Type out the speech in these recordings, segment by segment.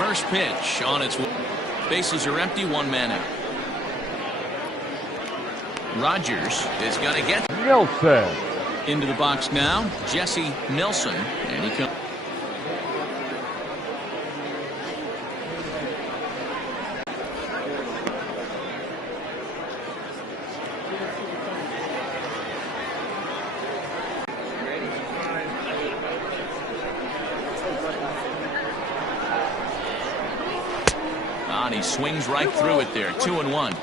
First pitch on its way. Bases are empty, one man out. Rogers is going to get Nelson into the box now. Jesse Nelson, and he comes. He swings right through it there. 2-1.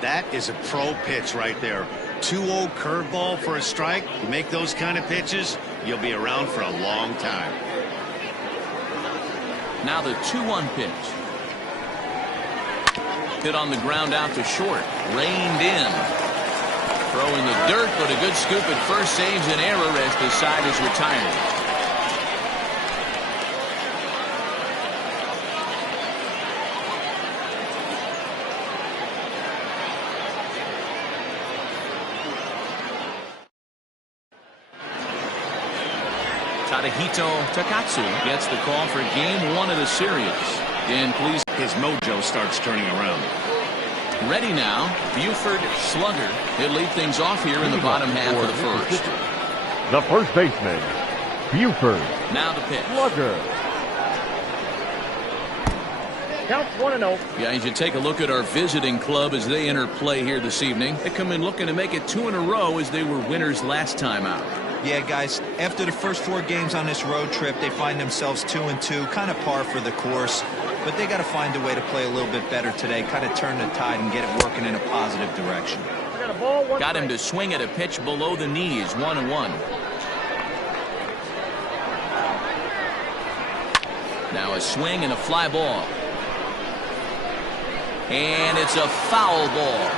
That is a pro pitch right there. 2-0 curveball for a strike. You make those kind of pitches, you'll be around for a long time. Now the 2-1 pitch. Hit on the ground out to short. Reined in. Throw in the dirt, but a good scoop at first saves an error as the side is retired. Tadahito Takatsu gets the call for game 1 of the series. And please, his mojo starts turning around. Ready now, Buford Slugger. He'll lead things off here in the bottom half of the first. The first baseman, Buford. Now the pitch. Slugger. Counts 1-0. Yeah, you should take a look at our visiting club as they enter play here this evening. They come in looking to make it 2 in a row as they were winners last time out. Yeah, guys, after the first 4 games on this road trip, they find themselves 2-2, kind of par for the course. But they got to find a way to play a little bit better today, kind of turn the tide and get it working in a positive direction. Got him to swing at a pitch below the knees, 1-1. Now a swing and a fly ball. And it's a foul ball.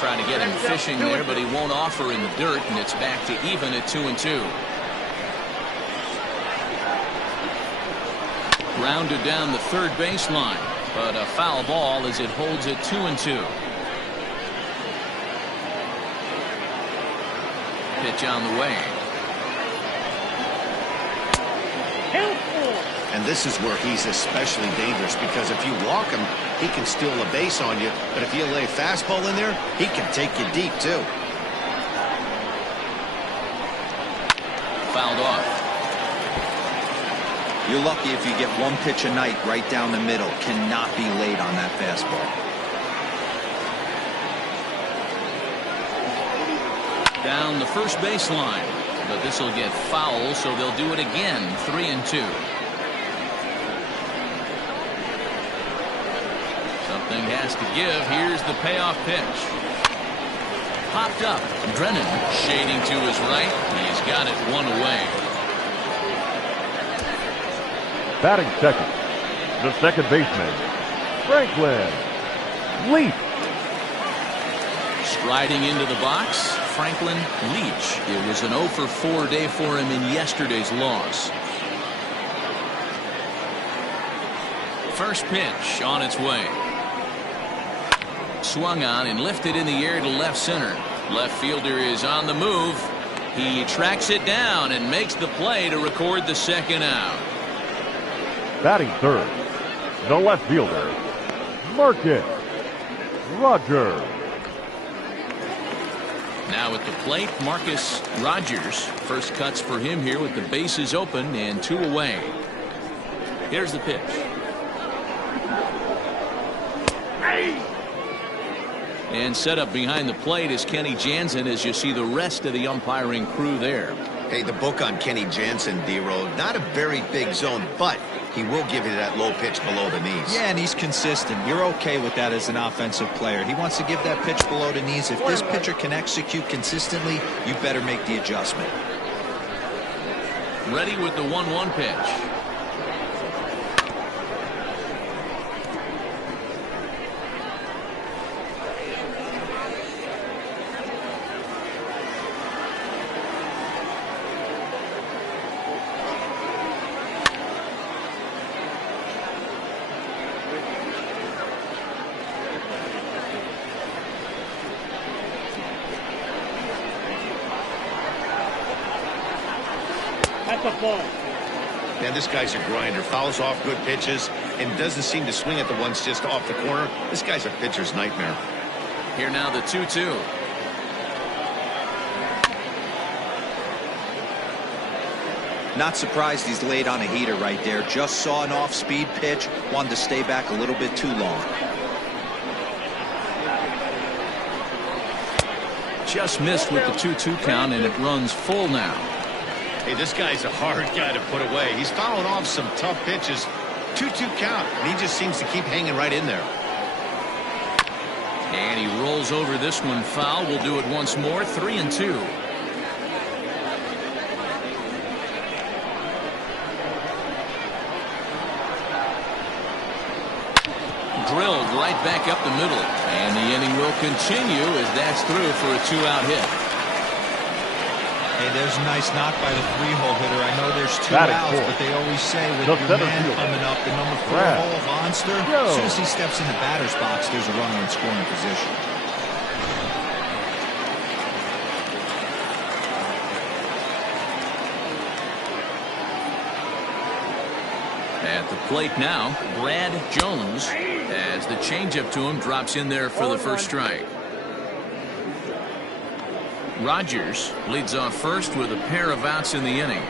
Trying to get him fishing there, but he won't offer in the dirt, and it's back to even at 2-2. Grounded down the third baseline, but a foul ball as it holds it 2-2. Pitch on the way. And this is where he's especially dangerous, because if you walk him, he can steal a base on you. But if you lay a fastball in there, he can take you deep, too. Fouled off. You're lucky if you get one pitch a night right down the middle. Cannot be late on that fastball. Down the first baseline. But this will get foul, so they'll do it again. 3-2. Something has to give. Here's the payoff pitch. Popped up. Drennan shading to his right. He's got it 1 away. Batting second, the second baseman, Franklin Leach. Striding into the box, Franklin Leach. It was an 0 for 4 day for him in yesterday's loss. First pitch on its way. Swung on and lifted in the air to left center. Left fielder is on the move. He tracks it down and makes the play to record the second out. Batting third, the left fielder, Marcus Rogers. Now at the plate, Marcus Rogers. First cuts for him here with the bases open and 2 away. Here's the pitch. And set up behind the plate is Kenny Jansen as you see the rest of the umpiring crew there. Hey, the book on Kenny Jansen, D-Road, not a very big zone, but he will give you that low pitch below the knees. Yeah, and he's consistent. You're okay with that as an offensive player. He wants to give that pitch below the knees. If this pitcher can execute consistently, you better make the adjustment. Ready with the 1-1 pitch. That's a ball. Man, this guy's a grinder. Fouls off good pitches and doesn't seem to swing at the ones just off the corner. This guy's a pitcher's nightmare. Here now the 2-2. Not surprised he's laid on a heater right there. Just saw an off-speed pitch. Wanted to stay back a little bit too long. Just missed with the 2-2 count, and it runs full now. Hey, this guy's a hard guy to put away. He's fouling off some tough pitches. 2-2 count, and he just seems to keep hanging right in there. And he rolls over this one foul. We'll do it once more. 3-2. Drilled right back up the middle, and the inning will continue as that's through for a 2-out hit. Hey, there's a nice knock by the 3-hole hitter. I know there's 2 Batting outs, fourth. but they always say with The your center man fielder, coming up, the number 4 Brad hole, Monster, Joe. as soon as he steps in the batter's box, there's a runner in scoring position. At the plate now, Brad Jones, as the changeup to him drops in there for the first strike. Rogers leads off first with a pair of outs in the inning.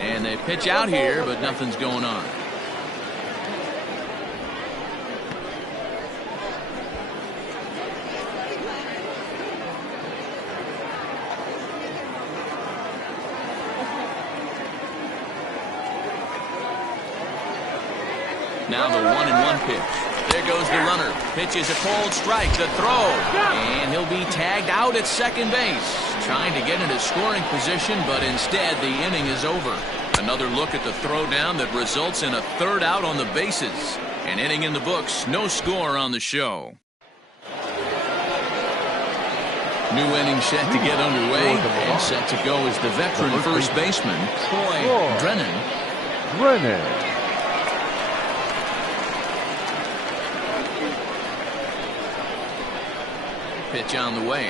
And they pitch out here, but nothing's going on. Now the 1-1 pitch. There goes the runner. Pitches a cold strike. The throw. And he'll be tagged out at second base. Trying to get into scoring position, but instead the inning is over. Another look at the throwdown that results in a third out on the bases. An inning in the books. No score on the show. New inning set to get underway. And set to go is the veteran first baseman, Troy Drennan. Pitch on the way.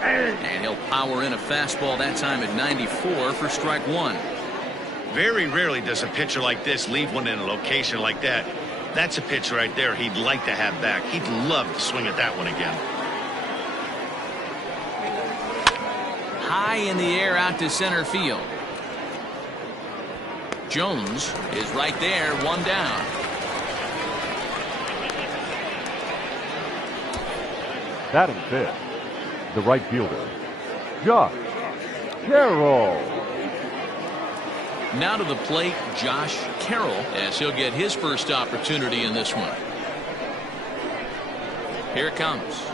And he'll power in a fastball that time at 94 for strike one. Very rarely does a pitcher like this leave one in a location like that. That's a pitch right there he'd like to have back. He'd love to swing at that one again. High in the air out to center field. Jones is right there, one down. Batting fifth, the right fielder, Josh Carroll. Now to the plate, Josh Carroll, as he'll get his first opportunity in this one. Here it comes.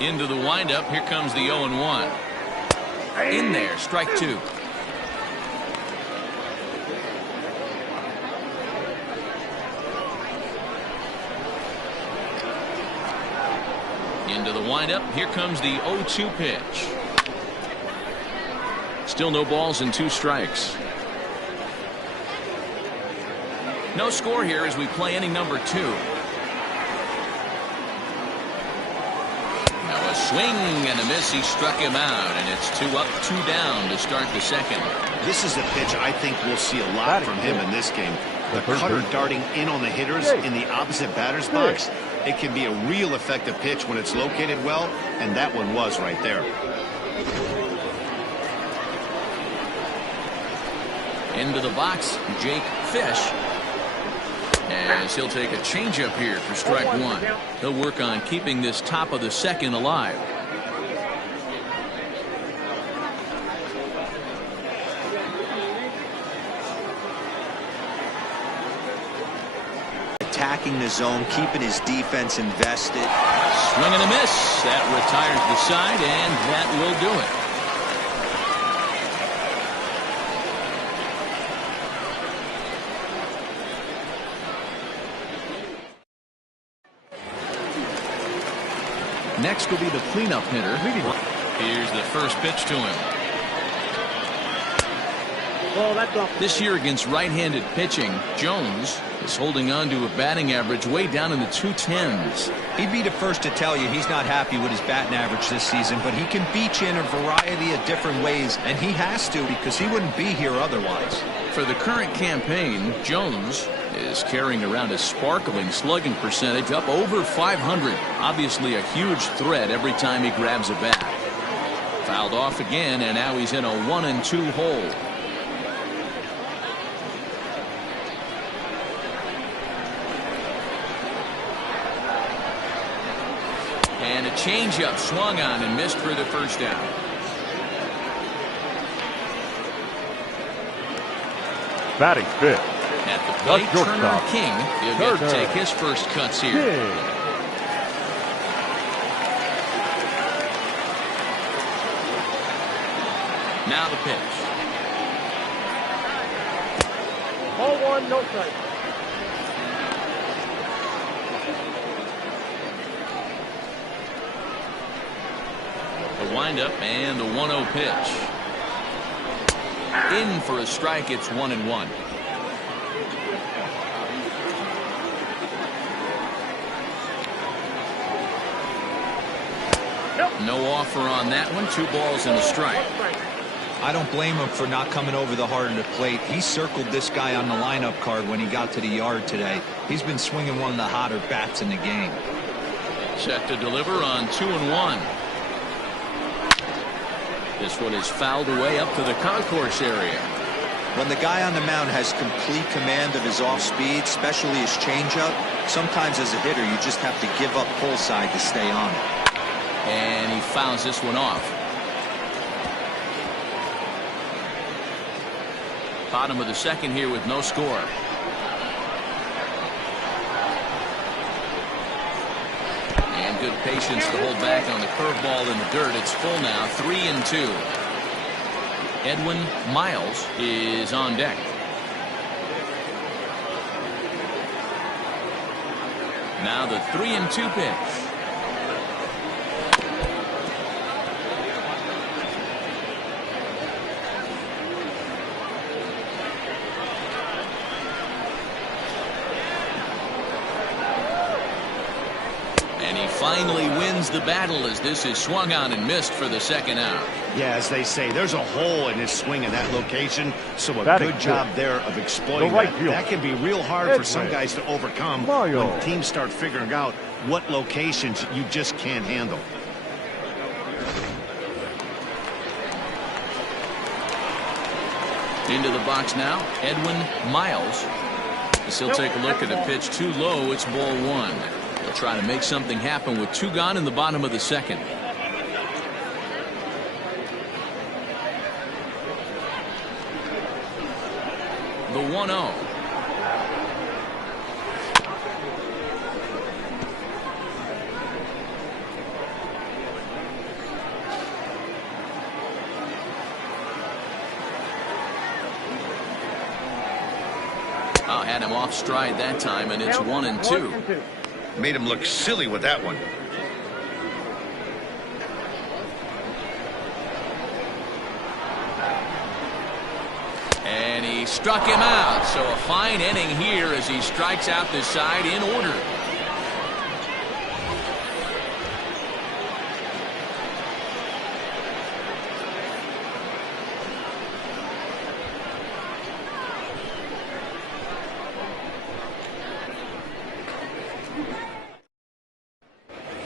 Into the windup. Here comes the 0-1. In there, strike two. Into the windup. Here comes the 0-2 pitch. Still no balls and 2 strikes. No score here as we play inning number 2. Swing and a miss. He struck him out, and it's 2 up, 2 down to start the second. This is a pitch I think we'll see a lot from him in this game. The cutter darting in on the hitters in the opposite batter's box. It can be a real effective pitch when it's located well, and that one was right there. Into the box, Jake Fish. As he'll take a changeup here for strike one. He'll work on keeping this top of the second alive. Attacking the zone, keeping his defense invested. Swing and a miss. That retires the side, and that will do it. Next will be the cleanup hitter. Here's the first pitch to him. Well, that's off. This year against right-handed pitching, Jones is holding on to a batting average way down in the 210s. He'd be the first to tell you he's not happy with his batting average this season, but he can beat you in a variety of different ways, and he has to because he wouldn't be here otherwise. For the current campaign, Jones is carrying around a sparkling slugging percentage up over 500. Obviously a huge threat every time he grabs a bat. Fouled off again, and now he's in a 1-2 hole. And a changeup swung on and missed for the first down. Batting fifth. At the plate, The Turner shortstop. King. He'll get to Turner. take his first cuts here. King. Now the pitch. Ball one, no strike. The windup and the 1-0 pitch. In for a strike. It's 1-1. No offer on that one. 2 balls and a strike. I don't blame him for not coming over the heart of the plate. He circled this guy on the lineup card when he got to the yard today. He's been swinging one of the hotter bats in the game. Set to deliver on 2-1. This one is fouled away up to the concourse area. When the guy on the mound has complete command of his off speed, especially his changeup, sometimes as a hitter you just have to give up pull side to stay on it. And he fouls this one off. Bottom of the second here with no score. And good patience to hold back on the curveball in the dirt. It's full now, 3-2. Edwin Miles is on deck. Now the 3-2 pitch. And he finally wins the battle as this is swung on and missed for the second out. Yeah, as they say, there's a hole in his swing in that location, so a Batting good job fifth. there of exploiting The right that. field. That can be real hard for some Edwin. guys to overcome Mario. when teams start figuring out what locations you just can't handle. Into the box now, Edwin Miles. As he'll take a look at a pitch too low. It's ball 1. He'll try to make something happen with 2 gone in the bottom of the second. The 1-0. Had him off stride that time, and it's 1-2. Made him look silly with that one. And he struck him out. So a fine inning here as he strikes out this side in order.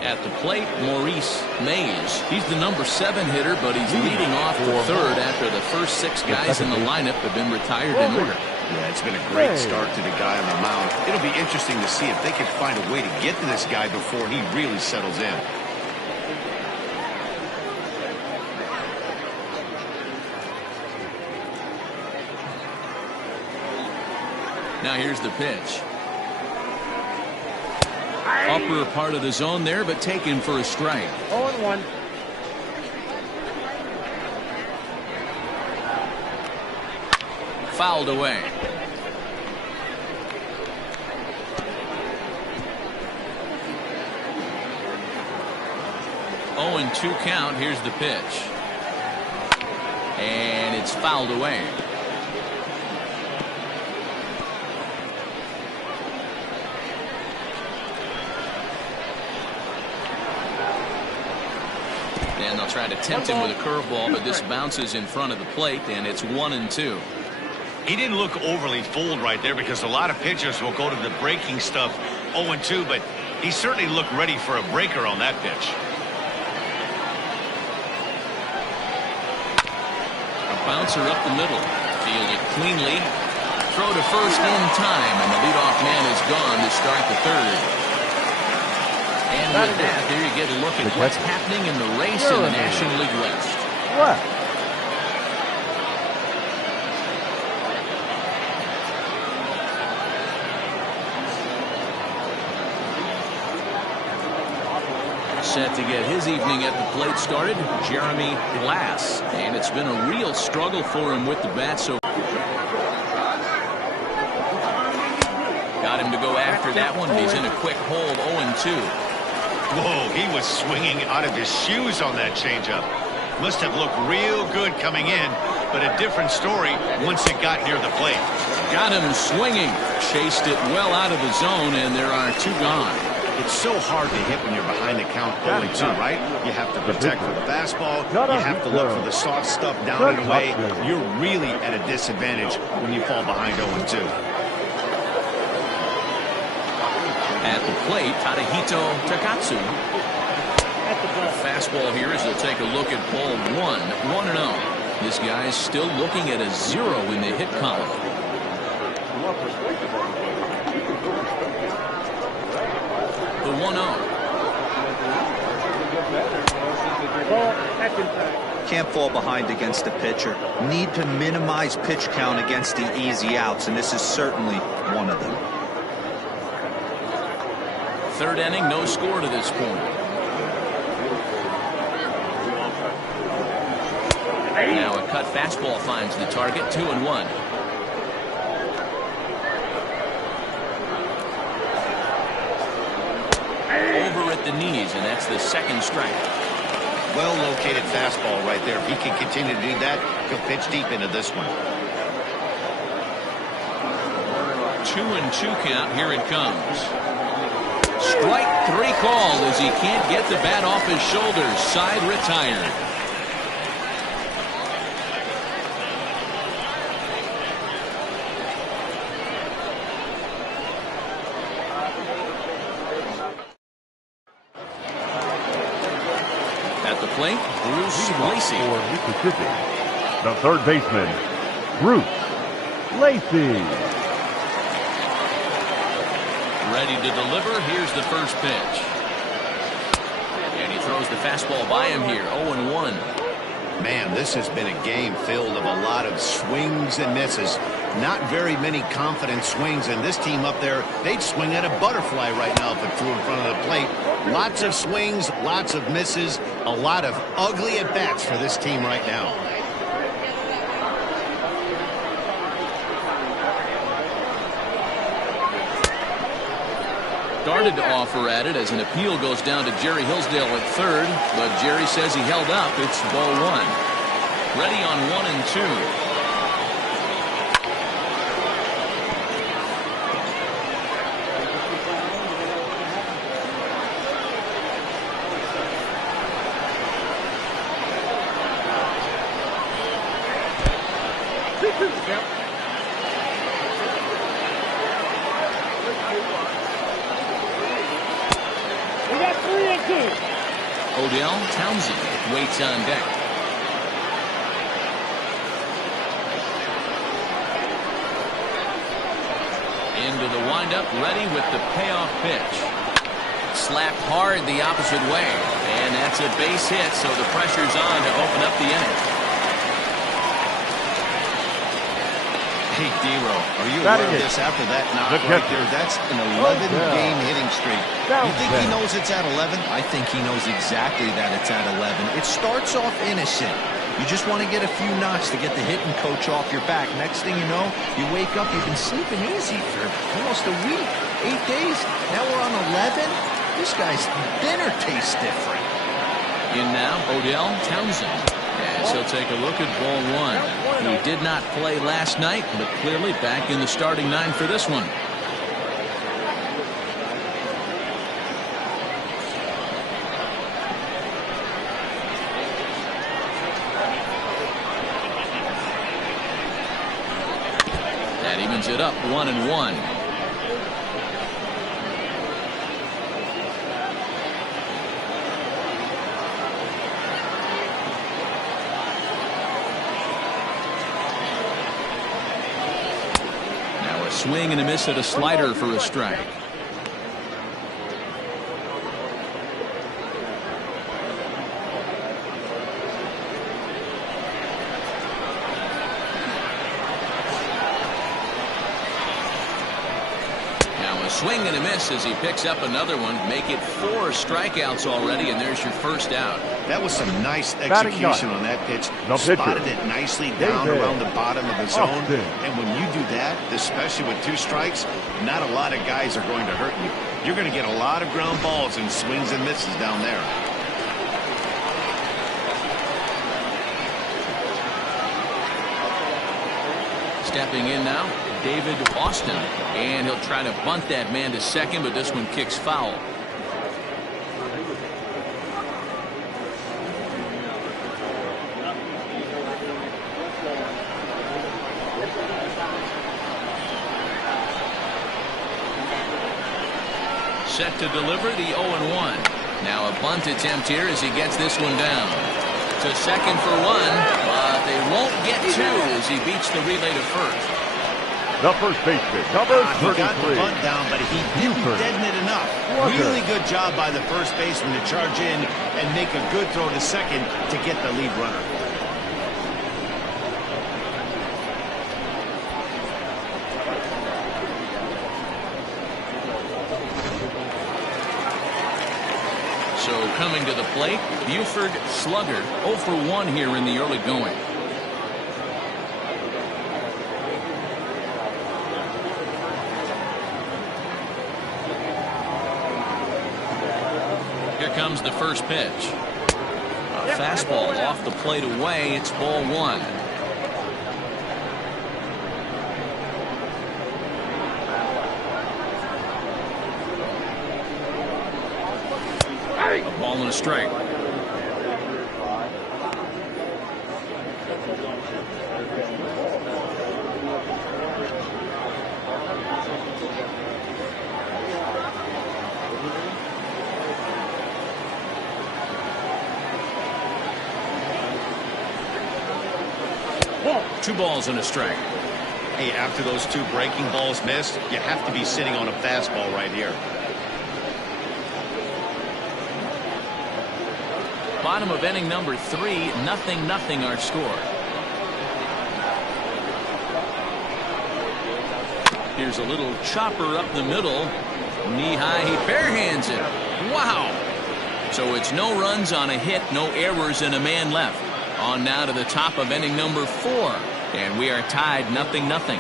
At the plate, Maurice Mays. He's the number 7 hitter, but he's leading off the third after the first 6 guys in the lineup have been retired in order. Yeah, it's been a great start to the guy on the mound. It'll be interesting to see if they can find a way to get to this guy before he really settles in. Now here's the pitch. Upper part of the zone there, but taken for a strike. 0-1. Fouled away. 0-2 count. Here's the pitch. And it's fouled away. And they'll try to tempt him with a curveball, but this bounces in front of the plate, and it's 1-2. He didn't look overly fooled right there because a lot of pitchers will go to the breaking stuff 0-2, but he certainly looked ready for a breaker on that pitch. A bouncer up the middle. Fielded cleanly. Throw to first in time, and the leadoff man is gone to start the third. And with that, there you get a look at what's happening in the race in the National League West. What? Set to get his evening at the plate started, Jeremy Glass. And it's been a real struggle for him with the bat. So got him to go after that one. He's in a quick hold, 0-2. Whoa, he was swinging out of his shoes on that changeup. Must have looked real good coming in, but a different story once it got near the plate. Got him swinging. Chased it well out of the zone, and there are two gone. It's so hard to hit when you're behind the count 0-2, right? You have to protect for the fastball. You have to look for the soft stuff down and away. You're really at a disadvantage when you fall behind 0-2. At the plate, Tadahito Takatsu. Fastball here as they'll take a look at ball 1-0. This guy's still looking at a 0 in the hit column. The 1-0. Can't fall behind against the pitcher. Need to minimize pitch count against the easy outs, and this is certainly one of them. Third inning, no score to this point. Now a cut fastball finds the target, 2-1. Over at the knees, and that's the second strike. Well-located fastball right there. If he can continue to do that, he'll pitch deep into this one. 2-2 count. Here it comes. Strike three called as he can't get the bat off his shoulders. Side retired. At the plate, Bruce Lacey. For Mississippi, the third baseman, Bruce Lacey. Ready to deliver. Here's the first pitch. And he throws the fastball by him here. 0-1. Man, this has been a game filled of a lot of swings and misses. Not very many confident swings, and this team up there, they'd swing at a butterfly right now if it flew in front of the plate. Lots of swings, lots of misses, a lot of ugly at-bats for this team right now. Started to offer at it as an appeal goes down to Jerry Hillsdale at third, but Jerry says he held up. It's ball 1. Ready on 1-2. Odell Townsend waits on deck. Into the windup, ready with the payoff pitch. Slapped hard the opposite way, and that's a base hit, so the pressure's on to open up the inning. Hey, D-Row, are you aware of this after that knock right there? That's an 11-game hitting streak. You think he knows it's at 11? I think he knows exactly that it's at 11. It starts off innocent. You just want to get a few knocks to get the hitting coach off your back. Next thing you know, you wake up, you've been sleeping easy for almost a week, 8 days. Now we're on 11. This guy's dinner tastes different. In now, Odell Townsend. As he'll take a look at ball one. He did not play last night, but clearly back in the starting 9 for this one. That evens it up 1-1. Swing and a miss at a slider for a strike. Now a swing and a miss as he picks up another one. Make it 4 strikeouts already, and there's your first out. That was some nice execution on that pitch. Spotted it nicely down around the bottom of the zone. And when you do that, especially with 2 strikes, not a lot of guys are going to hurt you. You're going to get a lot of ground balls and swings and misses down there. Stepping in now, David Austin. And he'll try to bunt that man to second, but this one kicks foul. Set to deliver the 0-1. Now a bunt attempt here as he gets this one down. To second for 1, but they won't get 2 as he beats the relay to first. The first baseman, number 33. He got the bunt down, but he didn't deaden it enough. Really good job by the first baseman to charge in and make a good throw to second to get the lead runner. So coming to the plate, Buford slugger 0 for 1 here in the early going. Here comes the first pitch. A fastball off the plate away. It's ball 1. A ball and a strike. Two balls and a strike. Hey, after those 2 breaking balls missed, you have to be sitting on a fastball right here. Bottom of inning number 3, 0-0 our score. Here's a little chopper up the middle. Knee high, he barehands it. Wow. So it's no runs on a hit, no errors, and a man left. On now to the top of inning number 4. And we are tied 0-0.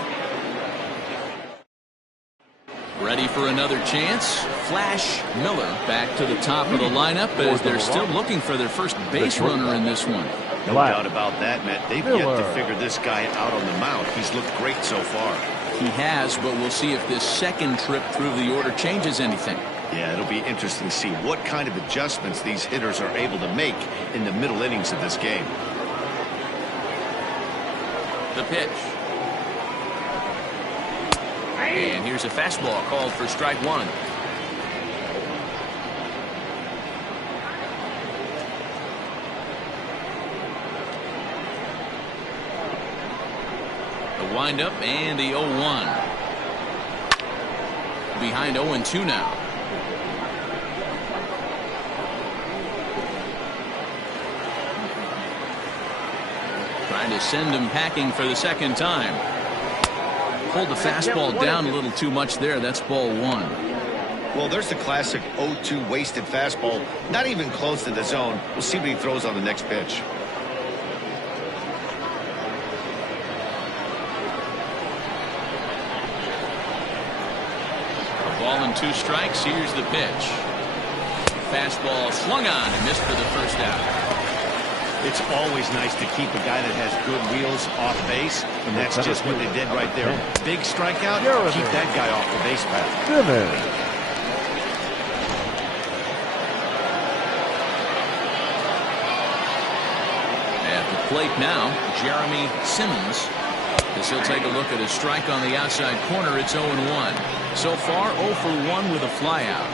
Ready for another chance. Flash Miller back to the top of the lineup as they're still looking for their first base runner in this one. No doubt about that, Matt. They've yet to figure this guy out on the mound. He's looked great so far. He has, but we'll see if this second trip through the order changes anything. Yeah, it'll be interesting to see what kind of adjustments these hitters are able to make in the middle innings of this game. The pitch. And here's a fastball called for strike 1. The windup and the 0-1. Behind 0-2 now. Trying to send him packing for the second time. Pulled the fastball down a little too much there. That's ball 1. Well, there's the classic 0-2 wasted fastball. Not even close to the zone. We'll see what he throws on the next pitch. A ball and 2 strikes. Here's the pitch. fastball swung on and missed for the first out. It's always nice to keep a guy that has good wheels off base, and that's just what they did right there. Big strikeout, keep that guy off the base path. Simmons. At the plate now, Jeremy Simmons. As he'll take a look at a strike on the outside corner, it's 0-1. So far, 0 for 1 with a flyout.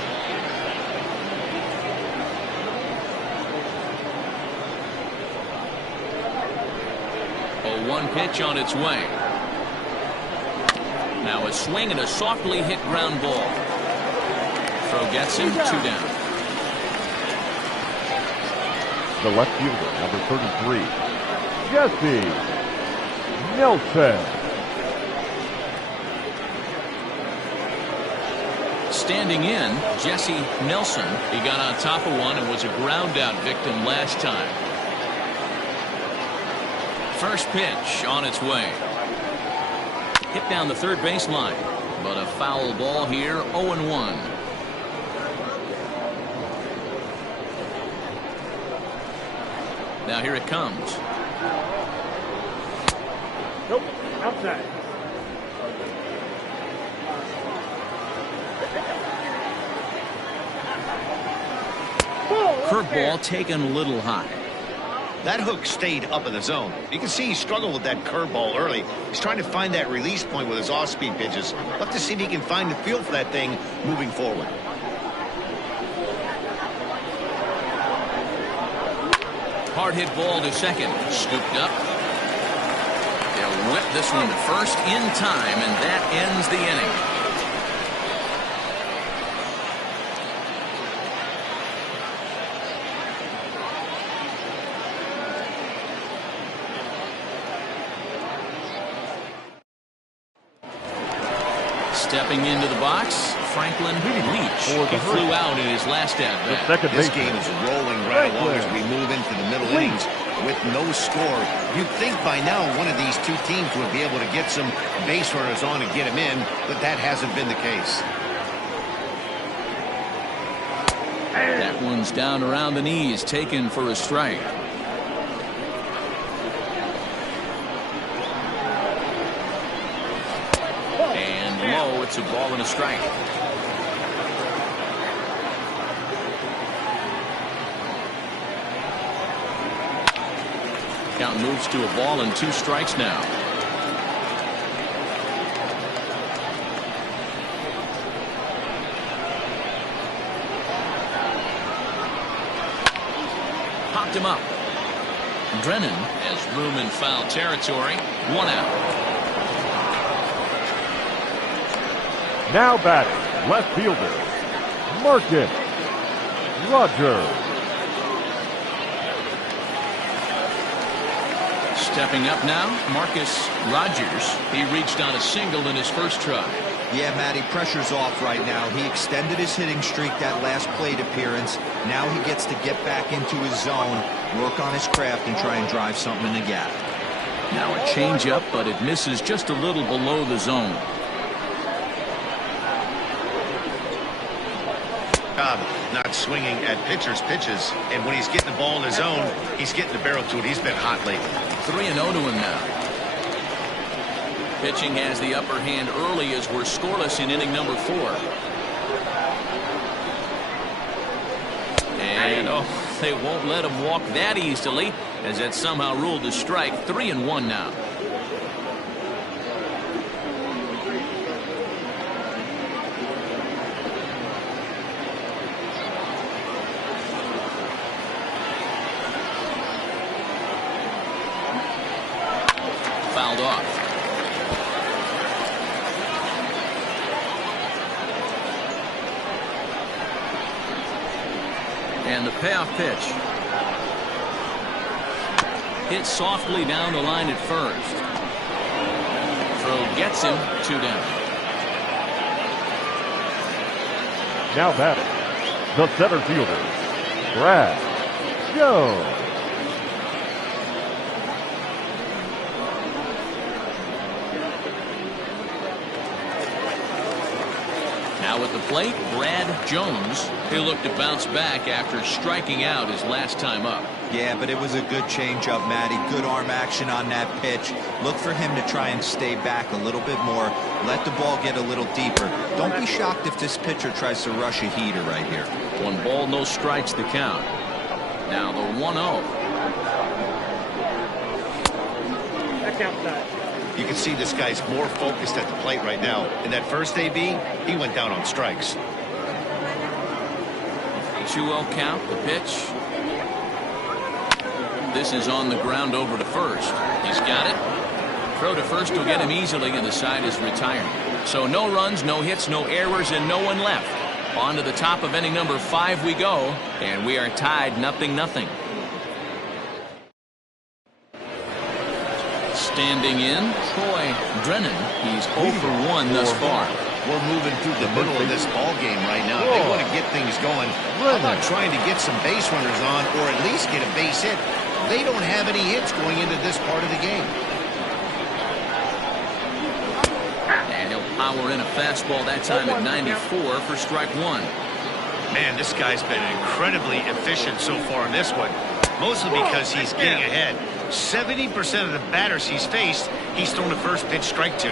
One pitch on its way. Now a swing and a softly hit ground ball. Throw gets him 2 down. The left fielder, number 33, Jesse Nelson. Standing in, Jesse Nelson. He got on top of one and was a ground out victim last time. First pitch on its way. Hit down the third baseline, but a foul ball here, 0-1. Now here it comes. Nope, outside. Curveball taken a little high. That hook stayed up in the zone. You can see he struggled with that curveball early. He's trying to find that release point with his off-speed pitches. We'll have to see if he can find the feel for that thing moving forward. Hard hit ball to second. Scooped up. They'll whip this one to first in time, and that ends the inning. Stepping into the box, Franklin Leach. He flew out in his last at-bat. This game is rolling right along as we move into the middle innings with no score. You'd think by now one of these two teams would be able to get some base runners on and get them in, but that hasn't been the case. That one's down around the knees, taken for a strike. It's a ball and a strike. Count moves to a ball and 2 strikes now. Popped him up. Drennan has room in foul territory. 1 out. Now batting, left fielder, Marcus Rogers. Stepping up now, Marcus Rogers. He reached on a single in his first try. Yeah, Matty, pressure's off right now. He extended his hitting streak that last plate appearance. Now he gets to get back into his zone, work on his craft, and try and drive something in the gap. Now a changeup, but it misses just a little below the zone. Not swinging at pitchers' pitches, and when he's getting the ball in his zone, he's getting the barrel to it. He's been hot lately. 3-0 to him now. Pitching has the upper hand early as we're scoreless in inning number 4. And they won't let him walk that easily, as that somehow ruled a strike. 3-1 now. Fouled off. And the payoff pitch. Hit softly down the line at first. Throw gets him 2 down. Now batting, the center fielder, Brad Jones. Now at the plate, Brad Jones. He'll look to bounce back after striking out his last time up. Yeah, but it was a good changeup, Matty. Good arm action on that pitch. Look for him to try and stay back a little bit more. Let the ball get a little deeper. Don't be shocked if this pitcher tries to rush a heater right here. 1 ball, no strikes the count. Now the 1-0. Back outside. You can see this guy's more focused at the plate right now. In that first AB, he went down on strikes. 2-0 count, the pitch. This is on the ground over to first. He's got it. Throw to first will get him easily, and the side is retired. So no runs, no hits, no errors, and no one left. On to the top of inning number 5 we go, and we are tied 0-0. Standing in, Troy Drennan. He's 0 for 1 thus far. We're moving through the middle of this ball game right now. They want to get things going. How about trying to get some base runners on, or at least get a base hit? They don't have any hits going into this part of the game. And he'll power in a fastball that time at 94 for strike 1. Man, this guy's been incredibly efficient so far in this one, mostly because he's getting ahead. 70% of the batters he's faced, he's thrown the first pitch, strike 2.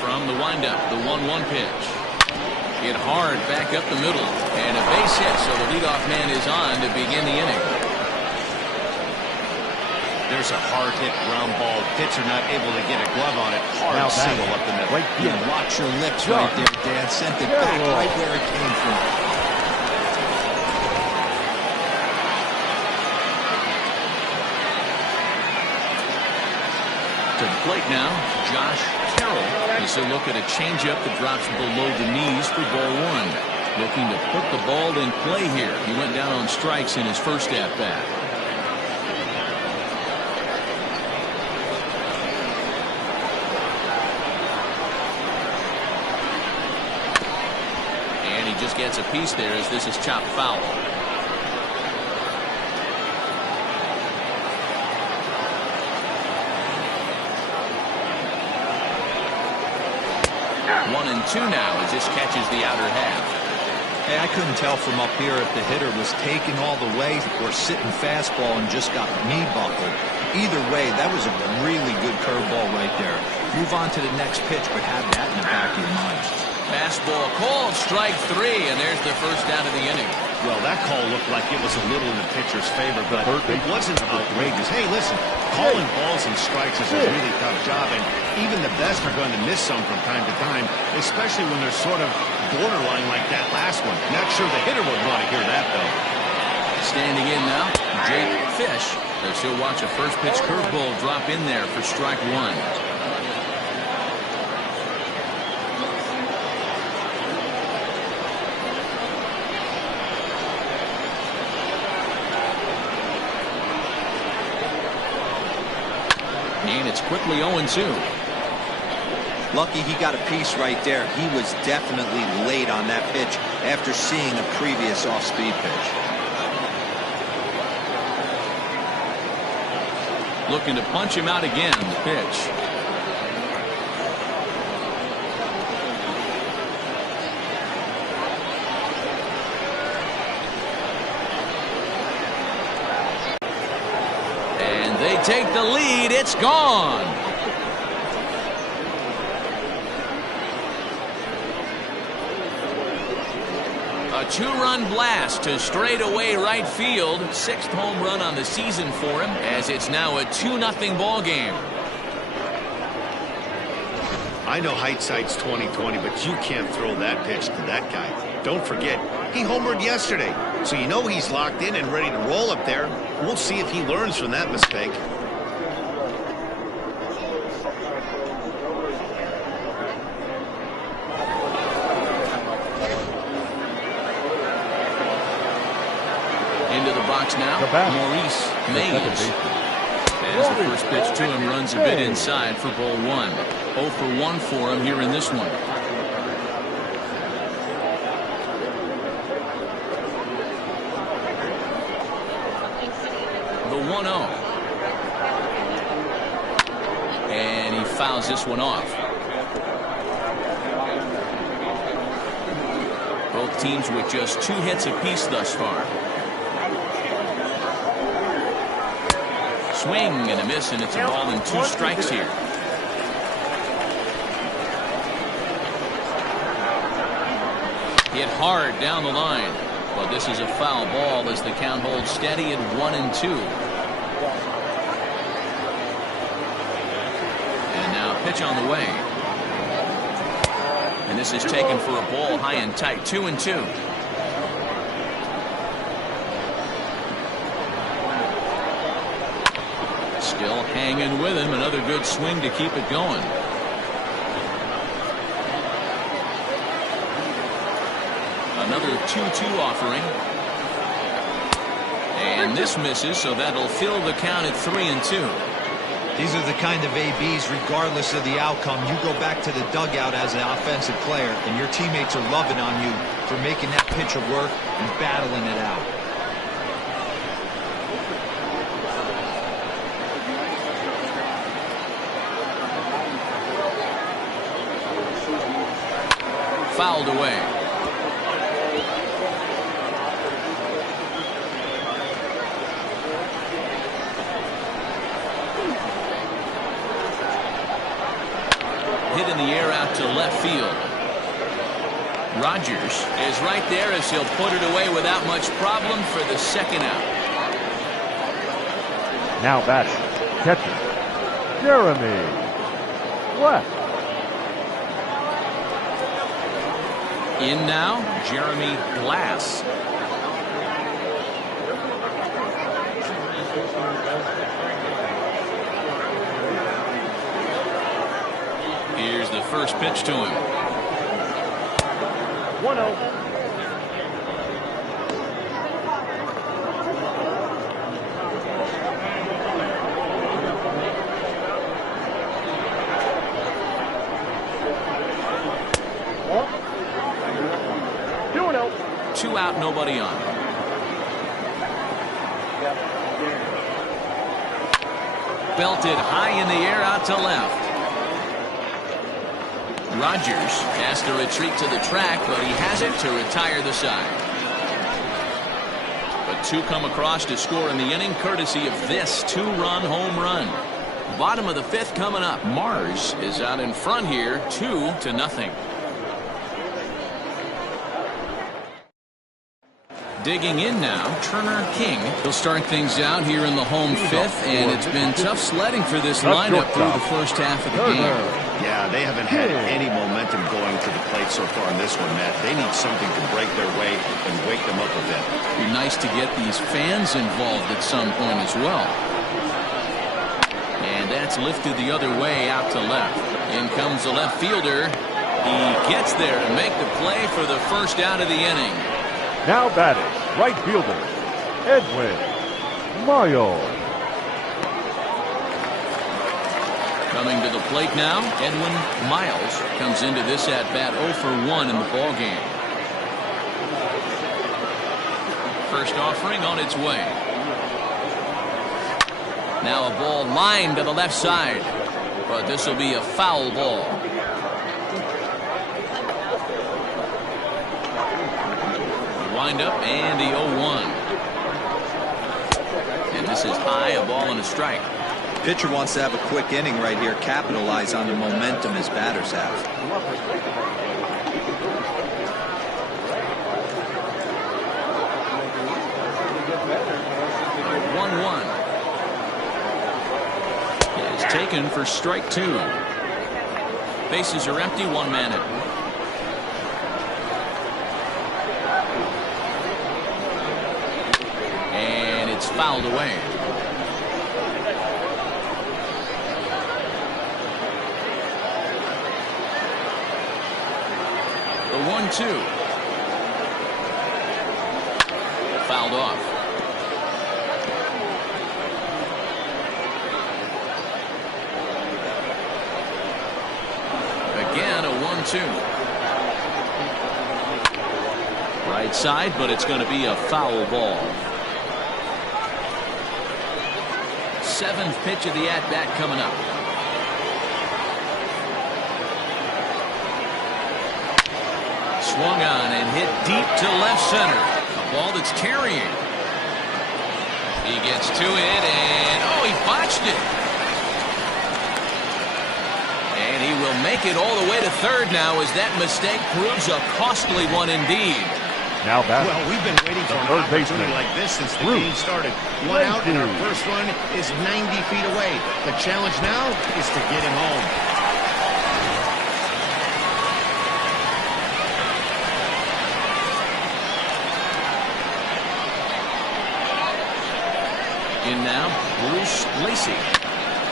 From the windup, the 1-1 pitch. Hit hard back up the middle, and a base hit, so the leadoff man is on to begin the inning. There's a hard hit ground ball. Pitcher not able to get a glove on it. Hard single up the middle. Right, Yeah, watch your lips right there, Dan. Sent it back right where it came from. To the plate now, Josh Carroll. This will look at a changeup that drops below the knees for ball 1. Looking to put the ball in play here. He went down on strikes in his first at-bat. And he just gets a piece there as this is chopped foul. One and two now as this catches the outer half. Hey, I couldn't tell from up here if the hitter was taking all the way or sitting fastball and just got knee buckled. Either way, that was a really good curveball right there. Move on to the next pitch, but have that in the back of your mind. Fastball called, strike 3, and there's the first out of the inning. Well, that call looked like it was a little in the pitcher's favor, but it wasn't outrageous. Hey, listen, calling balls and strikes is a really tough job, and even the best are going to miss some from time to time, especially when they're sort of borderline like that last one. Not sure the hitter would want to hear that, though. Standing in now, Jake Fish. As he'll watch a first pitch curveball drop in there for strike 1. And it's quickly 0-2. Lucky he got a piece right there. He was definitely late on that pitch after seeing a previous off-speed pitch. Looking to punch him out again, the pitch. And they take the lead. It's gone. A 2-run blast to straightaway right field. 6th home run on the season for him, as it's now a 2-0 ball game. I know hindsight's 20/20, but you can't throw that pitch to that guy. Don't forget, he homered yesterday, so you know he's locked in and ready to roll up there. We'll see if he learns from that mistake. Into the box now, Maurice Mays. As the first pitch to him runs a bit inside for ball 1. 0 for 1 for him here in this one. The 1-0. And he fouls this one off. teams with just 2 hits apiece thus far. Swing and a miss, and it's a ball and 2 strikes here. Hit hard down the line. But this is a foul ball as the count holds steady at 1-2. And now pitch on the way. And this is taken for a ball high and tight. 2-2. Still hanging with him. Another good swing to keep it going. Another 2-2 offering. And this misses, so that'll fill the count at 3-2. These are the kind of ABs, regardless of the outcome. You go back to the dugout as an offensive player, and your teammates are loving on you for making that pitcher work and battling it out. Fouled away. Hit in the air out to left field. Rogers is right there as he'll put it away without much problem for the second out. Now batting, catcher, Jeremy West. In now, Jeremy Glass. Here's the first pitch to him. 1-0. Two out, nobody on. Belted high in the air out to left. Rogers has to retreat to the track, but he has it to retire the side. But 2 come across to score in the inning, courtesy of this 2-run home run. Bottom of the 5th coming up. Mars is out in front here, 2-0. Digging in now, Turner King. He'll start things out here in the home 5th, and it's been tough sledding for this lineup through the first half of the game. Yeah, they haven't had any momentum going to the plate so far in this one, Matt. They need something to break their way and wake them up a bit. It'd be nice to get these fans involved at some point as well. And that's lifted the other way out to left. In comes the left fielder. He gets there to make the play for the first out of the inning. Now batting, right fielder, Edwin Miles. Coming to the plate now, Edwin Miles comes into this at-bat 0 for 1 in the ballgame. First offering on its way. Now a ball lined to the left side, but this will be a foul ball. Wind up and the 0-1. And this is high, a ball and a strike. Pitcher wants to have a quick inning right here, capitalize on the momentum his batters have. 1-1. Is taken for strike 2. Bases are empty, 1 man in. And it's fouled away. The 1-2. Fouled off. Again, a 1-2. Right side, but it's going to be a foul ball. 7th pitch of the at-bat coming up. swung on and hit deep to left center. A ball that's carrying. He gets to it, and he botched it. And he will make it all the way to third now as that mistake proves a costly one indeed. Now back. Well, we've been waiting for an opportunity like this since the game started. One out, and our first run is 90 feet away. The challenge now is to get him home. In now, Bruce Lacey.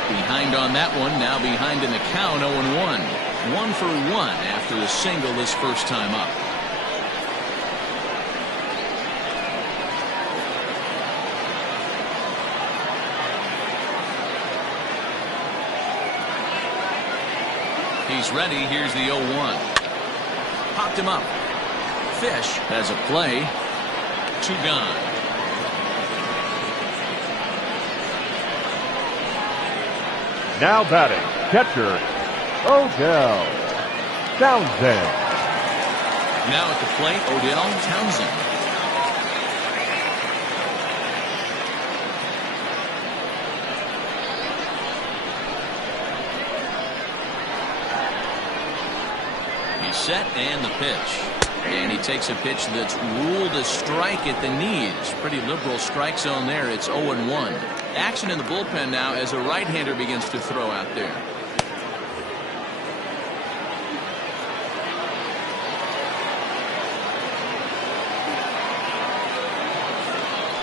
Behind on that one, now behind in the count, 0-1. 1 for 1 after a single his first time up. He's ready. Here's the 0-1. Popped him up. Fish has a play. 2 gone. Now batting, catcher, Odell Townsend. Now at the plate, Odell Townsend. He's set and the pitch. And he takes a pitch that's ruled a strike at the knees. Pretty liberal strike zone there. It's 0-1. Action in the bullpen now as a right-hander begins to throw out there.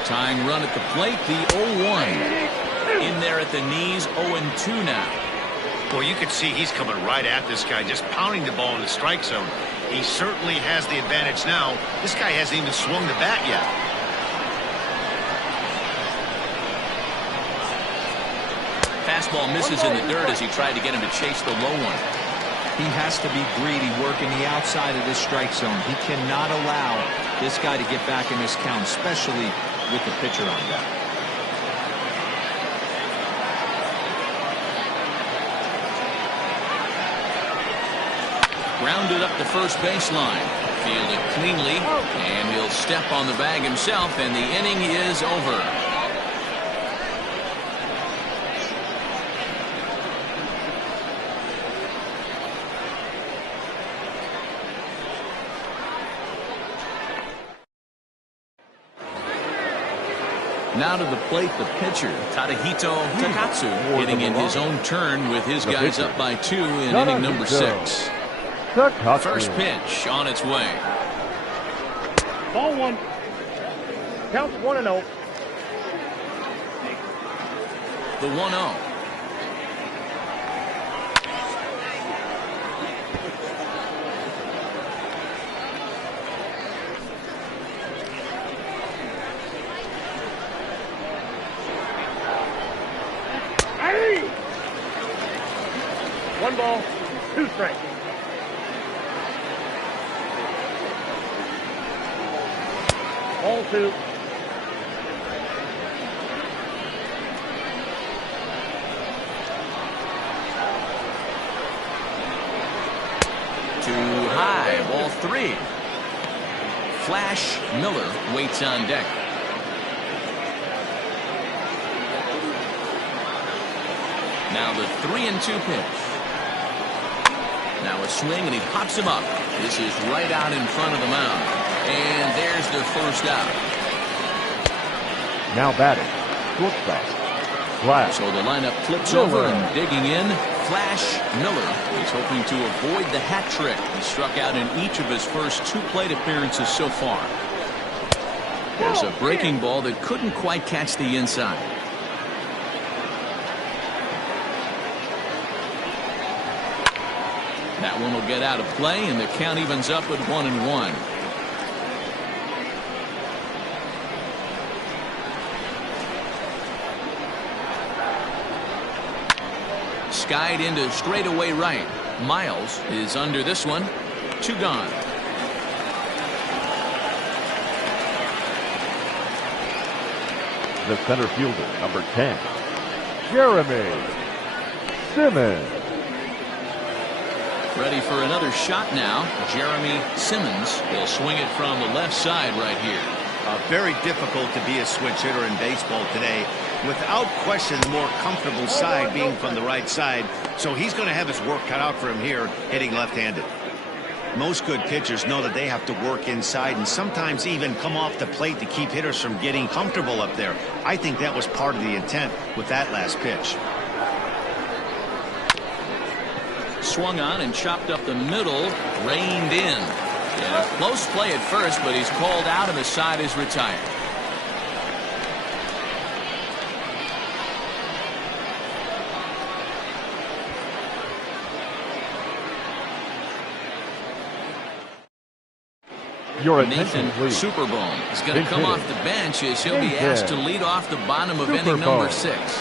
Tying run at the plate, the 0-1. In there at the knees, 0-2 now. Well, you can see he's coming right at this guy, just pounding the ball in the strike zone. He certainly has the advantage now. This guy hasn't even swung the bat yet. Fastball misses in the dirt as he tried to get him to chase the low one. He has to be greedy working the outside of this strike zone. He cannot allow this guy to get back in this count, especially with the pitcher on deck. Grounded up the first baseline. Fielded cleanly, and he'll step on the bag himself, and the inning is over. Now to the plate, the pitcher, Tadahito Takatsu, hitting in his own turn with his guys up by 2 in inning number 6. First pitch on its way. Ball 1. Counts 1-0. The 1-0. Hey! 1 ball, 2 strikes. Ball 2. Too high. Ball 3. Flash Miller waits on deck. Now the 3-2 pitch. Now a swing, and he pops him up. This is right out in front of the mound. And there's the first out. Now batting, shortstop, Flash. So the lineup flips over, and digging in, Flash Miller. He's hoping to avoid the hat trick. He struck out in each of his first 2 plate appearances so far. There's a breaking ball that couldn't quite catch the inside. That one will get out of play, and the count evens up at 1-1. Skied into straightaway right. Miles is under this one. 2 gone. The center fielder, number 10, Jeremy Simmons. Ready for another shot now. Jeremy Simmons will swing it from the left side right here. Very difficult to be a switch hitter in baseball today. Without question, the more comfortable side being from the right side. So he's going to have his work cut out for him here, hitting left-handed. Most good pitchers know that they have to work inside and sometimes even come off the plate to keep hitters from getting comfortable up there. I think that was part of the intent with that last pitch. Swung on and chopped up the middle, reined in. And a close play at first, but he's called out and the side is retired. Your attention, Nathan please. Superbone is going to Big come hitter. off the bench as he'll be Big asked hit. to lead off the bottom of inning number Superbone. 6.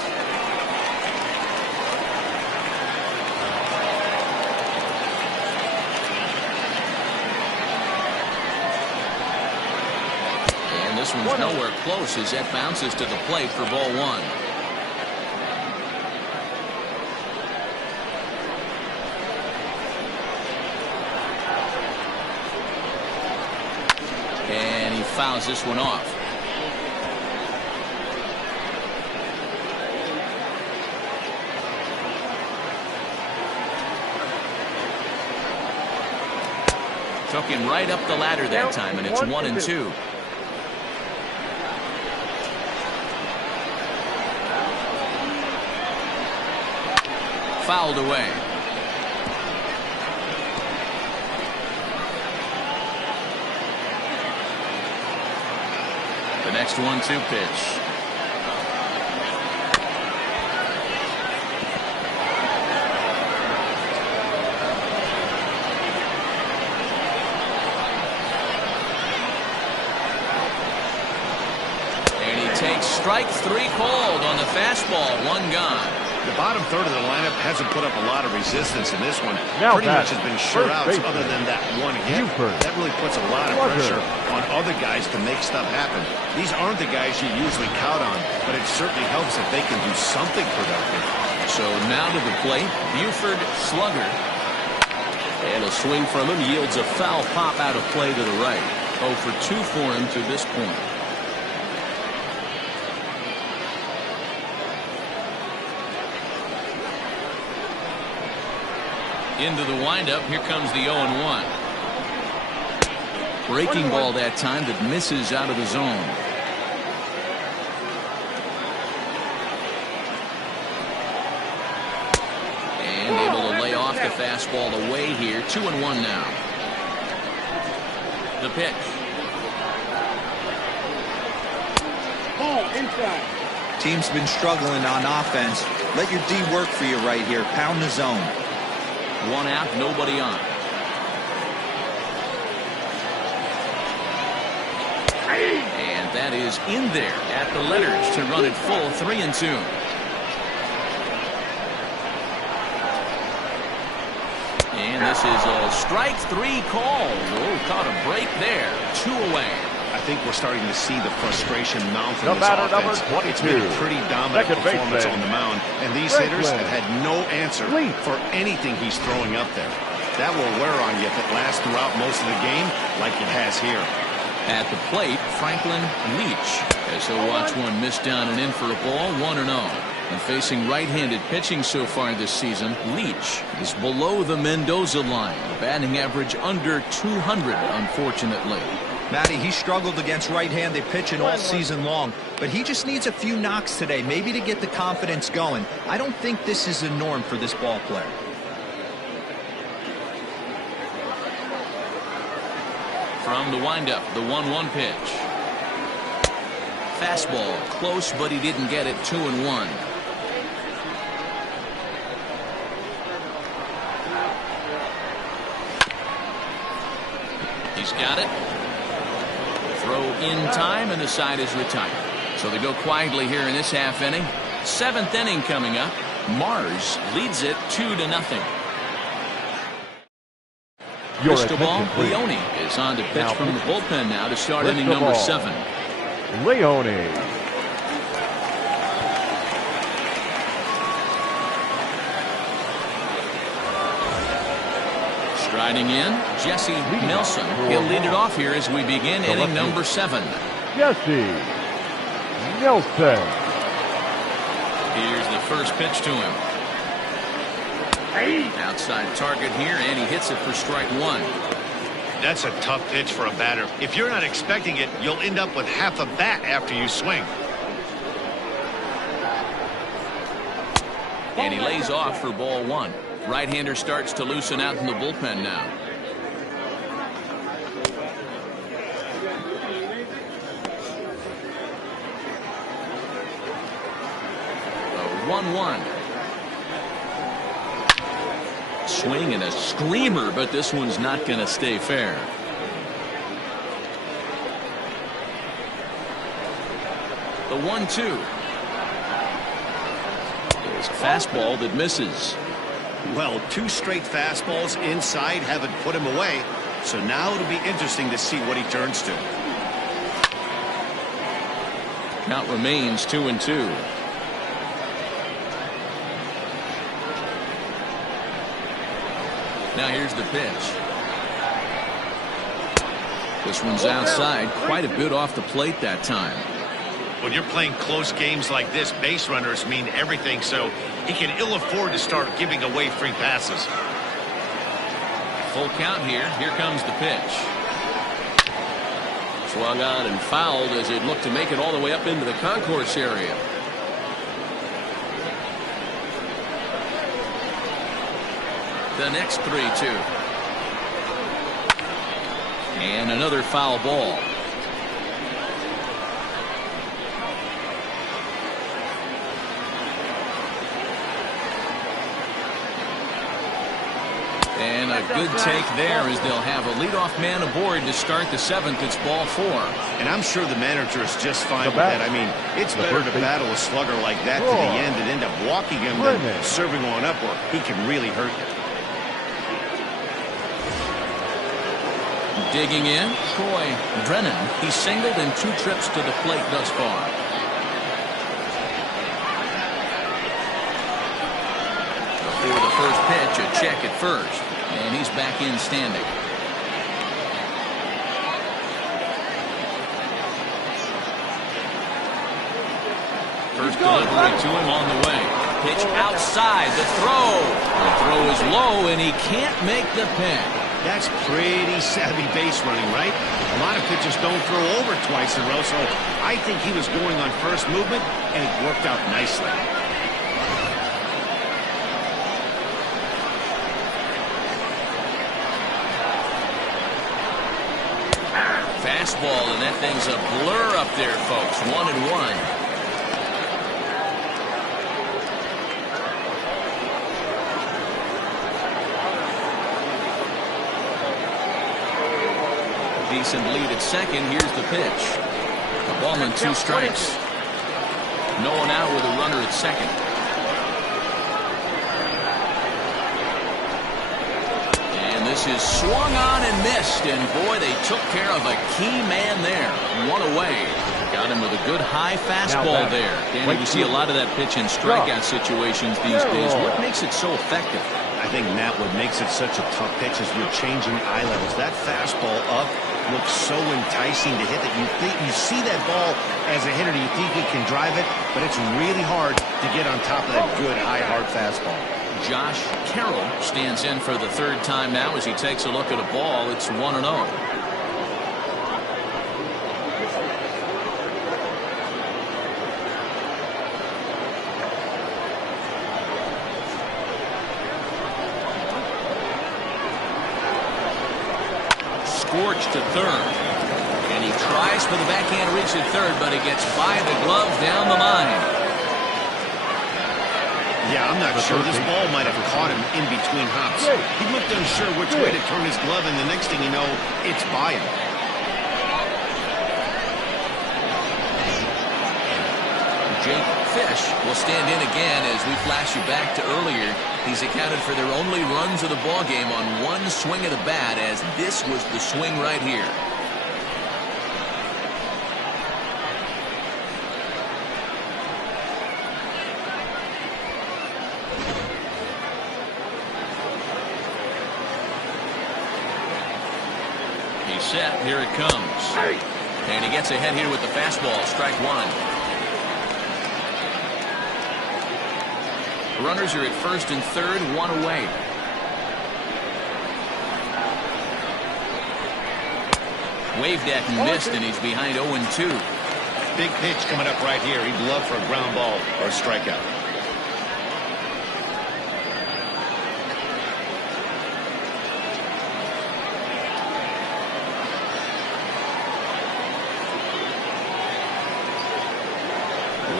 And this one's nowhere close as that bounces to the plate for ball 1. And he fouls this one off. Took him right up the ladder that time, and it's 1-2. Fouled away. The next 1-2 pitch. And he takes strike 3 called on the fastball. 1 gone. The bottom third of the lineup hasn't put up a lot of resistance in this one. Now Pretty much has been sure first outs baseman. other than that one hit. Buford. That really puts a lot of Slugger. pressure on other guys to make stuff happen. These aren't the guys you usually count on, but it certainly helps if they can do something productive. So now to the plate, Buford Slugger. And a swing from him yields a foul pop out of play to the right. 0 for 2 for him to this point. Into the windup. Here comes the 0-1. Breaking ball that time that misses out of the zone. And able to lay off the fastball away here. 2-1 now. The pitch. Ball inside. Team's been struggling on offense. Let your D work for you right here. Pound the zone. 1 out, nobody on. And that is in there at the letters to run it full. 3-2. And this is a strike 3 call. Oh, caught a break there. 2 away. I think we're starting to see the frustration mount from The this batter, offense. number 22. It's been a pretty dominant Second performance baseman. on the mound, and these Franklin. hitters have had no answer Leach. for anything he's throwing up there. That will wear on you if it lasts throughout most of the game like it has here. At the plate, Franklin Leach, as he'll watch one miss down and in for a ball. 1-0. And facing right-handed pitching so far this season, Leach is below the Mendoza line. A batting average under 200, unfortunately. Matty, he struggled against right-handed pitching all season long, but he just needs a few knocks today, maybe to get the confidence going. I don't think this is the norm for this ball player. From the windup, the 1-1 pitch. Fastball, close, but he didn't get it. 2-1. He's got it. Throw in time, and the side is retired. So they go quietly here in this half inning. 7th inning coming up. Mars leads it 2-0. Your Cristobal attention, please. Leone is on to pitch Now from the pitching. bullpen now to start inning number Cristobal. 7. Leone. Riding in, Jesse Nelson. He'll lead it off here as we begin inning number 7. Jesse Nelson. Here's the first pitch to him. Outside target here, and he hits it for strike 1. That's a tough pitch for a batter. If you're not expecting it, you'll end up with half a bat after you swing. And he lays off for ball 1. Right-hander starts to loosen out in the bullpen now. The 1-1. Swing and a screamer, but this one's not going to stay fair. The 1-2. There's a fastball that misses. Well, 2 straight fastballs inside haven't put him away. So now it'll be interesting to see what he turns to. Count remains 2-2. Now here's the pitch. This one's outside, quite a bit off the plate that time. When you're playing close games like this, base runners mean everything, so he can ill afford to start giving away free passes. Full count here. Here comes the pitch. Swung on and fouled as it looked to make it all the way up into the concourse area. The next 3-2. And another foul ball. And a good take there as they'll have a leadoff man aboard to start the 7th. It's ball 4. And I'm sure the manager is just fine with that. I mean, it's better to battle a slugger like that to the end and end up walking him than serving on up where he can really hurt you. Digging in, Troy Drennan. He's singled in 2 trips to the plate thus far. Before the first pitch, a check at first. And he's back in standing. First delivery to him on the way. Pitch outside, the throw. The throw is low, and he can't make the pick. That's pretty savvy base running, right? A lot of pitchers don't throw over twice in a row, so I think he was going on first movement, and it worked out nicely. Fastball, and that thing's a blur up there, folks. 1-1. Decent lead at second. Here's the pitch. A ball and 2 strikes. No one out with a runner at second. And this is swung on and missed. And boy, they took care of a key man there. 1 away. Got him with a good high fastball there. Danny, we see a lot of that pitch in strikeout situations these days. What makes it so effective? I think, Matt, what makes it such a tough pitch is you're changing eye levels. That fastball up looks so enticing to hit that you see that ball as a hitter, you think you can drive it, but it's really hard to get on top of that good high hard fastball. Josh Carroll stands in for the 3rd time now as he takes a look at a ball. It's 1-0. Scorched to third, and he tries for the backhand reach at third, but he gets by the glove down the line. Yeah, I'm not sure. This ball might have caught him in between hops. He looked unsure which way to turn his glove, and the next thing you know, it's by him. Jake Fish will stand in again as we flash you back to earlier. He's accounted for their only runs of the ball game on 1 swing of the bat, as this was the swing right here. set. Here it comes. And he gets ahead here with the fastball. Strike one. Runners are at first and third, one away. Waved at and missed, and he's behind 0-2. Big pitch coming up right here. He'd love for a ground ball or a strikeout.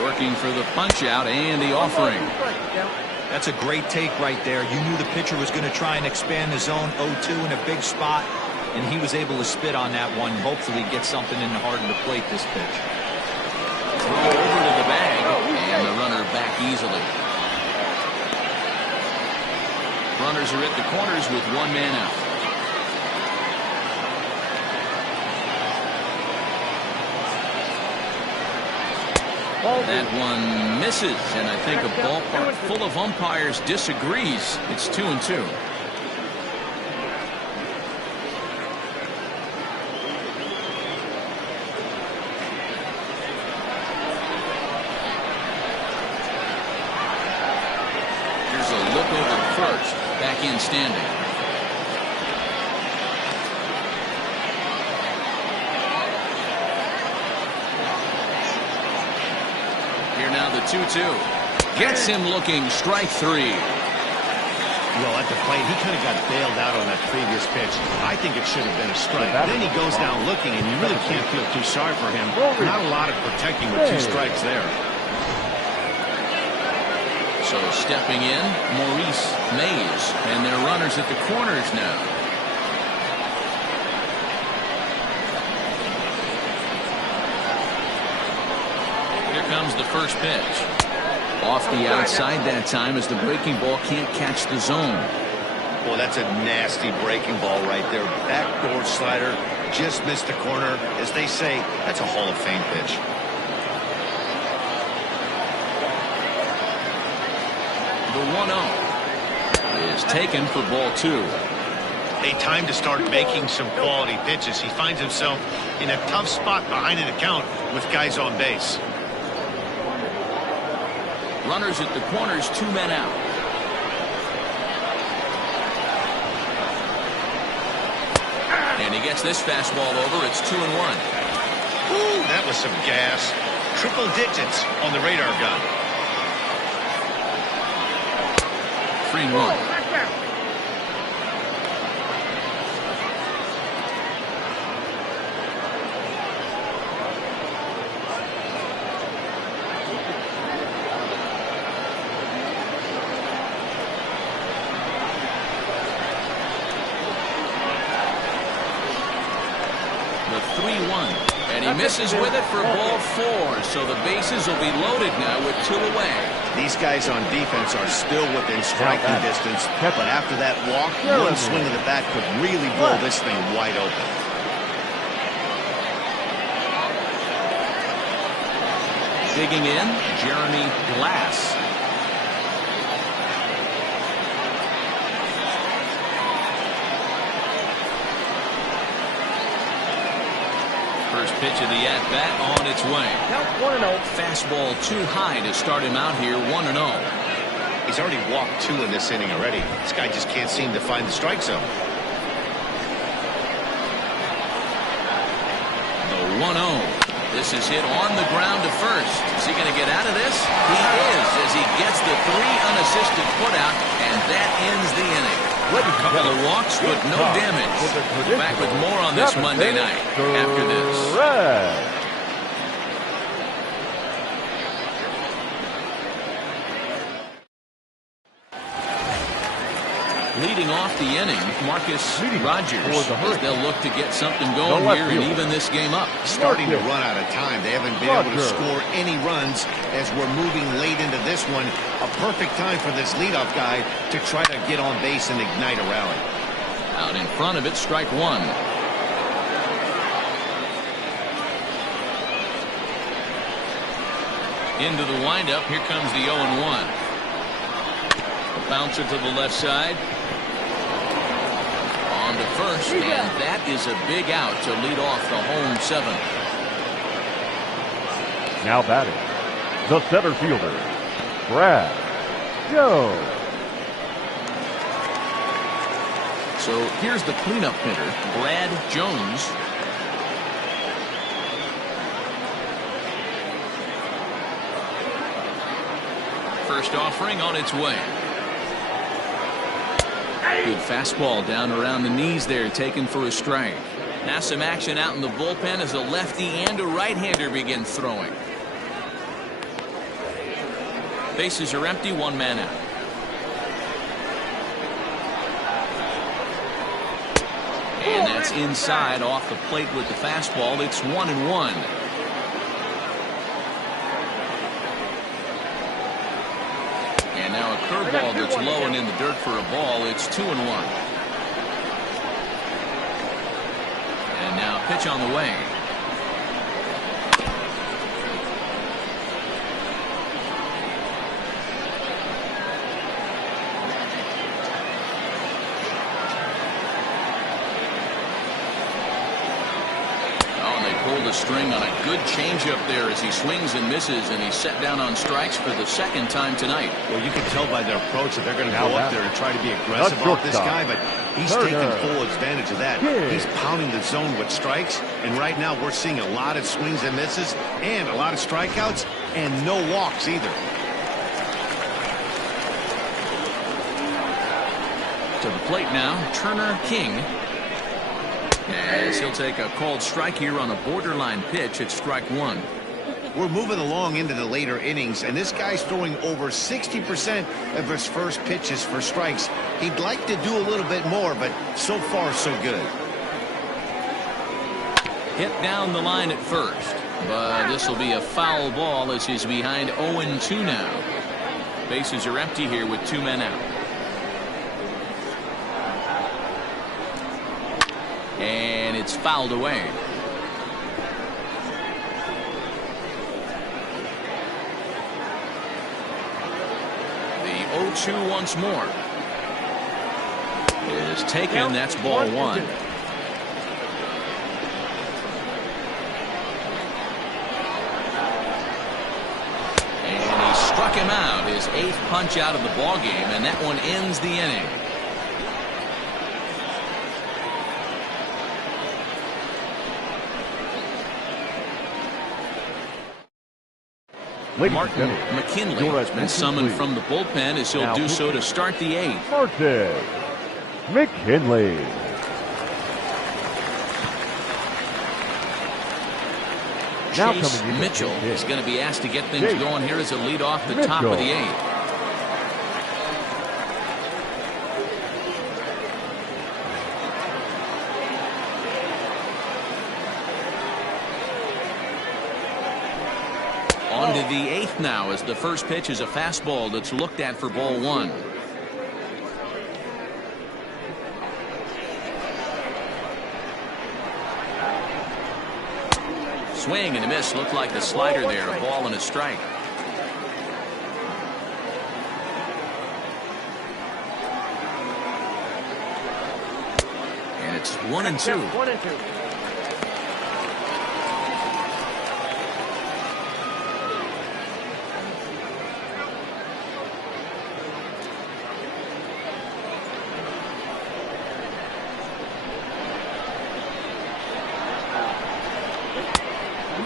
Working for the punch out and the offering. That's a great take right there. You knew the pitcher was going to try and expand the zone. 0-2 in a big spot, and he was able to spit on that one. Hopefully get something in the heart of the plate this pitch. Throw over to the bag, and the runner back easily. Runners are at the corners with one man out. That one misses, and I think a ballpark full of umpires disagrees. It's 2-2. Here's a look over to first. Back in standing. Here now the 2-2. Gets him looking. Strike three. Well, at the plate, he kind of got bailed out on that previous pitch. I think it should have been a strike. Then he goes down looking, and you really can't feel too sorry for him. Not a lot of protecting with two strikes there. So stepping in, Maurice Mays, and their runners at the corners now. Here comes the first pitch. Off the outside that time as the breaking ball can't catch the zone. Boy, that's a nasty breaking ball right there. Backdoor slider, just missed the corner. As they say, that's a Hall of Fame pitch. The 1-0 is taken for ball two. A time to start making some quality pitches. He finds himself in a tough spot behind an account with guys on base. Runners at the corners, two men out. And he gets this fastball over. It's 2-1. Ooh, that was some gas. Triple digits on the radar gun. 3-1. The 3-1. And he misses with it for ball four. So the bases will be loaded now with two away. These guys on defense are still within striking distance, but after that walk, one swing of the bat could really blow this thing wide open. Digging in, Jeremy Glass. First pitch of the at-bat on its way. Count 1-0. Fastball too high to start him out here, 1-0. He's already walked two in this inning already. This guy just can't seem to find the strike zone. The 1-0. This is hit on the ground to first. Is he going to get out of this? He is, as he gets the three unassisted putout, and that ends the inning. A couple of walks, but no damage. Back with more on this Monday night after this. Leading off the inning, Marcus Rogers, as they'll look to get something going here and even this game up. Starting to run out of time. They haven't been able to score any runs as we're moving late into this one. A perfect time for this leadoff guy to try to get on base and ignite a rally. Out in front of it, strike one. Into the windup, here comes the 0-1. A bouncer to the left side. On to first, and that is a big out to lead off the home 7th. Now batting, the center fielder, Brad Jones. So here's the cleanup hitter, Brad Jones. First offering on its way. Good fastball down around the knees there, taken for a strike. Now some action out in the bullpen as a lefty and a right-hander begin throwing. Bases are empty, 1 man out. And that's inside off the plate with the fastball. It's 1-1. And now a curveball that's low and in the dirt for a ball. It's 2-1. And now a pitch on the way. The string on a good changeup there as he swings and misses, and he's set down on strikes for the 2nd time tonight. Well, you can tell by their approach that they're going to go up there and try to be aggressive off this guy, but he's taking full advantage of that. He's pounding the zone with strikes, and right now we're seeing a lot of swings and misses and a lot of strikeouts and no walks either. To the plate now, Turner King. As he'll take a called strike here on a borderline pitch at strike 1. We're moving along into the later innings, and this guy's throwing over 60% of his first pitches for strikes. He'd like to do a little bit more, but so far so good. Hit down the line at first, but this will be a foul ball as he's behind 0-2 now. Bases are empty here with 2 men out. And it's fouled away. The 0-2 once more is taken. That's ball 1. And he struck him out, his 8th punch out of the ball game, and that one ends the inning. Martin McKinley has been summoned from the bullpen as he'll do so to start the 8th. Martin McKinley. Chase Mitchell is going to be asked to get things going here as a lead off the top of the 8th. On to the 8th now as the first pitch is a fastball that's looked at for ball 1. Swing and a miss. Looked like the slider there. A ball and a strike. And it's 1-2. 1-2.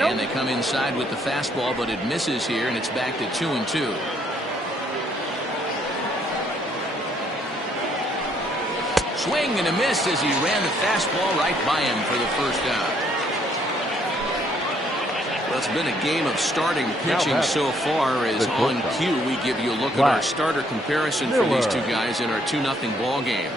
And they come inside with the fastball, but it misses here, and it's back to 2-2. Swing and a miss as he ran the fastball right by him for the first out. Well, it's been a game of starting pitching so far. As on cue, we give you a look at our starter comparison for these two guys in our 2-0 ball game.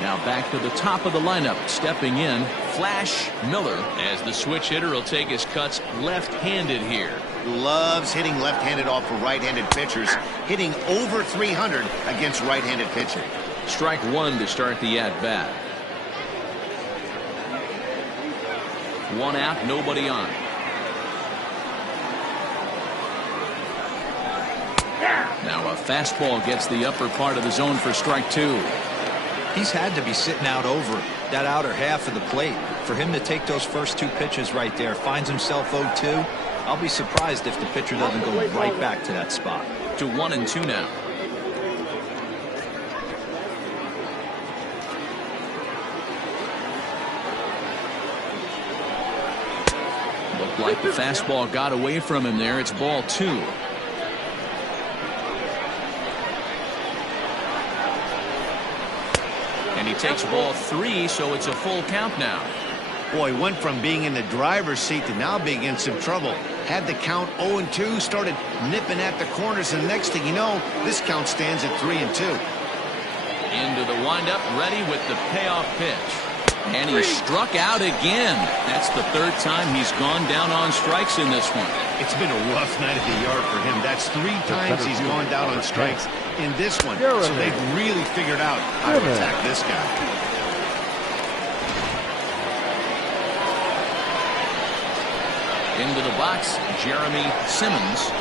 Now back to the top of the lineup, stepping in, Flash Miller, as the switch hitter will take his cuts left-handed here. Loves hitting left-handed off for right-handed pitchers, hitting over 300 against right-handed pitching. Strike 1 to start the at-bat. 1 out, nobody on. Now a fastball gets the upper part of the zone for strike two. He's had to be sitting out over that outer half of the plate. For him to take those first two pitches right there, finds himself 0-2. I'll be surprised if the pitcher doesn't go right back to that spot. To 1-2 now. Looked like the fastball got away from him there. It's ball two. And he takes ball three, so it's a full count now. Boy, went from being in the driver's seat to now being in some trouble. Had the count 0-2, started nipping at the corners, and next thing you know, this count stands at 3-2. Into the windup, ready with the payoff pitch. And he struck out again. That's the third time he's gone down on strikes in this one. It's been a rough night at the yard for him. That's 3 times he's gone down on strikes in this one. So they've really figured out how to attack this guy. Into the box, Jeremy Simmons.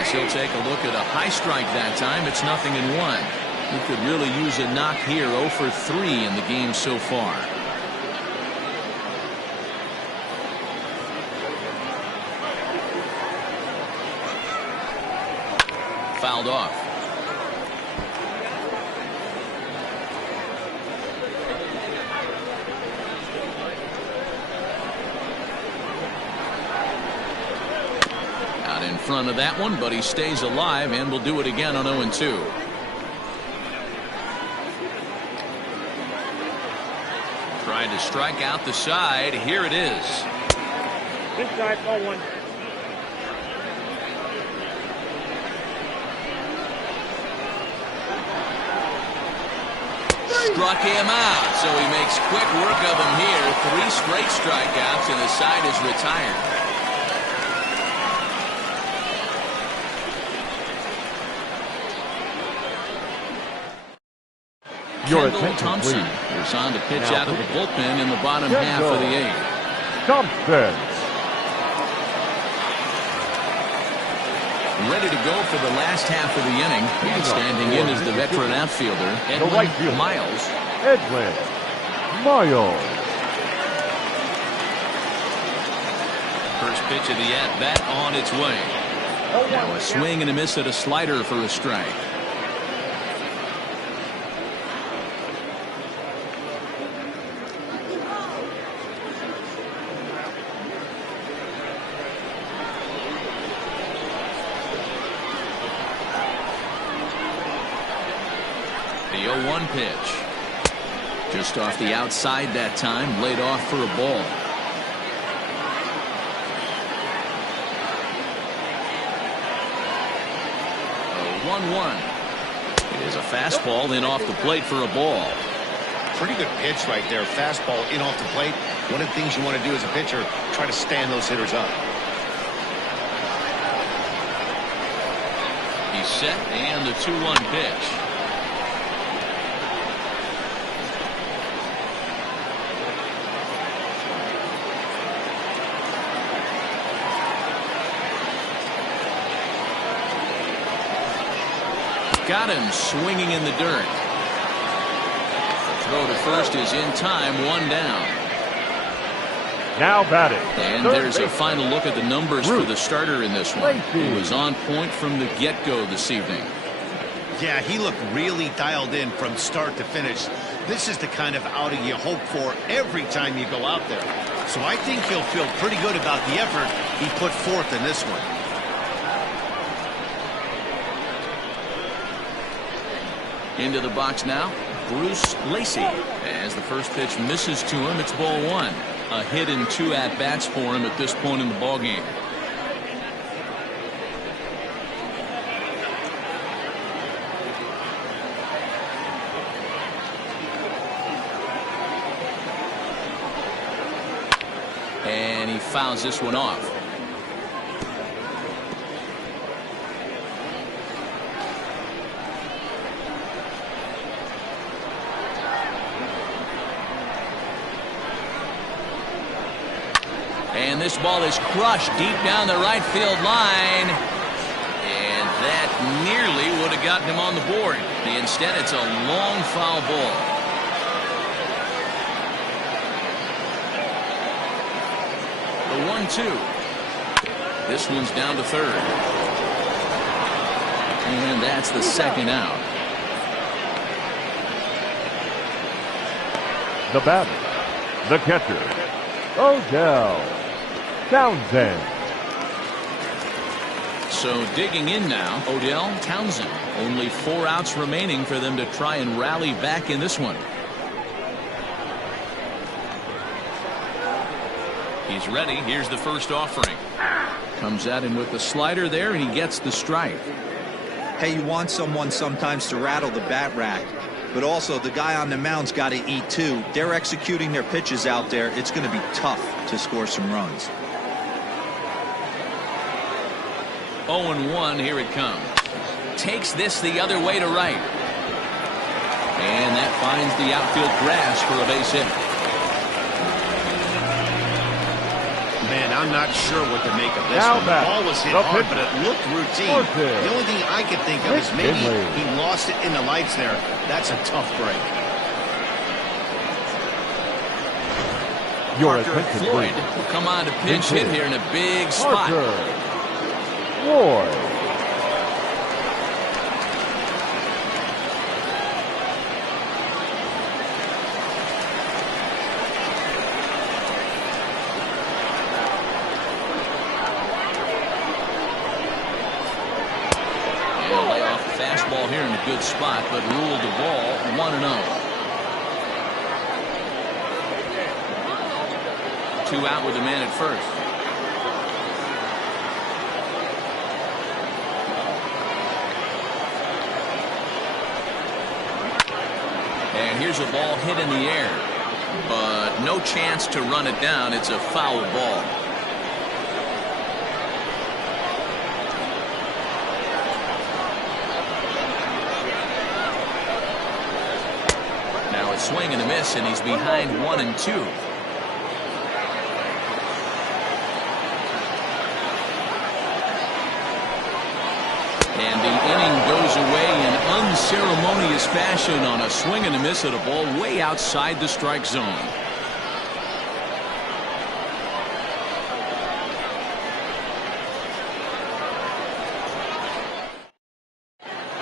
As he'll take a look at a high strike that time. It's 0-1. He could really use a knock here. 0 for 3 in the game so far. Fouled off. Out in front of that one, but he stays alive and will do it again on 0-2. Trying to strike out the side. Here it is. Inside, ball one. Struck him out, so he makes quick work of him here. 3 straight strikeouts, and the side is retired. Your Kendall attention, Thompson please. is on to pitch Now, out of the bullpen in the bottom half of the 8th. Thompson. Ready to go for the last half of the inning. And standing in is the veteran outfielder, Edwin right fielder. Miles. Edwin Miles. First pitch of the at-bat on its way. Now a swing and a miss at a slider for a strike. The 0-1 pitch. Just off the outside that time, laid off for a ball. A 1-1. It is a fastball in off the plate for a ball. Pretty good pitch right there. Fastball in off the plate. One of the things you want to do as a pitcher, try to stand those hitters up. He's set, and the 2-1 pitch. Got him swinging in the dirt. The throw to first is in time, 1 down. Now batting. And there's a final look at the numbers for the starter in this one. He was on point from the get-go this evening. Yeah, he looked really dialed in from start to finish. This is the kind of outing you hope for every time you go out there. So I think he'll feel pretty good about the effort he put forth in this one. Into the box now, Bruce Lacey. As the first pitch misses to him, it's ball 1. A hit and 2 at-bats for him at this point in the ballgame. And he fouls this one off. And this ball is crushed deep down the right field line. And That nearly would have gotten him on the board. Instead, it's a long foul ball. The 1-2. This one's down to third. And that's the second out. The batter, the catcher, Odell Townsend. So digging in now, Odell Townsend. Only 4 outs remaining for them to try and rally back in this one. He's ready. Here's the first offering. Comes at him with the slider there, and he gets the strike. Hey, you want someone sometimes to rattle the bat rack, but also the guy on the mound's got to eat too. They're executing their pitches out there. It's going to be tough to score some runs. 0-1, here it comes. Takes this the other way to right. And that finds the outfield grass for a base hit. Man, I'm not sure what to make of this Now one. The back. ball was hit The hard, pitch. but it looked routine. Ortiz. The only thing I can think of is maybe Finley. he lost it in the lights there. That's a tough break. Your Parker attention, Floyd please. will come on to pinch hit here in a big spot. Parker Floyd. And lay off the fastball here in a good spot, but ruled the ball 1-0. 2 out with the man at first. And here's a ball hit in the air, but no chance to run it down. It's a foul ball. Now it's swing and a miss, and he's behind 1-2. And the inning goes away in unceremonious fashion on a swing and a miss at a ball way outside the strike zone.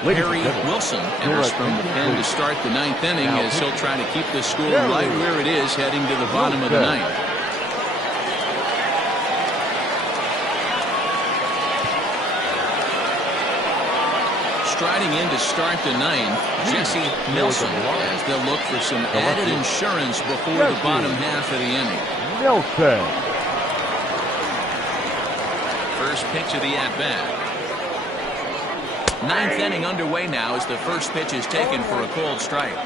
Harry Wilson enters from the pen to start the 9th inning as he'll try to keep the score right where it is heading to the bottom of the 9th. Striding in to start the 9th, Jesse Nelson, as they'll look for some added insurance before the bottom half of the inning. Nelson. First pitch of the at-bat. 9th inning underway now as the first pitch is taken for a cold strike.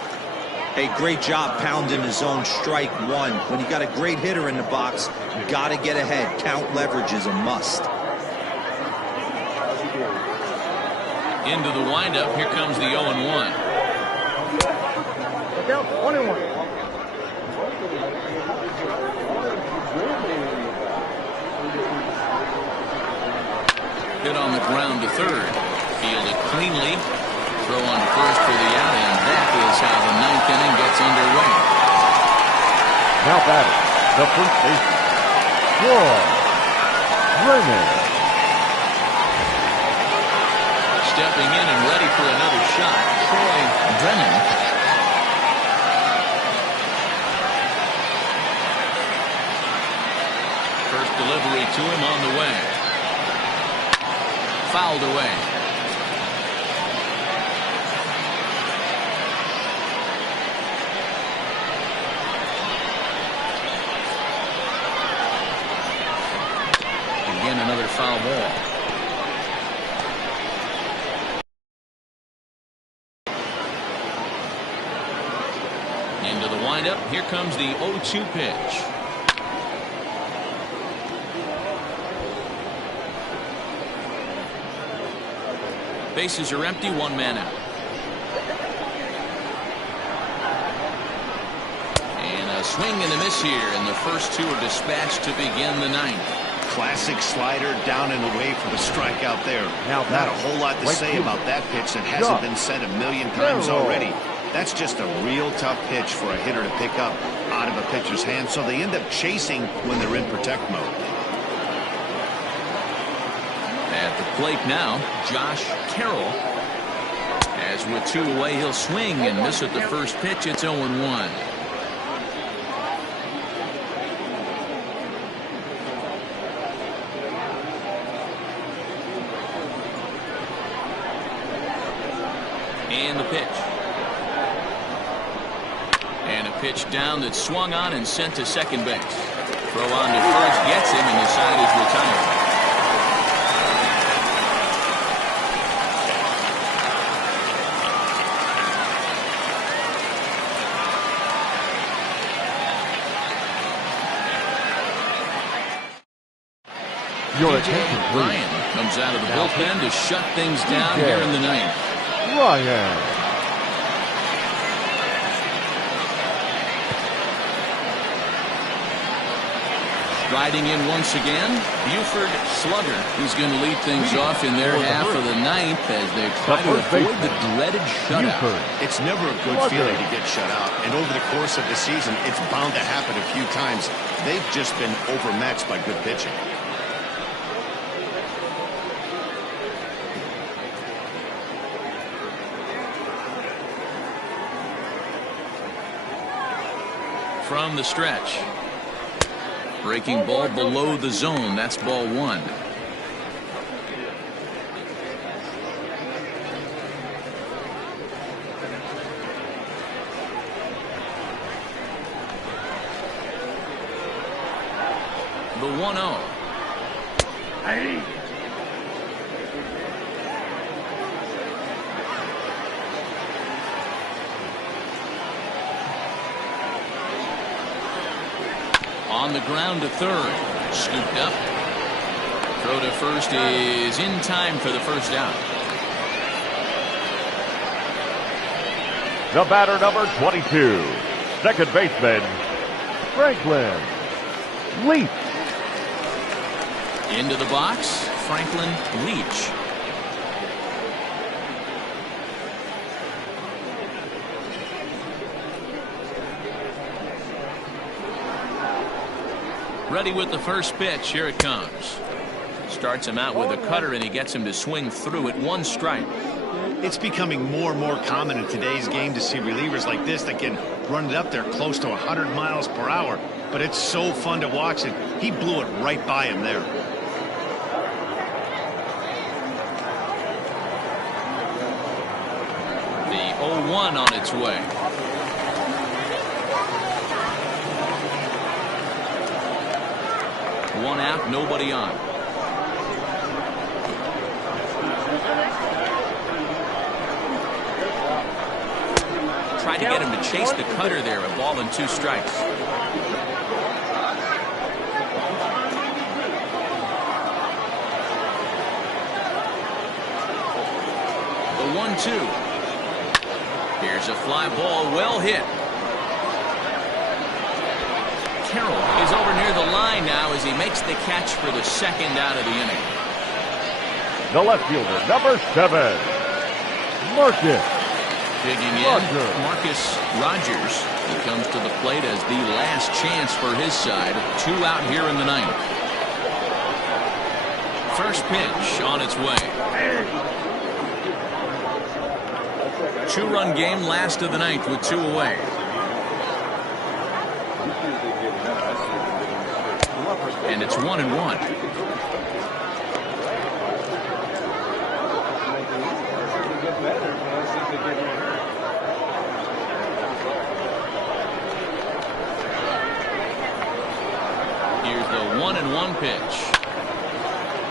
Hey, great job pounding the zone. Strike one. When you got a great hitter in the box, you got to get ahead. Count leverage is a must. Into the windup, here comes the 0-1. Look out, 1-1. Hit on the ground to third. Fielded cleanly. Throw on first for the out, and that is how the 9th inning gets underway. Now batting, the first baseman, Troy Brennan. Stepping in and ready for another shot, Troy Brennan. First delivery to him on the way. Fouled away. Again, another foul ball. Into the windup. Here comes the 0-2 pitch. Bases are empty, 1 man out. And a swing and a miss here, and the first 2 are dispatched to begin the 9th. Classic slider down and away for the strikeout there. Now Not a whole lot to say about that pitch that hasn't been said a million times already. That's just a real tough pitch for a hitter to pick up out of a pitcher's hand, so they end up chasing when they're in protect mode. At the plate now, Josh Carroll. As with 2 away, he'll swing and miss at the first pitch. It's 0-1. And the pitch. And a pitch down that's swung on and sent to second base. Throw on to first gets him, and the side is retired. Your attention, please. Ryan comes out of the bullpen to shut things down here in the 9th. Ryan. Riding in once again, Buford Slugger. He's going to lead things off in their half of the 9th as they try to avoid the dreaded shutout. It's never a good feeling to get shut out, and over the course of the season, it's bound to happen a few times. They've just been overmatched by good pitching. From the stretch. Breaking ball below the zone. That's ball 1. The 1-0. On the ground to third. Scooped up. Throw to first is in time for the first out. The batter, number 22. Second baseman, Franklin Leach. Into the box, Franklin Leach. Ready with the first pitch. Here it comes. Starts him out with a cutter, and he gets him to swing through it. 1 strike. It's becoming more and more common in today's game to see relievers like this that can run it up there close to 100 miles per hour. But it's so fun to watch it. He blew it right by him there. The 0-1 on its way. One out, nobody on. Tried to get him to chase the cutter there. A ball and 2 strikes. The 1-2. Here's a fly ball, well hit. Carroll is over near the line now as he makes the catch for the second out of the inning. The left fielder, number 7, Marcus Digging in, Rogers. Marcus Rogers. He comes to the plate as the last chance for his side. 2 out here in the 9th. First pitch on its way. 2-run game, last of the 9th with 2 away. And it's 1-1. Here's the 1-1 pitch.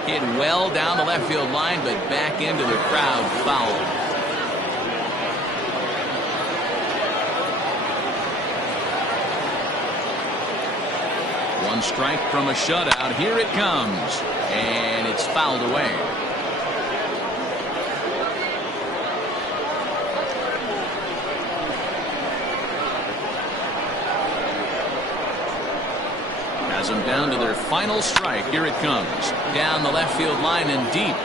Hit well down the left field line, but back into the crowd, foul. One strike from a shutout. Here it comes. And it's fouled away. has them down to their final strike. Here it comes. Down the left field line and deep.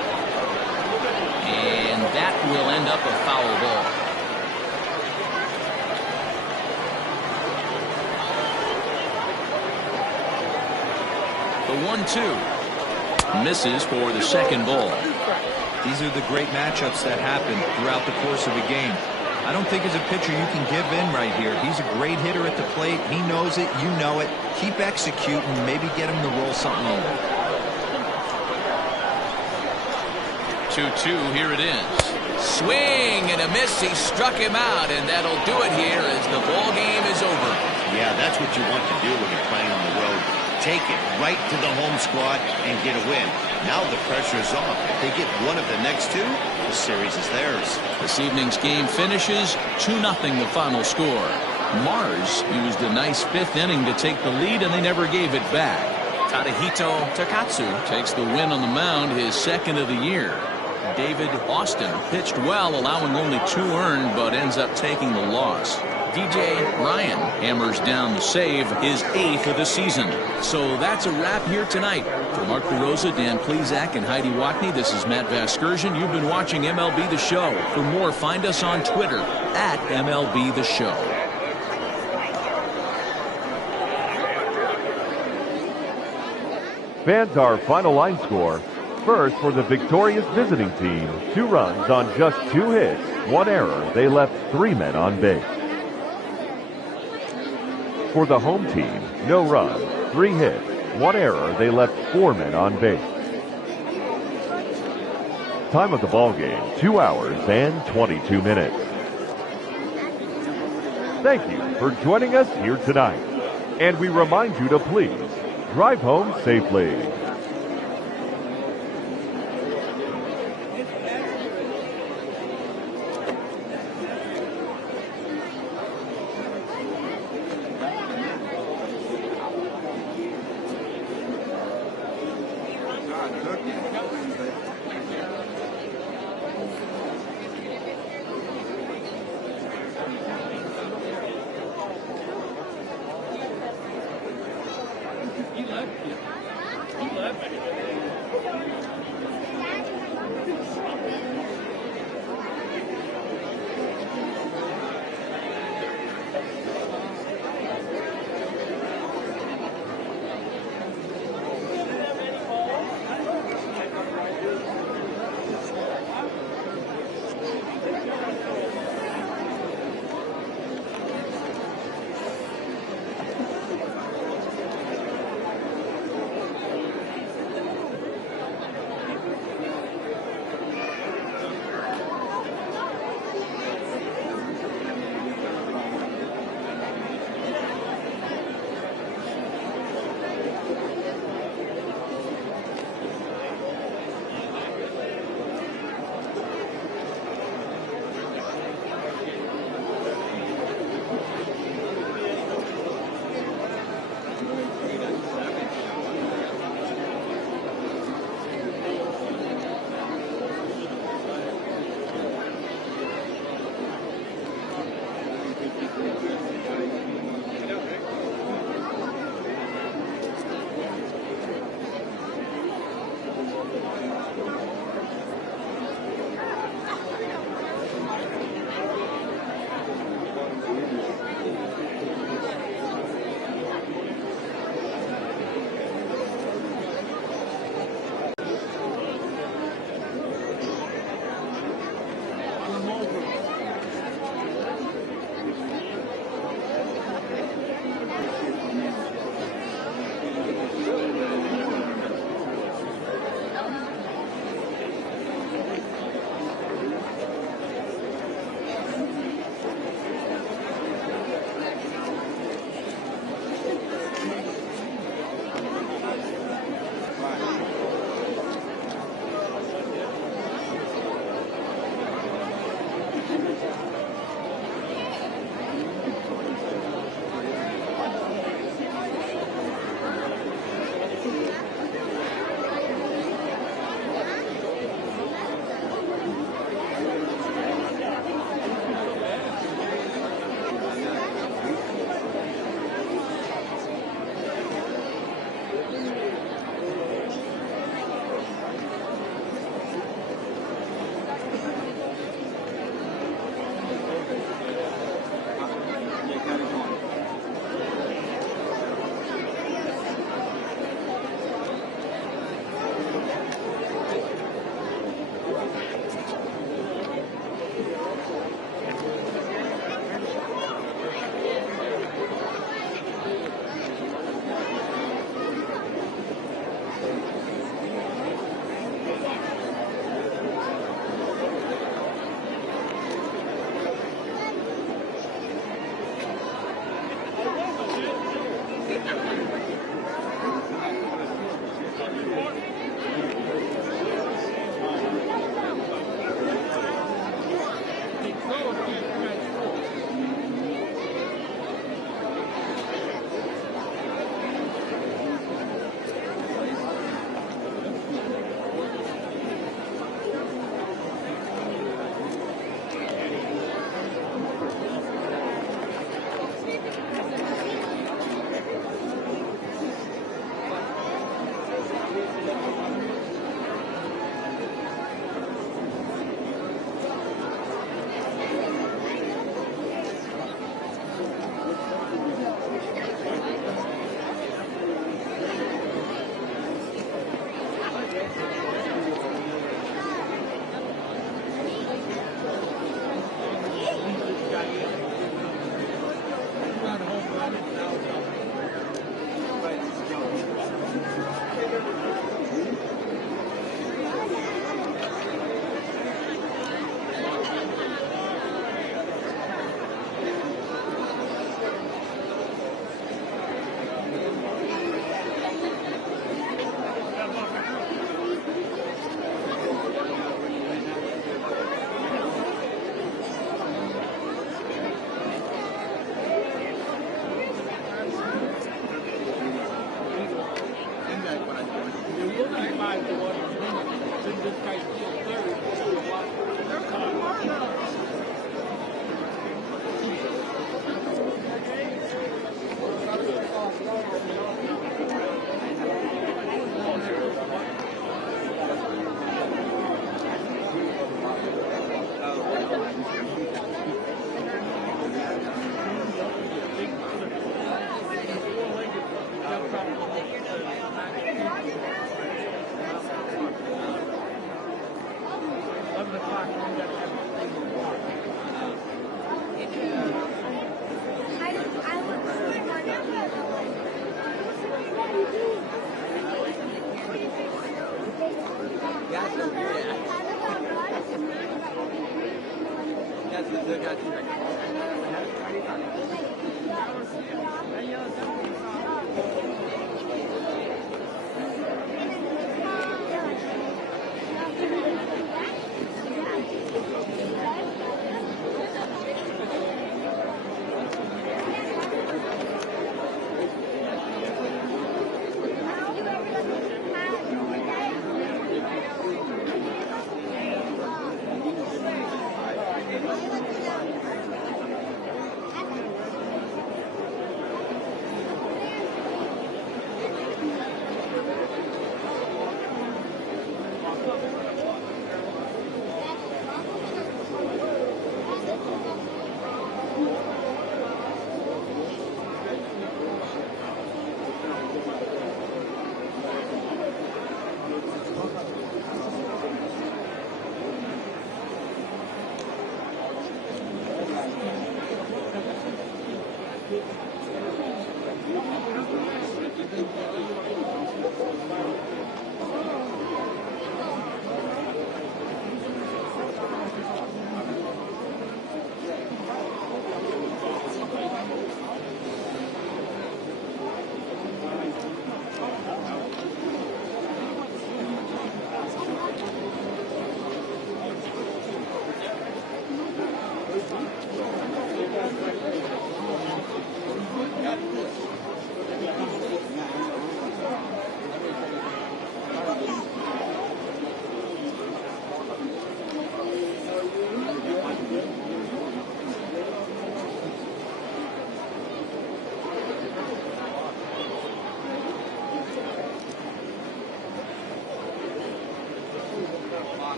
And that will end up a foul ball. The 1-2. Misses for the second ball. These are the great matchups that happen throughout the course of a game. I don't think as a pitcher you can give in right here. He's a great hitter at the plate. He knows it. You know it. Keep executing. Maybe get him to roll something over. 2-2. Here it is. Swing and a miss. He struck him out, and that'll do it here as the ball game is over. Yeah, that's what you want to do when you're playing on the road. Take it right to the home squad and get a win. Now the pressure is off. If they get one of the next two, the series is theirs. This evening's game finishes 2-0 the final score. Mars used a nice fifth inning to take the lead, and they never gave it back. Tadahito Takatsu takes the win on the mound, his second of the year. David Austin pitched well, allowing only 2 earned, but ends up taking the loss. DJ Ryan hammers down the save, his 8th of the season. So that's a wrap here tonight. For Mark DeRosa, Dan Plesac, and Heidi Watney, this is Matt Vasgersian. You've been watching MLB The Show. For more, find us on Twitter at MLB The Show. Fans, our final line score. First, for the victorious visiting team, 2 runs on just 2 hits, 1 error. They left 3 men on base. For the home team, no runs, 3 hits, 1 error. They left 4 men on base. Time of the ball game, 2 hours and 22 minutes. Thank you for joining us here tonight. And we remind you to please drive home safely.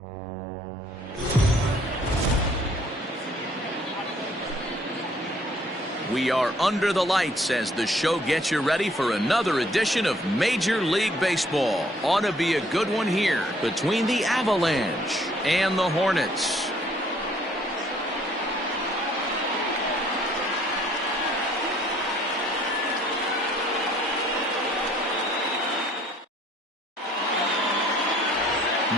We are under the lights as the show gets you ready for another edition of Major League Baseball. Ought to be a good one here between the Avalanche and the Hornets.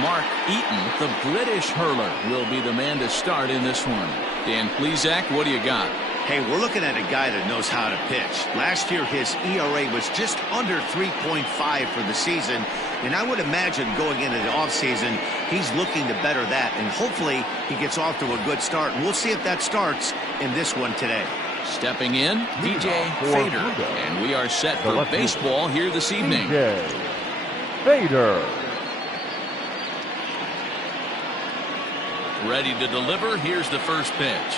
Mark Eaton, the British hurler, will be the man to start in this one. Dan Plesac, what do you got? Hey, we're looking at a guy that knows how to pitch. Last year, his ERA was just under 3.5 for the season, and I would imagine going into the offseason, he's looking to better that, and hopefully he gets off to a good start, and we'll see if that starts in this one today. Stepping in, DJ Fader, and we are set for baseball here this evening. DJ Fader. Ready to deliver. Here's the first pitch.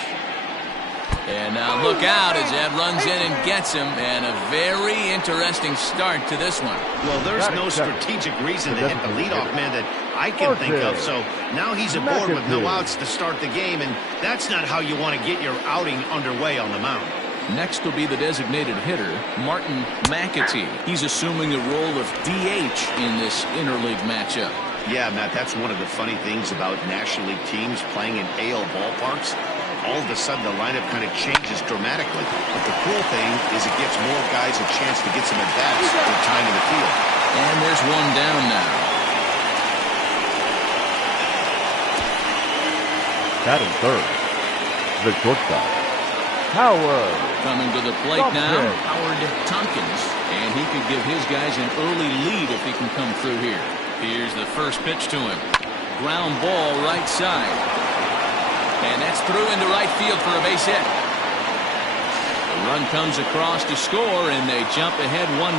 And now look out as Ed runs in and gets him, and a very interesting start to this one. Well, there's no strategic reason to hit the leadoff man that I can think of, so now he's aboard with no outs to start the game, and that's not how you want to get your outing underway on the mound. Next will be the designated hitter, Martin McAtee. He's assuming the role of DH in this interleague matchup. Yeah, Matt, that's one of the funny things about National League teams playing in AL ballparks. All of a sudden, the lineup kind of changes dramatically. But the cool thing is it gives more guys a chance to get some at-bats with time in the field. And there's one down now. Batting third, the shortstop, Howard. Coming to the plate now, Howard Tompkins. And he could give his guys an early lead if he can come through here. Here's the first pitch to him. Ground ball right side. And that's through into right field for a base hit. The run comes across to score, and they jump ahead 1-0.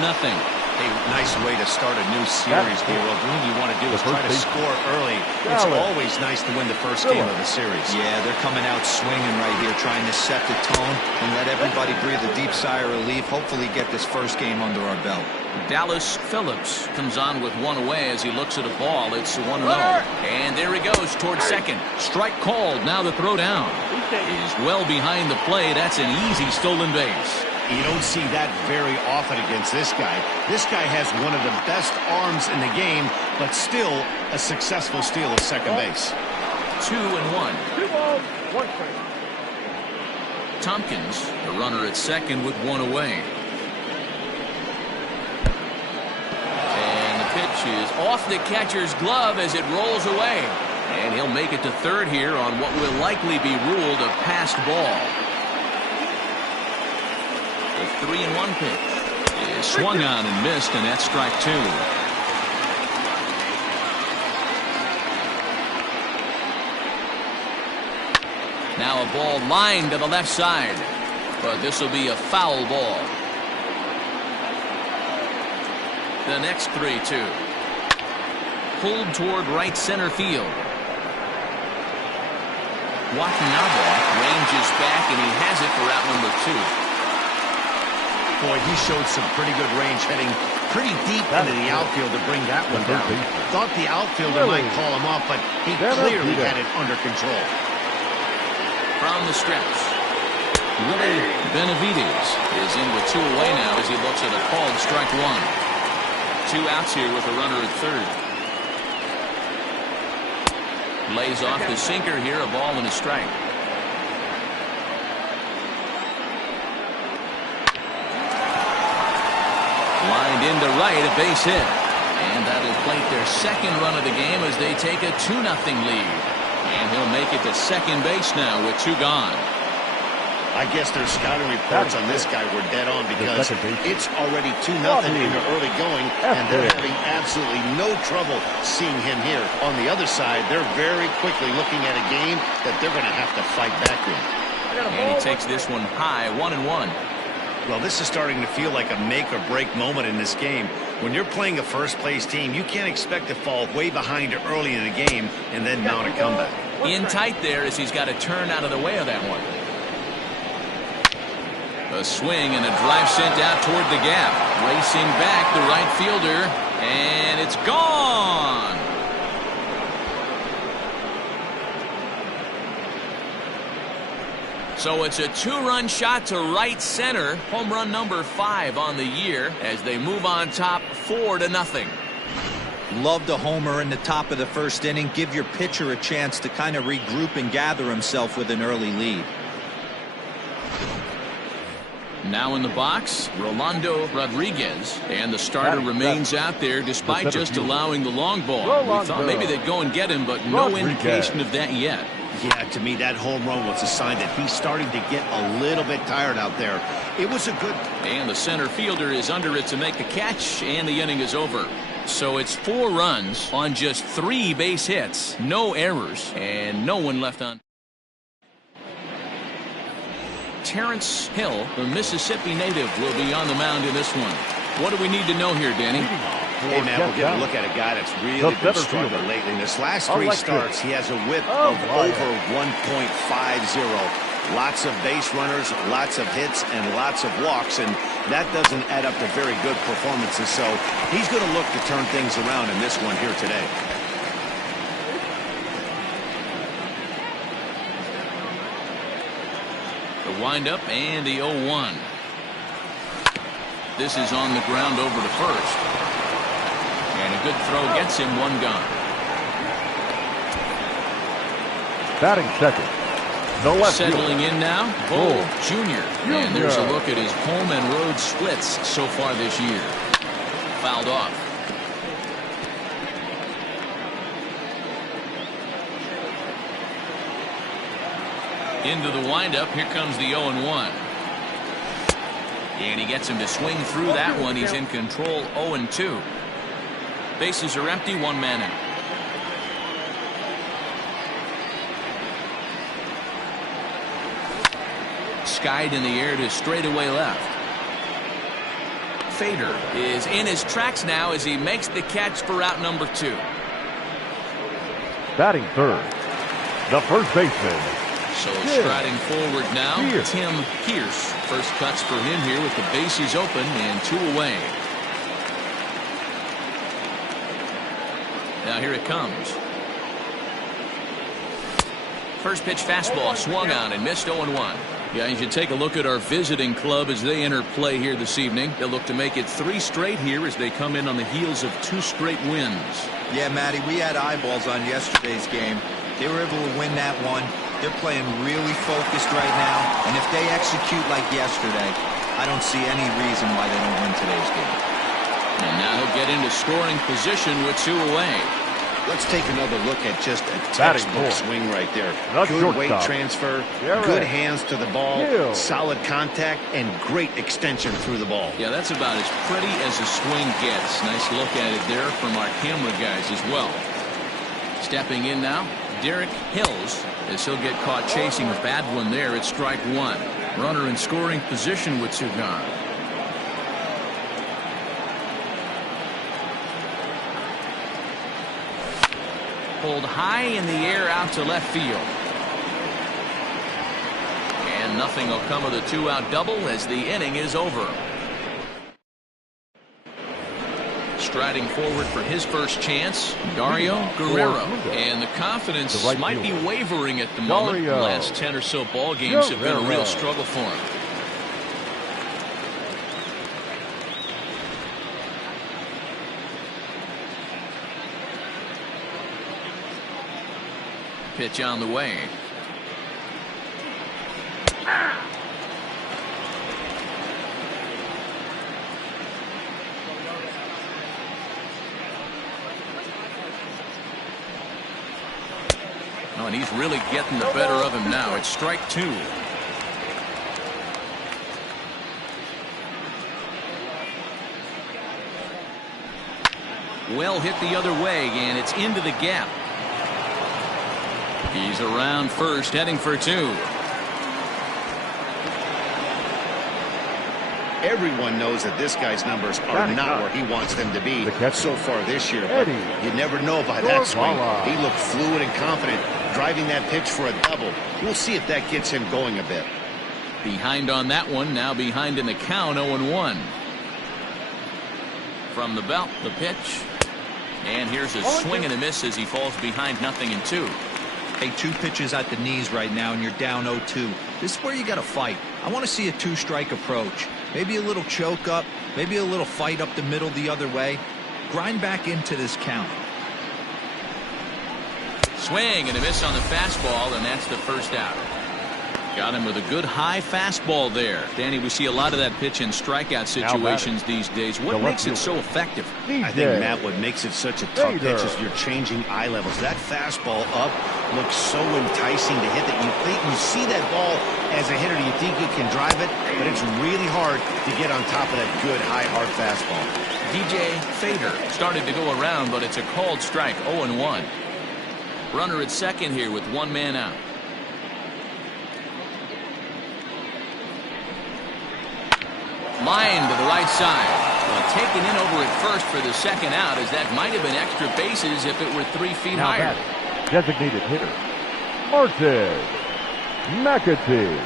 Hey, nice way to start a new series, D-Roll. The thing you want to do is try to score early. It's always nice to win the first game of the series. Yeah, they're coming out swinging right here, trying to set the tone and let everybody breathe a deep sigh of relief. Hopefully get this first game under our belt. Dallas Phillips comes on with one away as he looks at a ball. It's 1-0. And there he goes towards second. Strike called. Now the throw down. He's well behind the play. That's an easy stolen base. You don't see that very often against this guy. This guy has one of the best arms in the game, but still a successful steal of second base. 2-1. 2 balls, 1 strike. Tompkins, the runner at second with one away. And the pitch is off the catcher's glove as it rolls away. And he'll make it to third here on what will likely be ruled a passed ball. The 3-1 pitch is swung on and missed, and that's strike 2. Now a ball lined to the left side, but this will be a foul ball. The next 3-2. Pulled toward right center field. Watanabe ranges back, and he has it for out number 2. Boy, he showed some pretty good range, heading pretty deep into the outfield to bring that one down. Thought the outfielder might call him off, but he clearly had it under control. From the stretch, Willie Benavides is in with 2 away now as he looks at a called strike 1. 2 outs here with a runner at third. Lays off the sinker here, a ball and a strike. Lined into right, a base hit. And that'll plate their second run of the game as they take a 2-0 lead. And he'll make it to second base now with 2 gone. I guess their scouting reports on this guy were dead on because it's already 2-0 in the early going, and they're having absolutely no trouble seeing him here. On the other side, they're very quickly looking at a game that they're going to have to fight back in. And he takes this one high, 1-1. Well, this is starting to feel like a make-or-break moment in this game. When you're playing a first-place team, you can't expect to fall way behind early in the game and then mount a comeback. In tight there as he's got to turn out of the way of that one. A swing and a drive sent out toward the gap. Racing back the right fielder, and it's gone. So it's a 2-run shot to right center. Home run number 5 on the year as they move on top 4-0. Love the homer in the top of the first inning. Give your pitcher a chance to kind of regroup and gather himself with an early lead. Now in the box, Rolando Rodriguez, and the starter remains out there despite just allowing the long ball. We thought maybe they'd go and get him, but no indication of that yet. Yeah, to me, that home run was a sign that he's starting to get a little bit tired out there. It was a good... And the center fielder is under it to make the catch, and the inning is over. So it's 4 runs on just 3 base hits, no errors, and no one left on. Terrence Hill, the Mississippi native, will be on the mound in this one. What do we need to know here, Danny? Hey, man, we're getting a look at a guy that's really been struggling lately. In his last 3 starts, he has a whip of over 1.50. Lots of base runners, lots of hits, and lots of walks, and that doesn't add up to very good performances. So he's going to look to turn things around in this one here today. The windup and the 0-1. This is on the ground over to first. And a good throw gets him 1 gone. Batting second. No left Settling in now, Bull Jr. And there's a look at his home and road splits so far this year. Fouled off. Into the windup. Here comes the 0-1. And he gets him to swing through that one. He's in control. 0-2. Bases are empty. 1 man out. Skied in the air to straightaway left. Fader is in his tracks now as he makes the catch for out number 2. Batting third, the first baseman. So striding forward now, Tim Pierce. First cuts for him here with the bases open and 2 away. Now here it comes. First pitch fastball swung on and missed. 0-1. Yeah, you should take a look at our visiting club as they enter play here this evening. They'll look to make it 3 straight here as they come in on the heels of 2 straight wins. Yeah, Matty, we had eyeballs on yesterday's game. They were able to win that one. They're playing really focused right now, and if they execute like yesterday, I don't see any reason why they don't win today's game. And now he'll get into scoring position with 2 away. Let's take another look at just a textbook swing right there. Good weight transfer, good hands to the ball, solid contact, and great extension through the ball. Yeah, that's about as pretty as a swing gets. Nice look at it there from our camera guys as well. Stepping in now, Derek Hills, as he'll get caught chasing a bad one there at strike 1. Runner in scoring position with 2 gone. Pulled high in the air out to left field. And nothing will come of the 2-out double as the inning is over. Striding forward for his first chance, Dario Guerrero. And the confidence might be wavering at the moment. The last 10 or so ball games have been a real struggle for him. Pitch on the way. Oh, and he's really getting the better of him now. It's strike 2. Well hit the other way, and it's into the gap. He's around first, heading for 2. Everyone knows that this guy's numbers are not where he wants them to be so far this year. But you never know by that swing. He looked fluid and confident, driving that pitch for a double. We'll see if that gets him going a bit. Behind on that one, now behind in the count, 0-1. From the belt, the pitch. And here's a swing and a miss as he falls behind 0-2. Hey, 2 pitches at the knees right now, and you're down 0-2. This is where you got to fight. I want to see a 2-strike approach. Maybe a little choke up, maybe a little fight up the middle the other way. Grind back into this count. Swing and a miss on the fastball, and that's the first out. Got him with a good high fastball there. Danny, we see a lot of that pitch in strikeout situations these days. What makes it so effective? I think, Matt, what makes it such a tough pitch is you're changing eye levels. That fastball up looks so enticing to hit that you see that ball as a hitter, you think you can drive it, but it's really hard to get on top of that good high hard fastball. DJ Fader started to go around, but it's a called strike. 0-1. Runner at second here with 1 man out. Line to the right side. Well, taken in over at first for the second out, as that might have been extra bases if it were 3 feet higher. Designated hitter, Martin McAtee.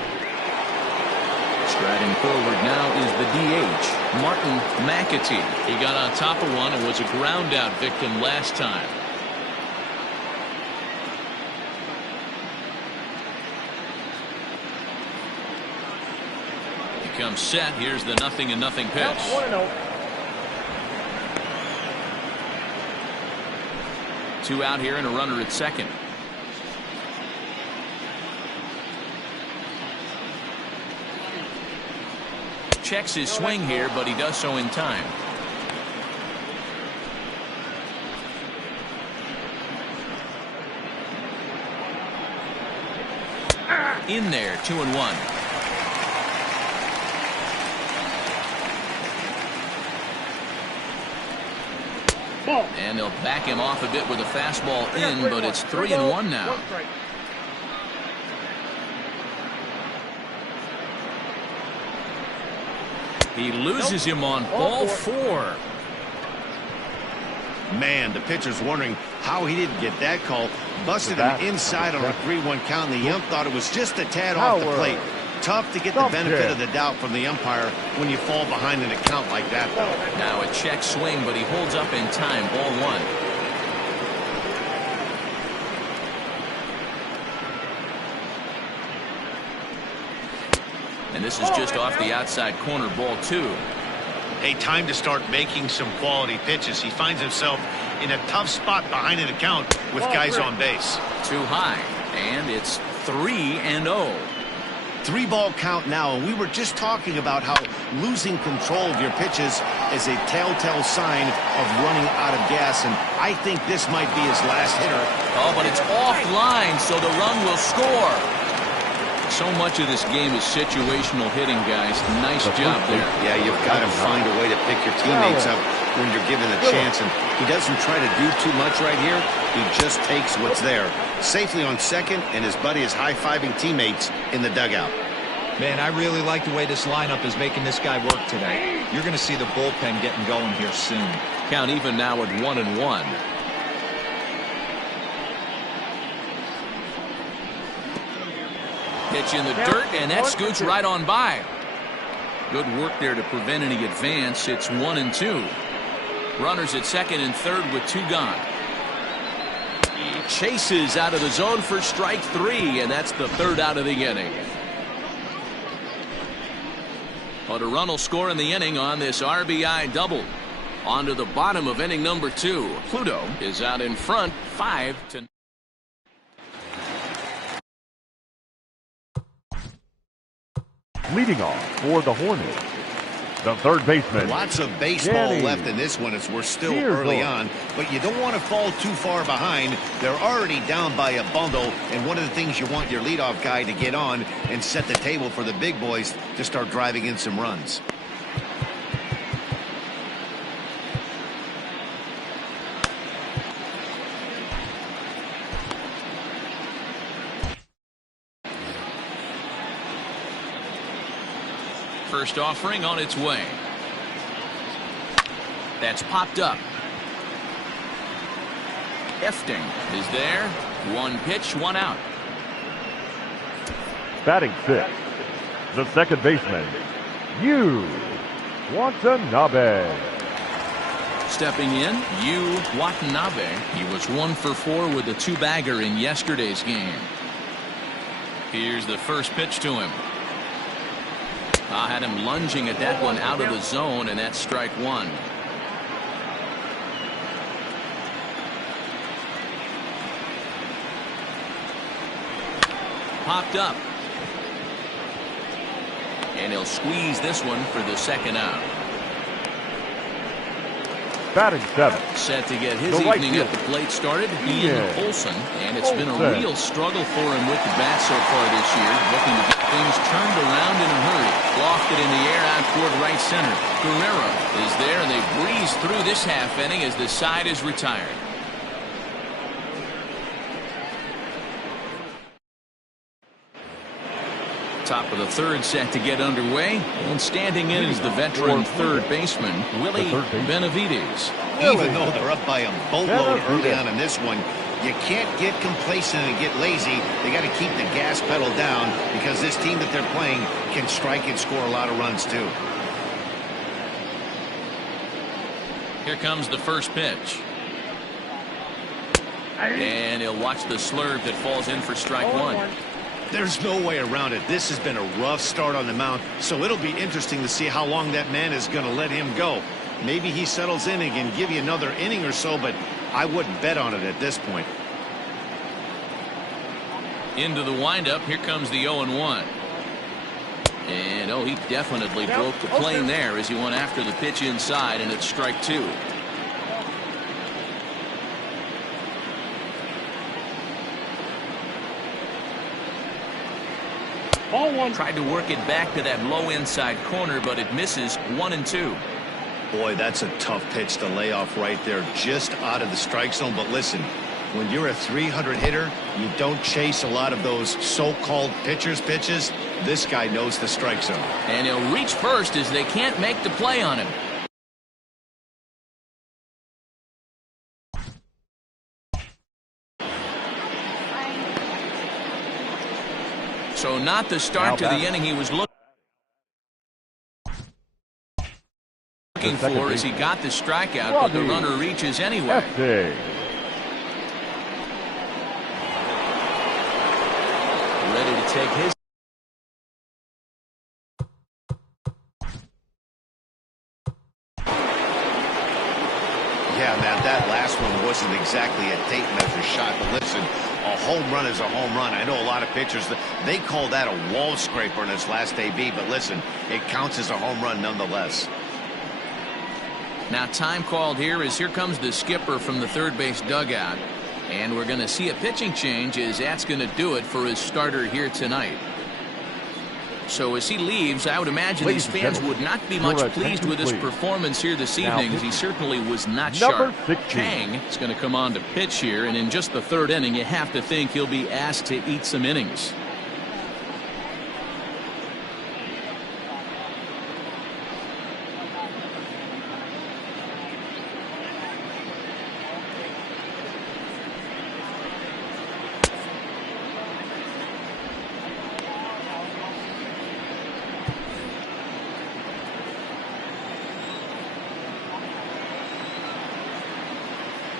Striding forward now is the DH, Martin McAtee. He got on top of one and was a ground out victim last time. Comes set. Here's the 0-0 pitch. 1-0. 2 out here and a runner at second. Checks his swing here, but he does so in time. In there, 2-1. And they'll back him off a bit with a fastball in, but it's 3-1 now. He loses him on ball 4. Man, the pitcher's wondering how he didn't get that call. Busted him inside on a 3-1 count, and the ump thought it was just a tad off the plate. Tough to get the benefit of the doubt from the umpire when you fall behind in a count like that, though. Now a check swing, but he holds up in time. Ball 1. And this is just off the outside corner. Ball 2. Hey, time to start making some quality pitches. He finds himself in a tough spot behind in a count with guys on base. Too high, and it's 3-0. 3-ball count now, and we were just talking about how losing control of your pitches is a telltale sign of running out of gas, and I think this might be his last hitter. Oh, but it's offline, so the run will score. So much of this game is situational hitting, guys. Nice job there. Yeah, you've got to find a way to pick your teammates up when you're given a chance, and he doesn't try to do too much right here. He just takes what's there. Safely on second, and his buddy is high-fiving teammates in the dugout. Man, I really like the way this lineup is making this guy work today. You're going to see the bullpen getting going here soon. Count even now at 1-1. Pitch in the dirt, and that scoots right on by. Good work there to prevent any advance. It's 1-2. Runners at second and third with 2 gone. Chases out of the zone for strike 3, and that's the 3rd out of the inning. But a run will score in the inning on this RBI double. On to the bottom of inning number 2. Pluto is out in front, 5-0. Leading off for the Hornets, the third baseman. Lots of baseball left in this one as we're still early on, but you don't want to fall too far behind. They're already down by a bundle, and one of the things you want your leadoff guy to get on and set the table for the big boys to start driving in some runs. First offering on its way. That's popped up. Efting is there. 1 pitch, 1 out. Batting 6th, the second baseman, Yu Watanabe. Stepping in, Yu Watanabe. He was 1 for 4 with a 2-bagger in yesterday's game. Here's the first pitch to him. I had him lunging at that one out of the zone, and that's strike 1. Popped up. And he'll squeeze this one for the second out. Batting 7. Set to get his The right evening at fielder. the plate started, Ian Olsen, and it's been a Olsen. real struggle for him with the bat so far this year, looking to get things turned around in a hurry. Lofted in the air out toward right center. Guerrero is there, and they breeze through this half inning as the side is retired. Top of the third set to get underway, and standing in is the veteran third baseman, Willie Benavides. Even though they're up by a boatload early on in this one, you can't get complacent and get lazy. They got to keep the gas pedal down because this team that they're playing can strike and score a lot of runs too. Here comes the first pitch. And he'll watch the slurve that falls in for strike 1. There's no way around it. This has been a rough start on the mound, so it'll be interesting to see how long that man is going to let him go. Maybe he settles in and can give you another inning or so, but I wouldn't bet on it at this point. Into the windup, here comes the 0-1. And he definitely broke the plane there as he went after the pitch inside, and it's strike 2. Ball 1. Tried to work it back to that low inside corner, but it misses. 1-2. Boy, that's a tough pitch to lay off right there, just out of the strike zone. But listen, when you're a 300 hitter, you don't chase a lot of those so-called pitchers' pitches. This guy knows the strike zone. And he'll reach first as they can't make the play on him. So not the start to the inning he was looking for as he got the strikeout, but the runner reaches anyway. Ready to take his. Yeah, man, that last one wasn't exactly a tape measure shot, but listen, a home run is a home run. I know a lot of pitchers, they call that a wall scraper in its last AB, but listen, it counts as a home run nonetheless. Now time called here as here comes the skipper from the third base dugout. And we're going to see a pitching change as that's going to do it for his starter here tonight. So as he leaves, I would imagine these fans would not be much pleased with his performance here this evening, as he certainly was not sharp. Chang is going to come on to pitch here, and in just the third inning, you have to think he'll be asked to eat some innings.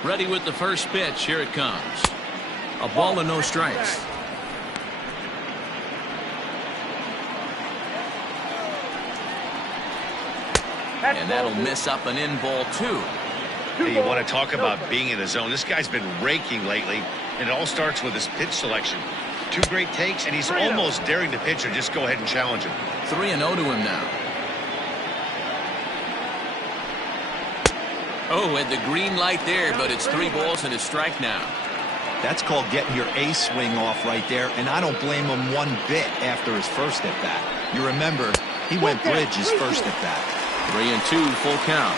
Ready with the first pitch. Here it comes. A ball and no strikes. And that'll miss up an in ball 2. Hey, you want to talk about being in the zone? This guy's been raking lately, and it all starts with his pitch selection. 2 great takes, and he's almost daring the pitcher just go ahead and challenge him. 3-0 to him now. Oh, at the green light there, but it's 3 balls and a strike now. That's called getting your A swing off right there, and I don't blame him one bit after his first at bat. You remember, he went bridge his first at bat. 3-2, full count.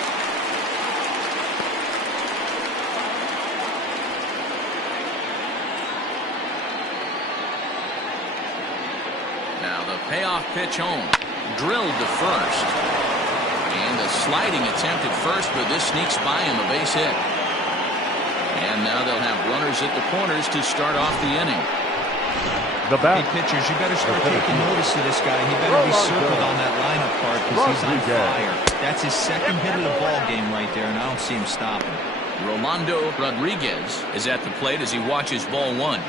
Now the payoff pitch home. Drilled to first. And a sliding attempt at first, but this sneaks by him, a base hit. And now they'll have runners at the corners to start off the inning. Hey, pitchers, you better start taking notice of this guy. He better be circled on that lineup card because he's on fire. That's his second hit of the ball game right there, and I don't see him stopping. Rolando Rodriguez is at the plate as he watches ball one.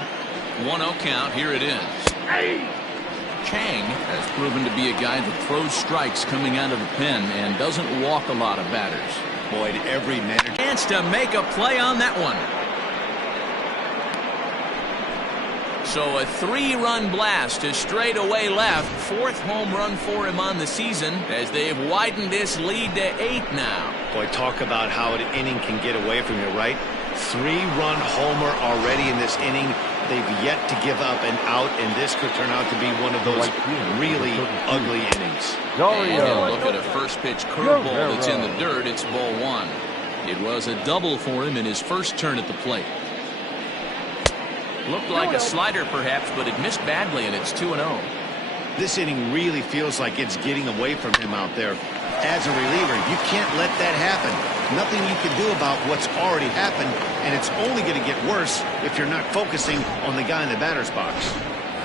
1-0 count. Here it is. Chang has proven to be a guy that throws strikes coming out of the pen and doesn't walk a lot of batters. Boyd, every manager. Chance to make a play on that one. So a 3-run blast to straightaway left. 4th home run for him on the season as they've widened this lead to 8 now. Boy, talk about how an inning can get away from you, right? 3-run homer already in this inning. They've yet to give up an out, and this could turn out to be one of those really ugly innings. And he'll look at a first pitch curveball that's in the dirt. It's ball one. It was a double for him in his first turn at the plate. Looked like a slider perhaps, but it missed badly, and it's 2-0. This inning really feels like it's getting away from him out there. As a reliever, you can't let that happen. Nothing you can do about what's already happened, and it's only going to get worse if you're not focusing on the guy in the batter's box.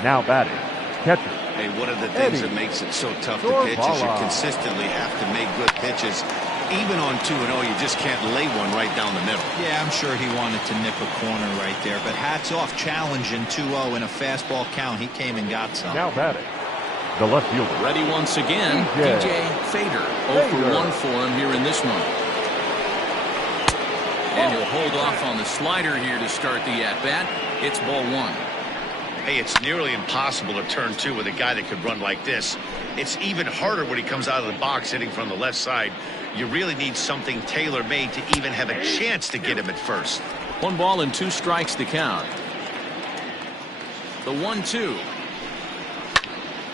Now batting, catcher. Hey, one of the things that makes it so tough to pitch is you consistently have to make good pitches. Even on 2-0, you just can't lay one right down the middle. Yeah, I'm sure he wanted to nip a corner right there, but hats off, challenging 2-0 in a fastball count. He came and got some. Now batting, the left fielder. Ready once again, DJ Fader. 0 for 1 for him here in this one. And he'll hold off on the slider here to start the at-bat. It's ball one. Hey, it's nearly impossible to turn 2 with a guy that could run like this. It's even harder when he comes out of the box hitting from the left side. You really need something tailor-made to even have a chance to get him at first. 1 ball and 2 strikes to count. The 1-2.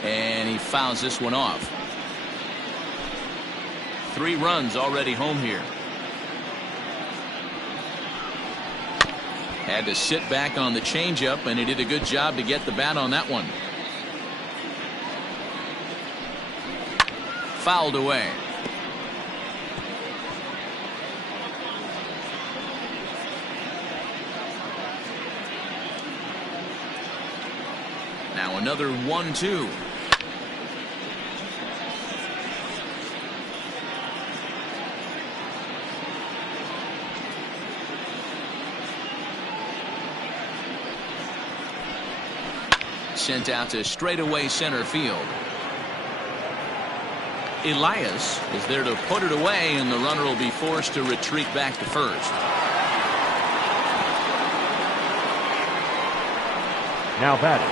And he fouls this one off. 3 runs already home here. Had to sit back on the changeup, and he did a good job to get the bat on that one. Fouled away. Now another 1-2. Sent out to straightaway center field. Elias is there to put it away, and the runner will be forced to retreat back to first. Now batting,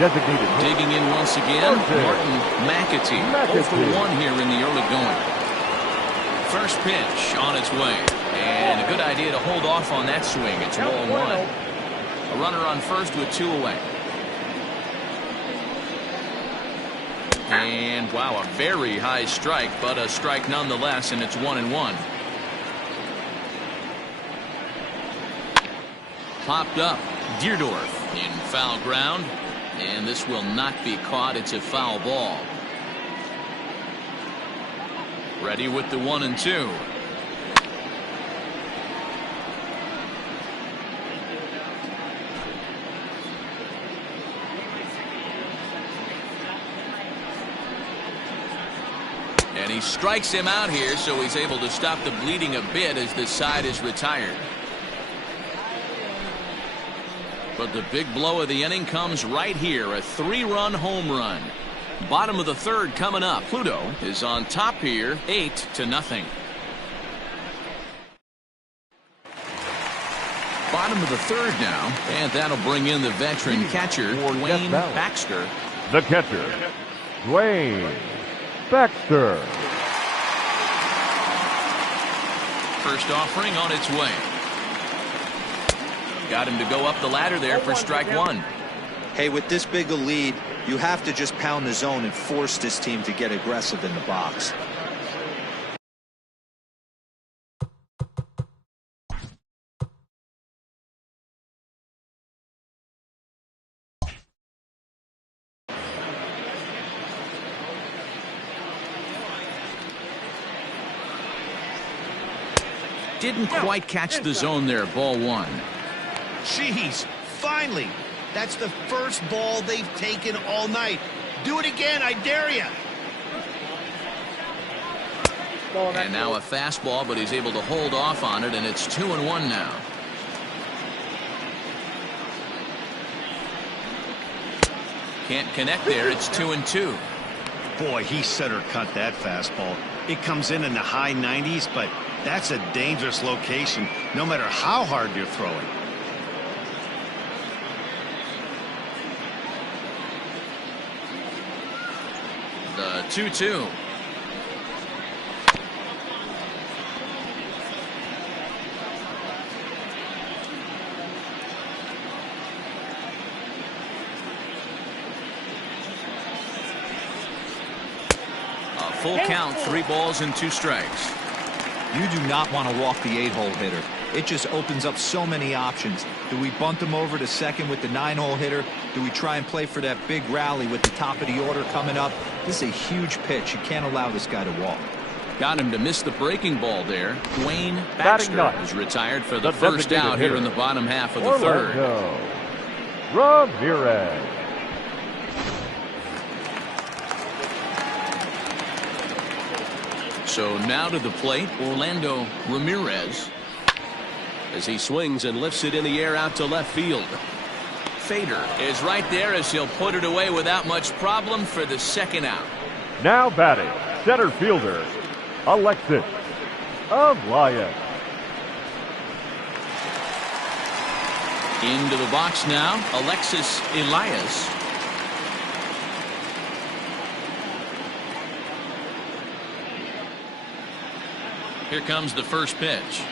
designated. Digging in once again, Martin McAtee. 0 for 1 here in the early going. First pitch on its way, and a good idea to hold off on that swing. It's ball one. A runner on first with 2 away. And wow, a very high strike, but a strike nonetheless, and it's 1-1. Popped up, Deerdorf in foul ground, and this will not be caught. It's a foul ball. Ready with the 1-2. And he strikes him out here, so he's able to stop the bleeding a bit as the side is retired. But the big blow of the inning comes right here, a 3-run home run. Bottom of the 3rd coming up. Pluto is on top here, 8-0. Bottom of the 3rd now, and that'll bring in the veteran catcher, Dwayne Baxter. The catcher, Dwayne Baxter. First offering on its way. Got him to go up the ladder there for strike 1. Hey, with this big a lead, you have to just pound the zone and force this team to get aggressive in the box. Didn't quite catch the zone there, ball 1. Jeez, finally. That's the first ball they've taken all night. Do it again, I dare you. And now a fastball, but he's able to hold off on it, and it's 2-1 now. Can't connect there. It's 2-2. Boy, he center cut that fastball. It comes in the high 90s, but that's a dangerous location no matter how hard you're throwing. The 2-2. Full count, 3 balls and 2 strikes. You do not want to walk the 8-hole hitter. It just opens up so many options. Do we bunt him over to second with the 9-hole hitter? Do we try and play for that big rally with the top of the order coming up? This is a huge pitch. You can't allow this guy to walk. Got him to miss the breaking ball there. Dwayne Baxter is retired for the first out here in the bottom half of the third. Ramirez. So now to the plate, Orlando Ramirez. As he swings and lifts it in the air out to left field. Fader is right there as he'll put it away without much problem for the second out. Now batting, center fielder, Alexis Elias. Into the box now, Alexis Elias. Here comes the first pitch.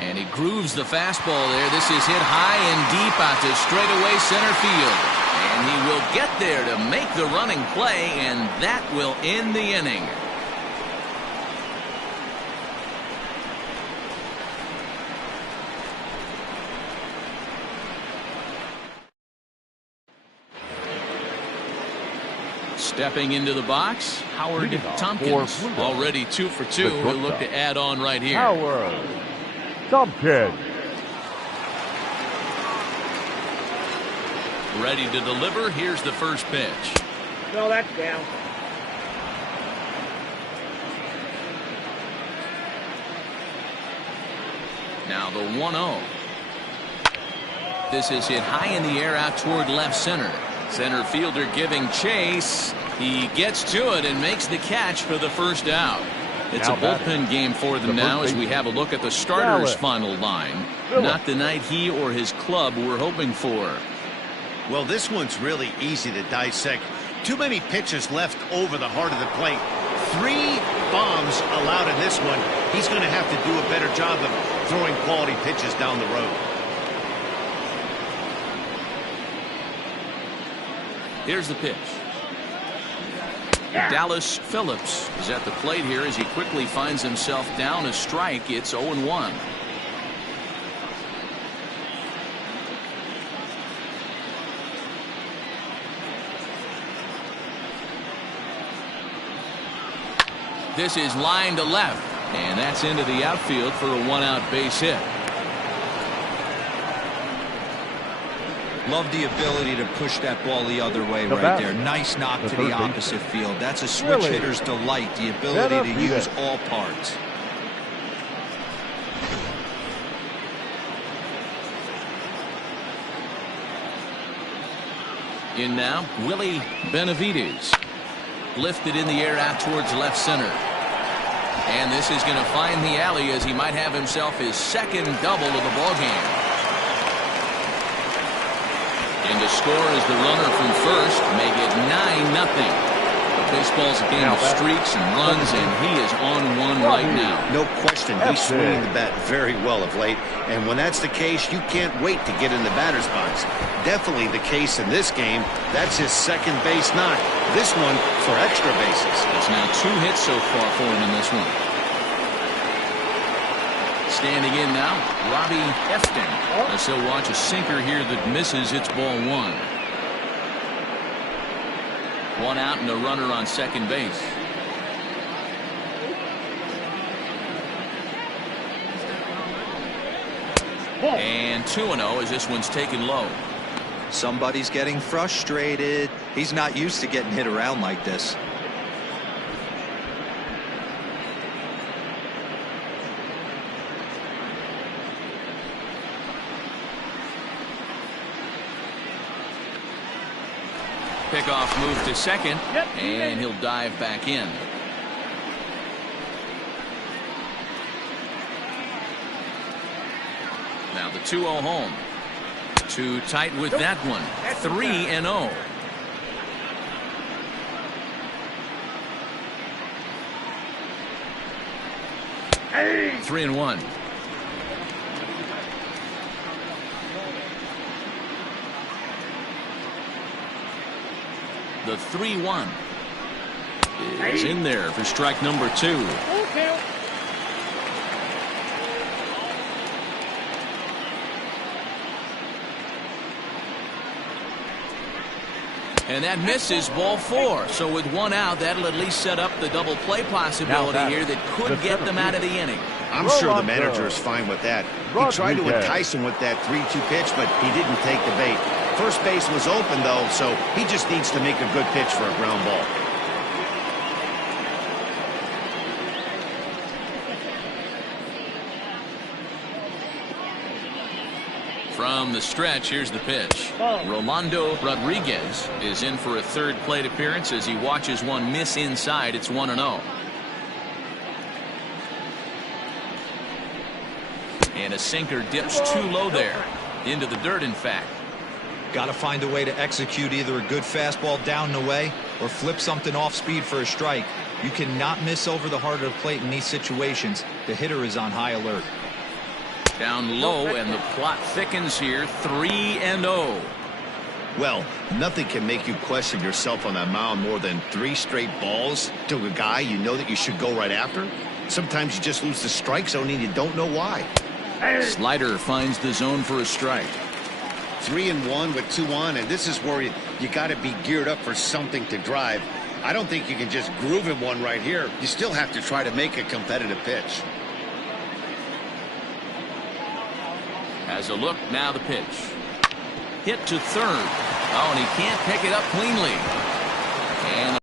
And he grooves the fastball there. This is hit high and deep out to straightaway center field. And he will get there to make the running play, and that will end the inning. Stepping into the box, Howard Tompkins, already 2 for 2. He'll look to add on right here. Howard Tompkins. Ready to deliver. Here's the first pitch. No, that's down. Now the 1-0. This is hit high in the air out toward left center. Center fielder giving chase. He gets to it and makes the catch for the first out. It's a bullpen game for them now as we have a look at the starter's final line. Not the night he or his club were hoping for. Well, this one's really easy to dissect. Too many pitches left over the heart of the plate. 3 bombs allowed in this one. He's going to have to do a better job of throwing quality pitches down the road. Here's the pitch. Dallas Phillips is at the plate here as he quickly finds himself down a strike. It's 0-1. This is line to left, and that's into the outfield for a 1-out base hit. Love the ability to push that ball the other way right there. Nice knock to the opposite field. That's a switch hitter's delight, the ability to use all parts. In now, Willie Benavides. Lifted in the air out towards left center. And this is going to find the alley as he might have himself his second double of the ballgame. And to score is the runner from first, make it 9-0. Baseball's a game of streaks and runs, and he is on one right now. No question, he's swinging the bat very well of late. And when that's the case, you can't wait to get in the batter's box. Definitely the case in this game. That's his second base knock. This one for extra bases. It's now 2 hits so far for him in this one. Standing in now, Robbie Efton. As he'll watch a sinker here that misses. It's ball 1. 1 out and a runner on second base. And 2-0 as this one's taken low. Somebody's getting frustrated. He's not used to getting hit around like this. pickoff move to second, and he'll dive back in. Now the 2-0 home. Too tight with that one. 3-0. Hey. 3-1. The 3-1 is in there for strike number 2. Okay. And that misses, ball 4. So with one out, that'll at least set up the double play possibility here that could get them out of the inning. I'm sure the manager is fine with that. He tried to entice him with that 3-2 pitch, but he didn't take the bait. First base was open, though, so he just needs to make a good pitch for a ground ball. From the stretch, here's the pitch. Rolando Rodriguez is in for a third plate appearance as he watches one miss inside. It's 1-0. And a sinker dips too low there. Into the dirt, in fact. Got to find a way to execute either a good fastball down and away or flip something off speed for a strike. You cannot miss over the heart of the plate in these situations. The hitter is on high alert. Down low, and the plot thickens here. 3-0. Well, nothing can make you question yourself on that mound more than 3 straight balls to a guy you know that you should go right after. Sometimes you just lose the strike zone and you don't know why. Slider finds the zone for a strike. 3-1 with 2 on, and this is where you got to be geared up for something to drive. I don't think you can just groove him one right here. You still have to try to make a competitive pitch. Has a look, now the pitch. Hit to third. Oh, and he can't pick it up cleanly. And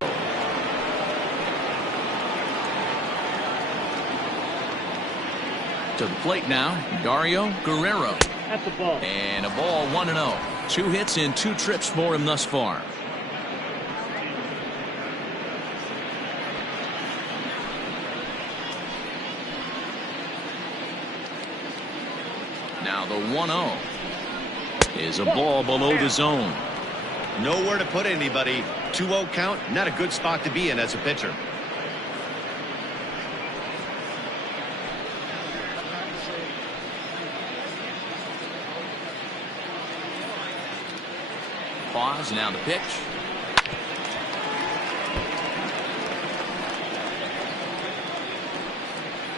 to the plate now, Dario Guerrero. At the ball. And a ball, 1-0. 2 hits in 2 trips for him thus far. Now the 1-0 is a ball below the zone. Nowhere to put anybody. 2-0 count, not a good spot to be in as a pitcher. Pause, now the pitch.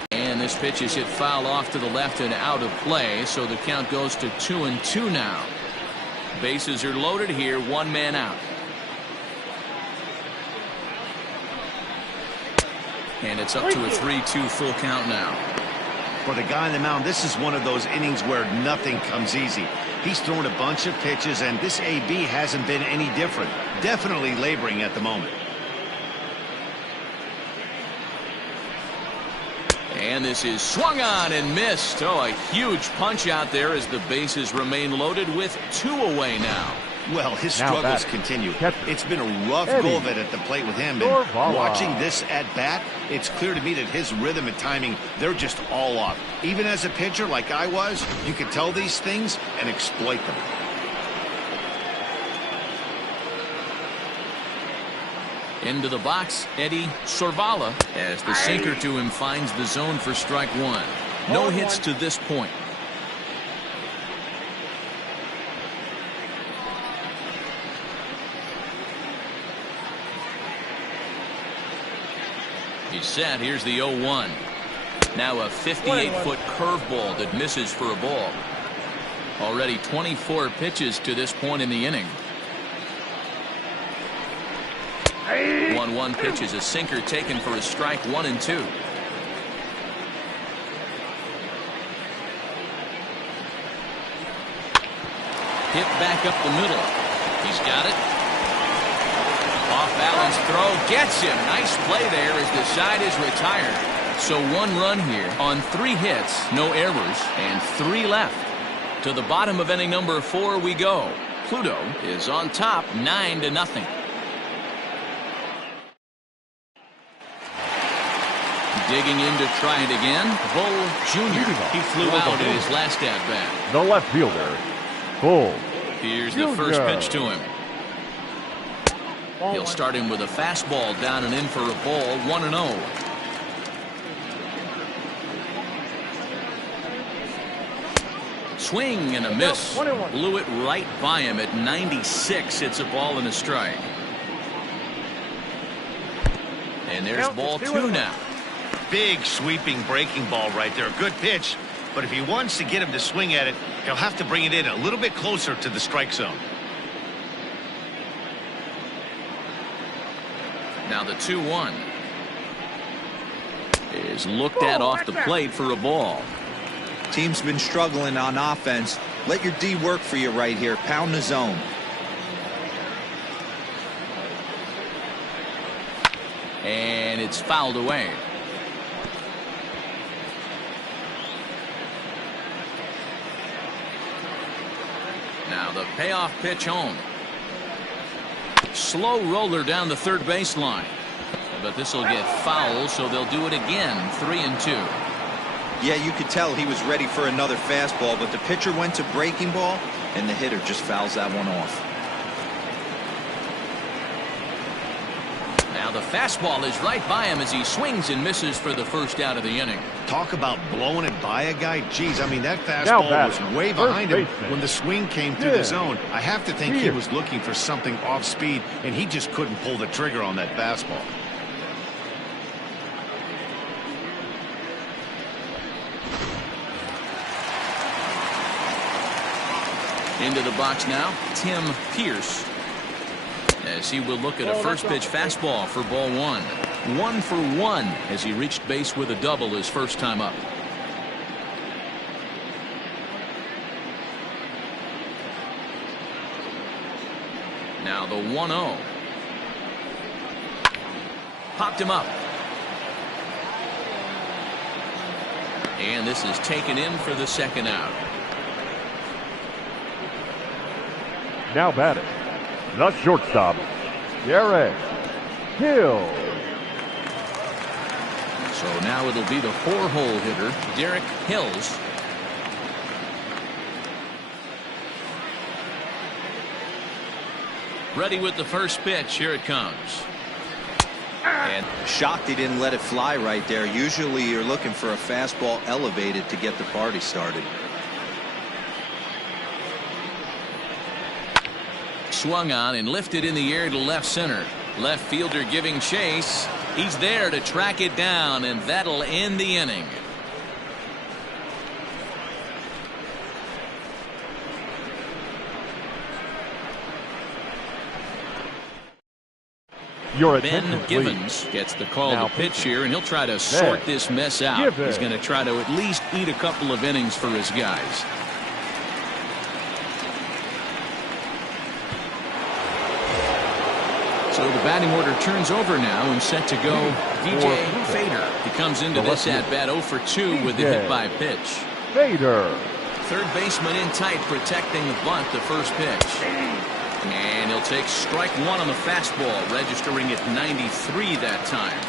And this pitch is hit foul off to the left and out of play, so the count goes to 2-2 now. Bases are loaded here, 1 man out. And it's up to a 3-2 full count now. For the guy on the mound, this is one of those innings where nothing comes easy. He's thrown a bunch of pitches, and this AB hasn't been any different. Definitely laboring at the moment. And this is swung on and missed. Oh, a huge punch out there as the bases remain loaded with 2 away now. Well, his struggles continue. It's been a rough go of it at the plate with him. And watching this at bat, it's clear to me that his rhythm and timing, they're just all off. Even as a pitcher like I was, you could tell these things and exploit them. Into the box, Eddie Sorvala, as the sinker to him finds the zone for strike 1. No hits to this point. He's set. Here's the 0-1. Now a 58-foot curveball that misses for a ball. Already 24 pitches to this point in the inning. 1-1 pitch is a sinker taken for a strike, 1-2. Hit back up the middle. He's got it. Off balance throw, gets him. Nice play there as the side is retired. So 1 run here on 3 hits, no errors, and 3 left. To the bottom of inning number 4 we go. Pluto is on top, 9-0. Digging in to try it again. Bull Jr. He flew out in his last at-bat. The left fielder, Bull Here's Jr. the first pitch to him. He'll start him with a fastball down and in for a ball, 1-0. Swing and a miss. Blew it right by him at 96. It's a ball and a strike. And there's ball 2 now. Big sweeping breaking ball right there. Good pitch. But if he wants to get him to swing at it, he'll have to bring it in a little bit closer to the strike zone. Now the 2-1 is looked at off the plate for a ball. Team's been struggling on offense. Let your D work for you right here. Pound the zone. And it's fouled away. Now the payoff pitch home. Slow roller down the third baseline. But this will get foul, so they'll do it again. 3-2. Yeah, you could tell he was ready for another fastball, but the pitcher went to breaking ball, and the hitter just fouls that one off. Now the fastball is right by him as he swings and misses for the first out of the inning. Talk about blowing it by a guy. Geez, I mean, that fastball was way behind him when the swing came through the zone. I have to think he was looking for something off speed, and he just couldn't pull the trigger on that fastball. Into the box now, Tim Pierce, as he will look at a first pitch fastball for ball 1. 1 for 1 as he reached base with a double his first time up. Now the 1-0. Popped him up. And this is taken in for the second out. Now batting, the shortstop, Derek Hill. So now it'll be the 4-hole hitter, Derek Hills. Ready with the first pitch. Here it comes. And shocked he didn't let it fly right there. Usually you're looking for a fastball elevated to get the party started. Swung on and lifted in the air to left center. Left fielder giving chase. He's there to track it down, and that'll end the inning. Your Ben attention, Givens please. gets the call Now to pitch pitching. here, and he'll try to sort this mess out. Givens. He's going to try to at least eat a couple of innings for his guys. So the batting order turns over now and set to go DJ Fader. He comes into this at-bat 0 for 2 with the hit by pitch. Fader. Third baseman in tight, protecting the bunt, the first pitch. And he'll take strike 1 on the fastball, registering at 93 that time.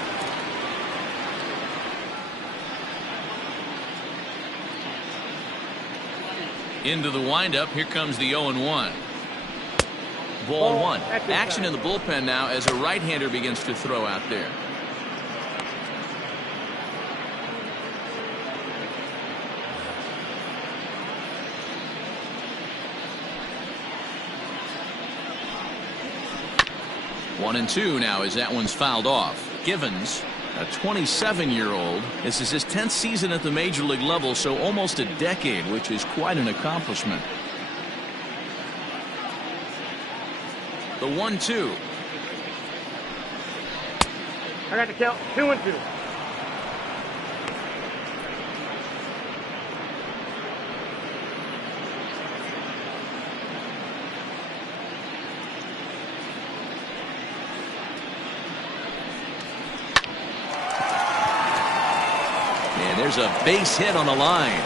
Into the windup, here comes the 0-1. Ball 1. Action in the bullpen now as a right-hander begins to throw out there. One and two now as that one's fouled off. Givens, a 27-year-old. This is his 10th season at the major league level, so almost a decade, which is quite an accomplishment. The 1-2. I got the count. 2-2. And there's a base hit on the line.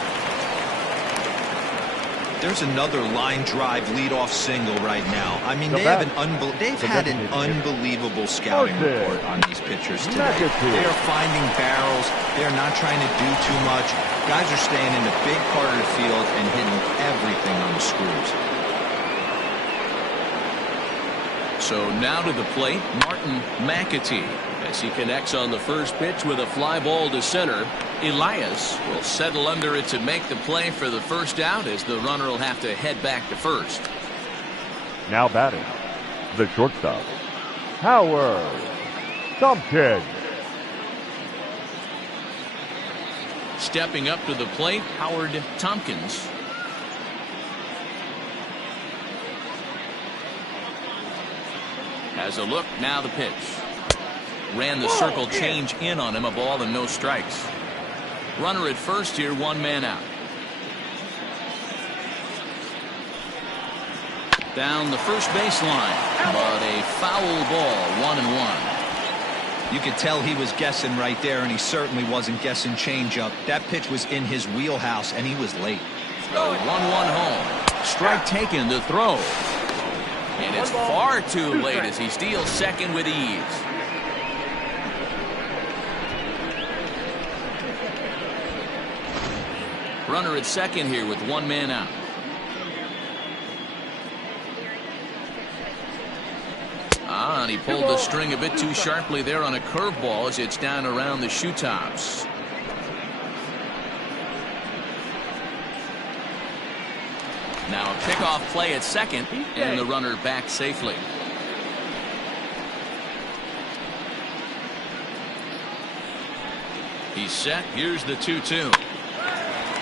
there's another line drive leadoff single right now. I mean, they've had an unbelievable scouting report on these pitchers today. They are finding barrels. They are not trying to do too much. Guys are staying in the big part of the field and hitting everything on the screws. So now to the plate, Martin McAtee, as he connects on the first pitch with a fly ball to center. Elias will settle under it to make the play for the first out, as the runner will have to head back to first. Now batting, the shortstop, Howard Tompkins. Stepping up to the plate, Howard Tompkins. Has a look, now the pitch. Ran the circle change in on him, a ball and no strikes. Runner at first here, one man out. Down the first baseline, but a foul ball, 1-1. You could tell he was guessing right there, and he certainly wasn't guessing changeup. That pitch was in his wheelhouse, and he was late. The 1-1 home. Strike taken to throw. And it's far too late as he steals second with ease. Runner at second here with one man out. And he pulled the string a bit too sharply there on a curveball as it's down around the shoe tops. Now a pickoff play at second, and the runner back safely. He's set. Here's the 2-2.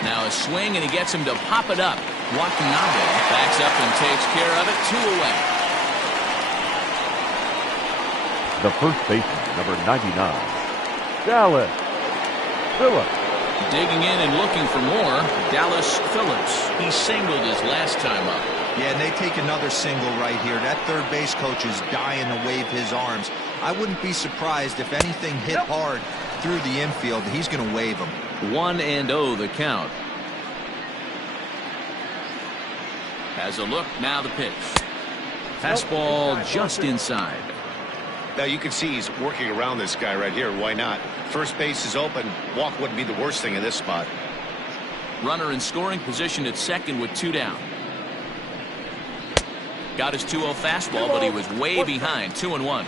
Now a swing, and he gets him to pop it up. Watanabe backs up and takes care of it. 2 away. The first baseman, number 99, Dallas Phillips. Digging in and looking for more, Dallas Phillips. He singled his last time up. Yeah, and they take another single right here. That third base coach is dying to wave his arms. I wouldn't be surprised if anything hit hard through the infield. He's going to wave them. 1-0 the count. Has a look, now the pitch. Fastball just inside. Now you can see he's working around this guy right here. Why not? First base is open. Walk wouldn't be the worst thing in this spot. Runner in scoring position at second with 2 down. Got his 2-0 fastball, but he was way behind. 2-1.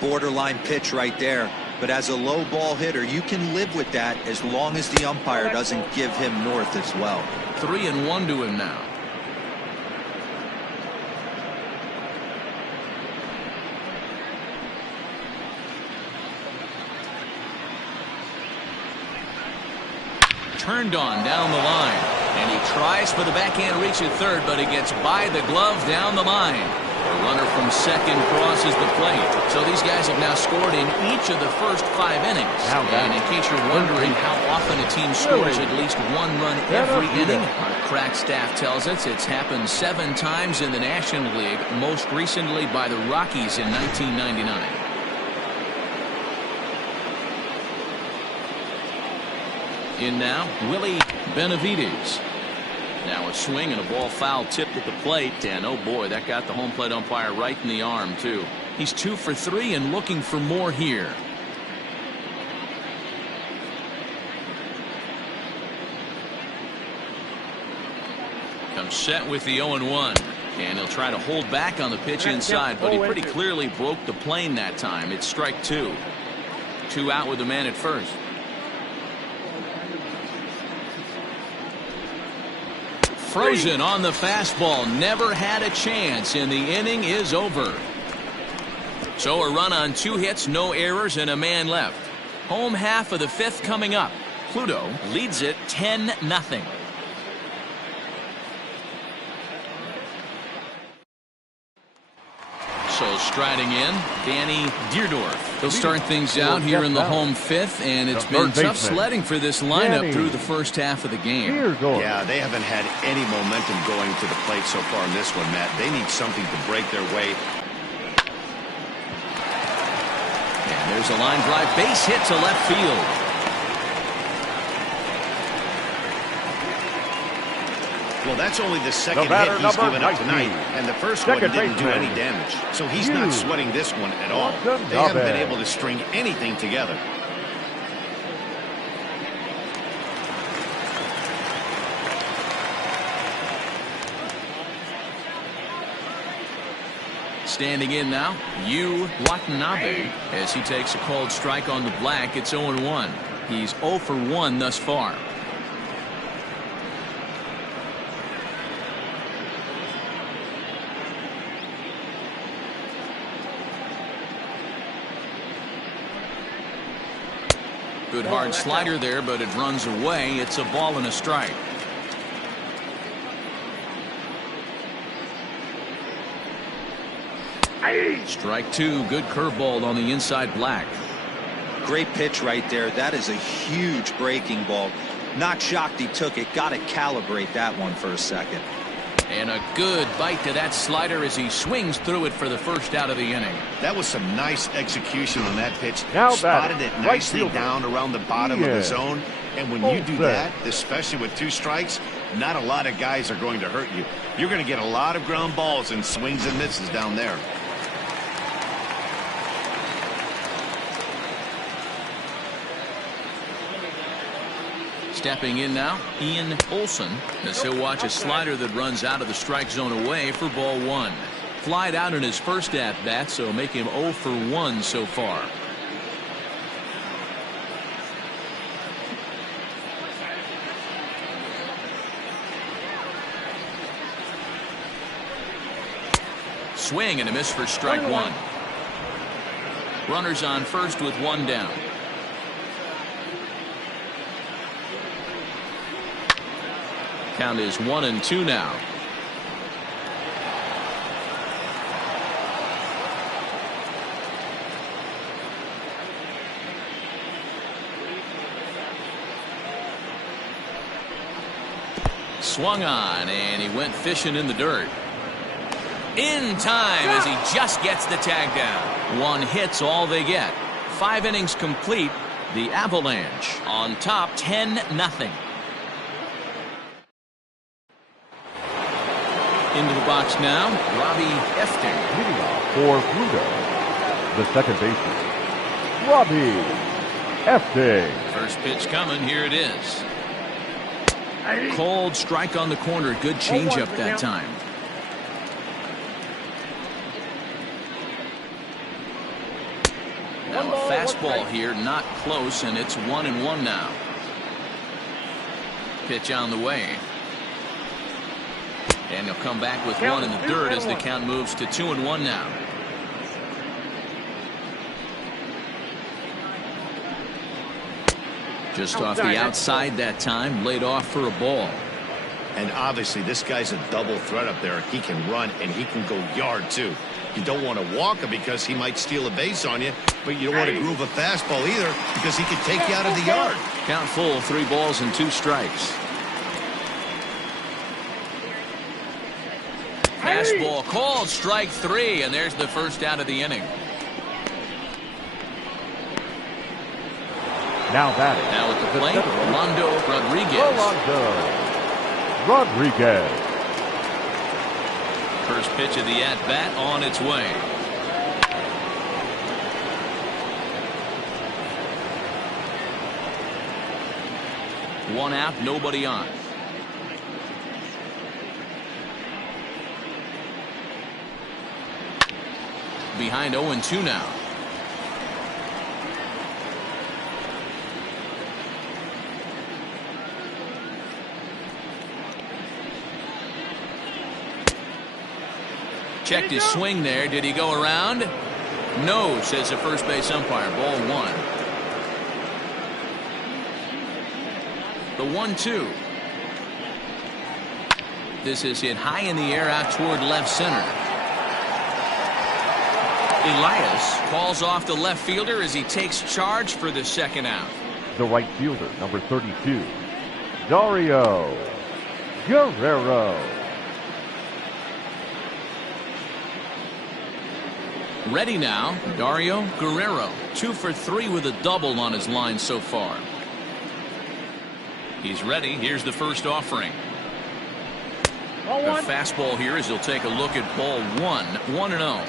Borderline pitch right there. But as a low ball hitter, you can live with that as long as the umpire doesn't give him north as well. 3-1 to him now. Turned on down the line, and he tries for the backhand reach at third, but he gets by the glove down the line. The runner from second crosses the plate. So these guys have now scored in each of the first 5 innings. And in case you're wondering how often a team scores at least 1 run every inning, our crack staff tells us it's happened 7 times in the National League, most recently by the Rockies in 1999. In now, Willie Benavides. Now a swing and a ball foul tipped at the plate, and oh boy, that got the home plate umpire right in the arm too. He's 2 for 3 and looking for more here. Comes set with the 0-1, and he'll try to hold back on the pitch inside, but he pretty clearly broke the plane that time. It's strike 2. 2 out with the man at first. Frozen on the fastball, never had a chance, and the inning is over. So a run on 2 hits, no errors, and a man left. Home half of the 5th coming up. Pluto leads it 10-0. So striding in, Danny Deerdorf. He'll start things out here in the home 5th, and it's been tough sledding for this lineup through the first half of the game. Yeah, they haven't had any momentum going to the plate so far in this one, Matt. They need something to break their way. And there's a line drive base hit to left field. Well, that's only the second batter, hit he's number given up 19. tonight, and the first one Second didn't do baseman. any damage. So he's Hugh not sweating this one at all. Watanabe. They haven't been able to string anything together. Standing in now, Yu Watanabe, as he takes a called strike on the black. It's 0-1. He's 0 for 1 thus far. Good hard slider there, but it runs away. It's a ball and a strike. Strike 2. Good curveball on the inside black. Great pitch right there. That is a huge breaking ball. Not shocked he took it. Got to calibrate that one for a second. And a good bite to that slider as he swings through it for the first out of the inning. That was some nice execution on that pitch. Now Spotted batting, it right nicely fielder. down around the bottom of the Ian zone. And when you do Olsen. that, especially with 2 strikes, not a lot of guys are going to hurt you. You're going to get a lot of ground balls and swings and misses down there. Stepping in now, Ian Olsen, as he'll watch a slider that runs out of the strike zone away for ball 1. Flied out in his first at-bat, so make him 0 for 1 so far. Swing and a miss for strike 1. Runners on first with 1 down. Count is 1-2 now. Swung on, and he went fishing in the dirt. In time as he just gets the tag down. 1 hit's all they get. 5 innings complete. The Avalanche on top 10-0. Into the box now, Robbie Efting. Leading off for Pluto, the second baseman, Robbie Efting. First pitch coming, here it is. Cold strike on the corner, good changeup that time. Now a fastball here, not close, and it's 1-1 now. Pitch on the way. And he'll come back with 1 in the dirt as the count moves to 2-1 now. Just off the outside that time, laid off for a ball. And obviously this guy's a double threat up there. He can run and he can go yard too. You don't want to walk him because he might steal a base on you, but you don't want to groove a fastball either because he can take you out of the yard. Count full, 3 balls and 2 strikes. Fastball called, strike 3, and there's the first out of the inning. Now batting. Now at the plate, Rolando Rodriguez. Rolando Rodriguez. First pitch of the at-bat on its way. One out, nobody on. Behind 0-2 now. Checked his swing there. Did he go around? No, says the first base umpire. Ball 1. The 1-2. This is hit high in the air out toward left center. Elias calls off the left fielder as he takes charge for the second out. The right fielder, number 32, Dario Guerrero. Ready now, Dario Guerrero. 2 for 3 with a double on his line so far. He's ready. Here's the first offering. A fastball here as he'll take a look at ball 1, 1-0.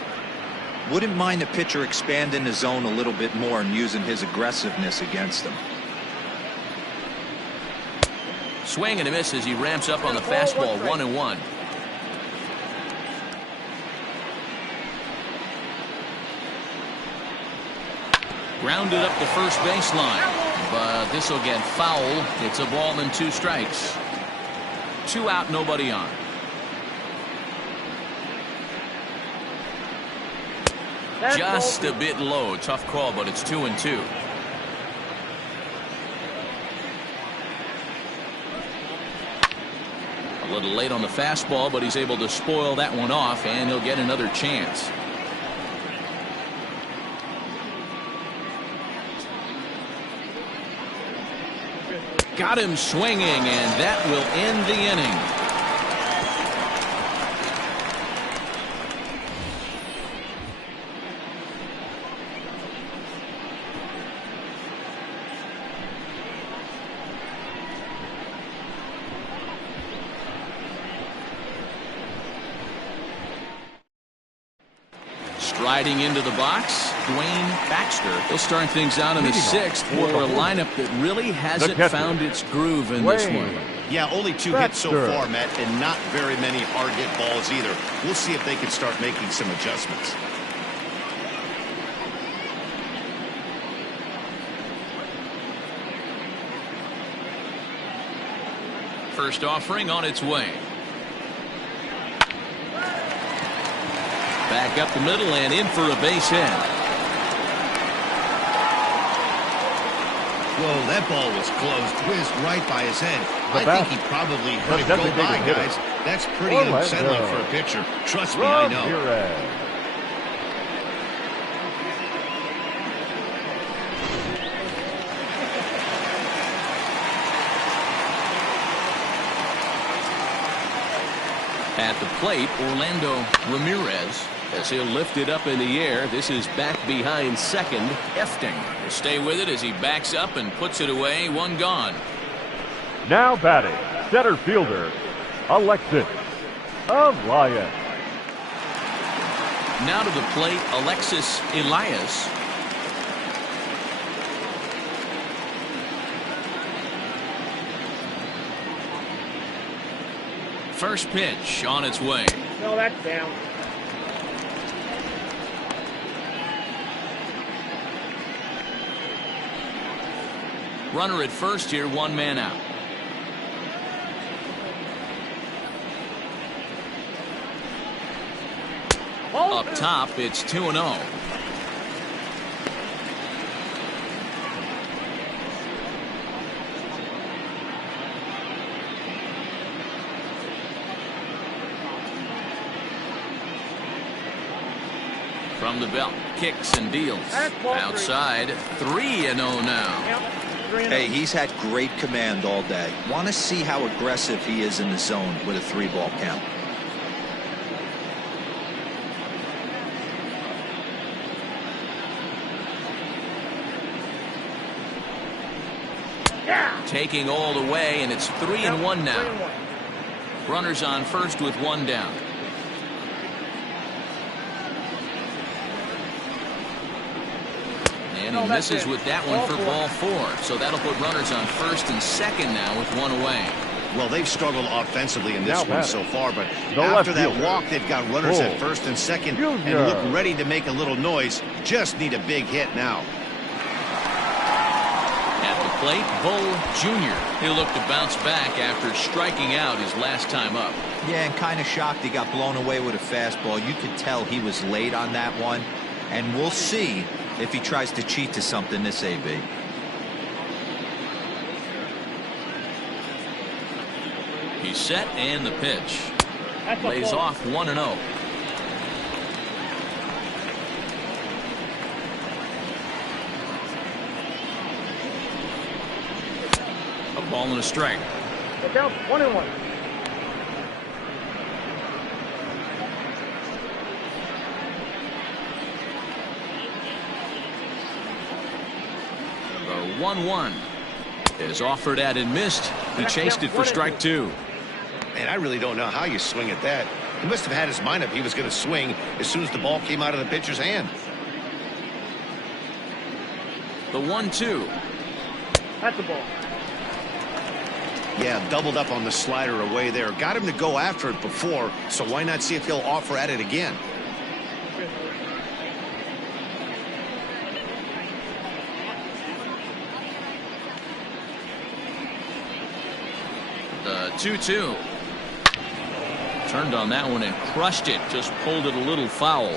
Wouldn't mind the pitcher expanding the zone a little bit more and using his aggressiveness against them. Swing and a miss as he ramps up on the fastball, 1-1. Grounded up the first baseline, but this will get foul. It's a ball and 2 strikes. 2 out, nobody on. Just a bit low. Tough call, but it's 2-2. A little late on the fastball, but he's able to spoil that one off, and he'll get another chance. Got him swinging, and that will end the inning. Striding into the box, Dwayne Baxter. He'll start things out in the 6th for a lineup that really hasn't found its groove in this one. Yeah, only 2 hits so far, Matt, and not very many hard hit balls either. We'll see if they can start making some adjustments. First offering on its way. Back up the middle and in for a base hit. Whoa, that ball was close. Whizzed right by his head. I think he probably heard it go by, guys. That's pretty unsettling for a pitcher. Trust me, I know. At the plate, Orlando Ramirez, as he'll lift it up in the air. This is back behind second. Efting will stay with it as he backs up and puts it away. 1 gone. Now batting, center fielder, Alexis Elias. Now to the plate, Alexis Elias. First pitch on its way. No, that's down. Runner at first here, 1 man out. Up top, it's 2-0. From the belt, kicks and deals. Outside, 3-0 now. Hey, he's had great command all day. Want to see how aggressive he is in the zone with a 3-ball count. Taking all the way, and it's 3-1 now. Runners on first with 1 down. And he misses with that one for ball 4. So that'll put runners on first and second now with 1 away. Well, they've struggled offensively in this one so far, but after that walk, they've got runners at first and second and look ready to make a little noise. Just need a big hit now. At the plate, Bull Jr. He'll look to bounce back after striking out his last time up. Yeah, and kind of shocked he got blown away with a fastball. You could tell he was late on that one, and we'll see if he tries to cheat to something this AB. He's set and the pitch. Lays off 1-0. A ball and a strike. Get down 1-1. The 1-1 is offered at and missed. He chased it for strike 2. Man, I really don't know how you swing at that. He must have had his mind up he was going to swing as soon as the ball came out of the pitcher's hand. The 1-2. That's the ball. Yeah, doubled up on the slider away there. Got him to go after it before, so why not see if he'll offer at it again? The 2-2. Turned on that one and crushed it. Just pulled it a little foul.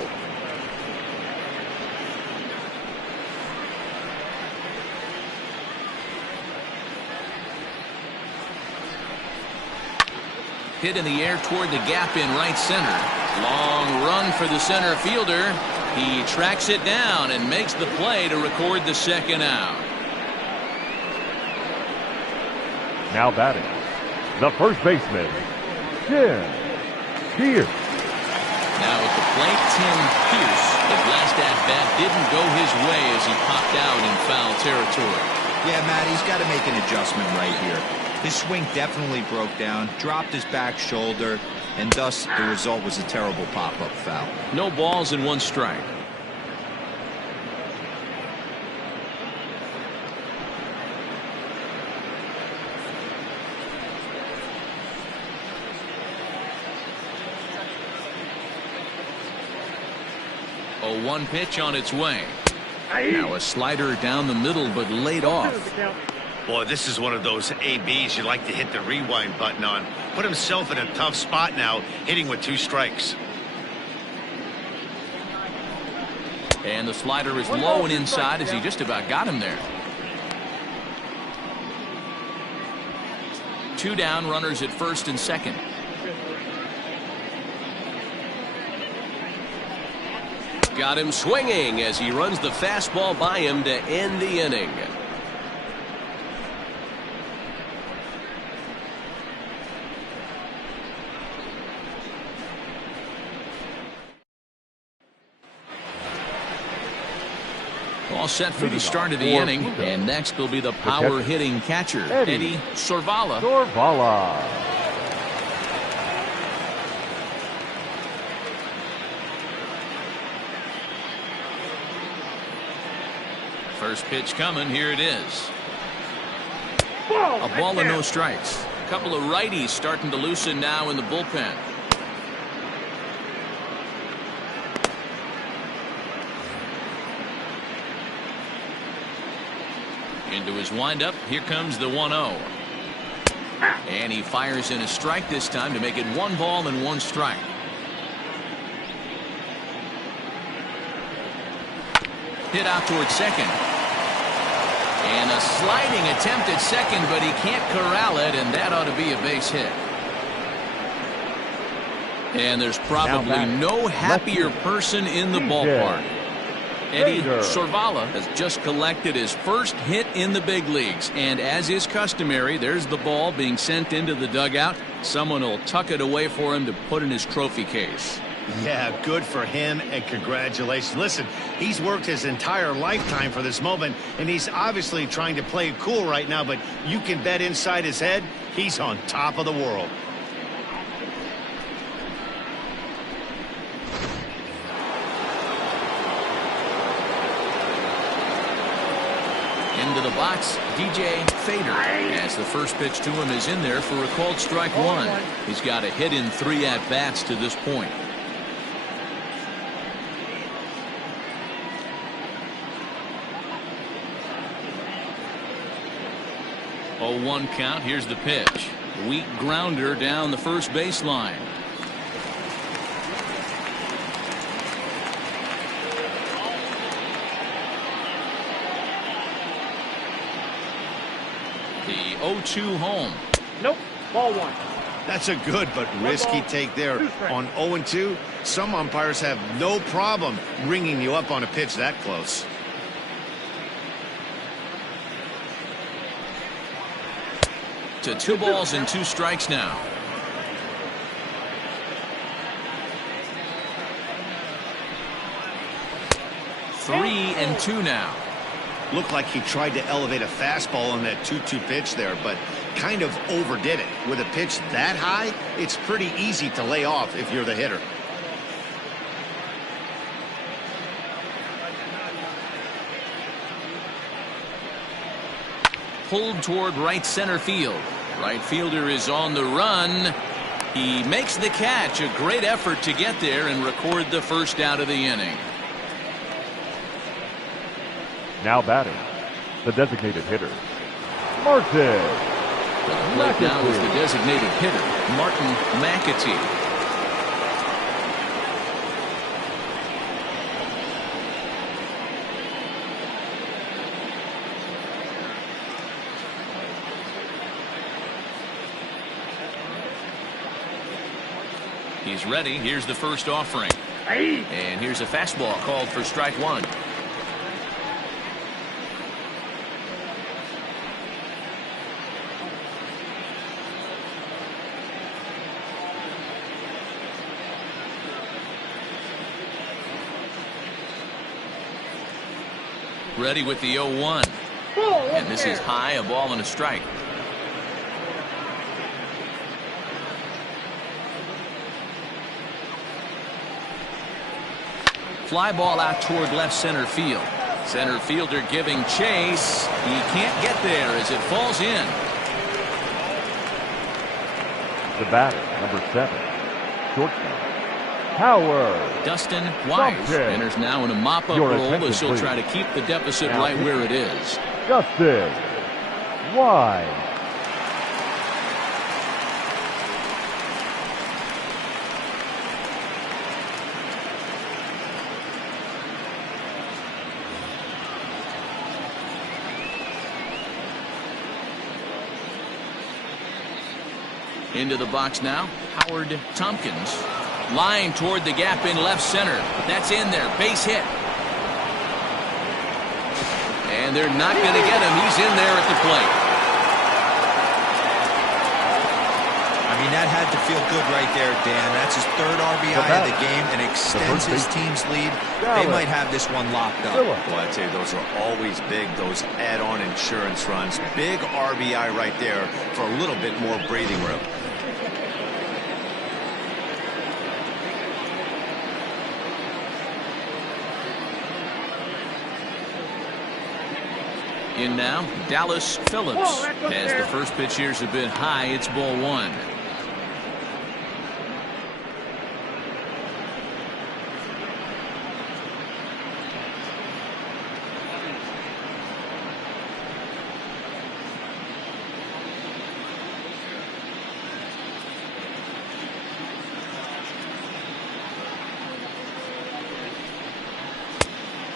Hit in the air toward the gap in right center. Long run for the center fielder. He tracks it down and makes the play to record the second out. Now batting, the first baseman, Tim Pierce. Now at the plate, Tim Pierce. His last at-bat didn't go his way as he popped out in foul territory. Yeah, Matt, he's got to make an adjustment right here. His swing definitely broke down, dropped his back shoulder, and thus the result was a terrible pop-up foul. No balls and 1 strike. A 1 pitch on its way. Now a slider down the middle, but laid off. Boy, this is one of those ABs you like to hit the rewind button on. Put himself in a tough spot now, hitting with 2 strikes. And the slider is low and inside as he just about got him there. 2 down, runners at first and second. Got him swinging as he runs the fastball by him to end the inning. All set for the start of the inning, and next will be the power-hitting catcher, Eddie Sorvala. First pitch coming, here it is. A ball and no strikes. A couple of righties starting to loosen now in the bullpen. Into his windup, here comes the 1-0. And he fires in a strike this time to make it 1 ball and 1 strike. Hit out towards second. And a sliding attempt at second, but he can't corral it, and that ought to be a base hit. And there's probably no happier person in the ballpark. Eddie Sorvala has just collected his first hit in the big leagues, and as is customary, there's the ball being sent into the dugout. Someone will tuck it away for him to put in his trophy case. Yeah, good for him, and congratulations. Listen, he's worked his entire lifetime for this moment, and he's obviously trying to play it cool right now, but you can bet inside his head, he's on top of the world. Into the box, DJ Fader, as the first pitch to him is in there for a called strike 1. He's got a hit in 3 at-bats to this point. 0-1 count. Here's the pitch. Weak grounder down the first baseline. The 0-2 home. Nope. Ball 1. That's a good but risky take there on 0-2. Some umpires have no problem ringing you up on a pitch that close. To 2 balls and 2 strikes now. Three and 2 now. Looked like he tried to elevate a fastball on that 2-2 pitch there, but kind of overdid it. With a pitch that high, it's pretty easy to lay off if you're the hitter. Pulled toward right center field. Right fielder is on the run. He makes the catch. A great effort to get there and record the first out of the inning. Now batting, the designated hitter, Martin. The plate now is the designated hitter, Martin McAtee. He's ready. Here's the first offering. And here's a fastball called for strike one. Ready with the 0-1. And this is high, a ball and a strike. Fly ball out toward left center field. Center fielder giving chase. He can't get there as it falls in. The batter, number 7, shortstop, Howard. Dustin Wise enters now in a mop-up role as he'll try to keep the deficit right where it is. Dustin Wise. Into the box now, Howard Tompkins. Line toward the gap in left center. That's in there. Base hit. And they're not going to get him. He's in there at the plate. I mean, that had to feel good right there, Dan. That's his 3rd RBI of the game and extends his team's lead. They might have this one locked up. Well, I'd say those are always big, those add-on insurance runs. Big RBI right there for a little bit more breathing room. In now, Dallas Phillips. As the first pitch here's a bit high, it's ball 1.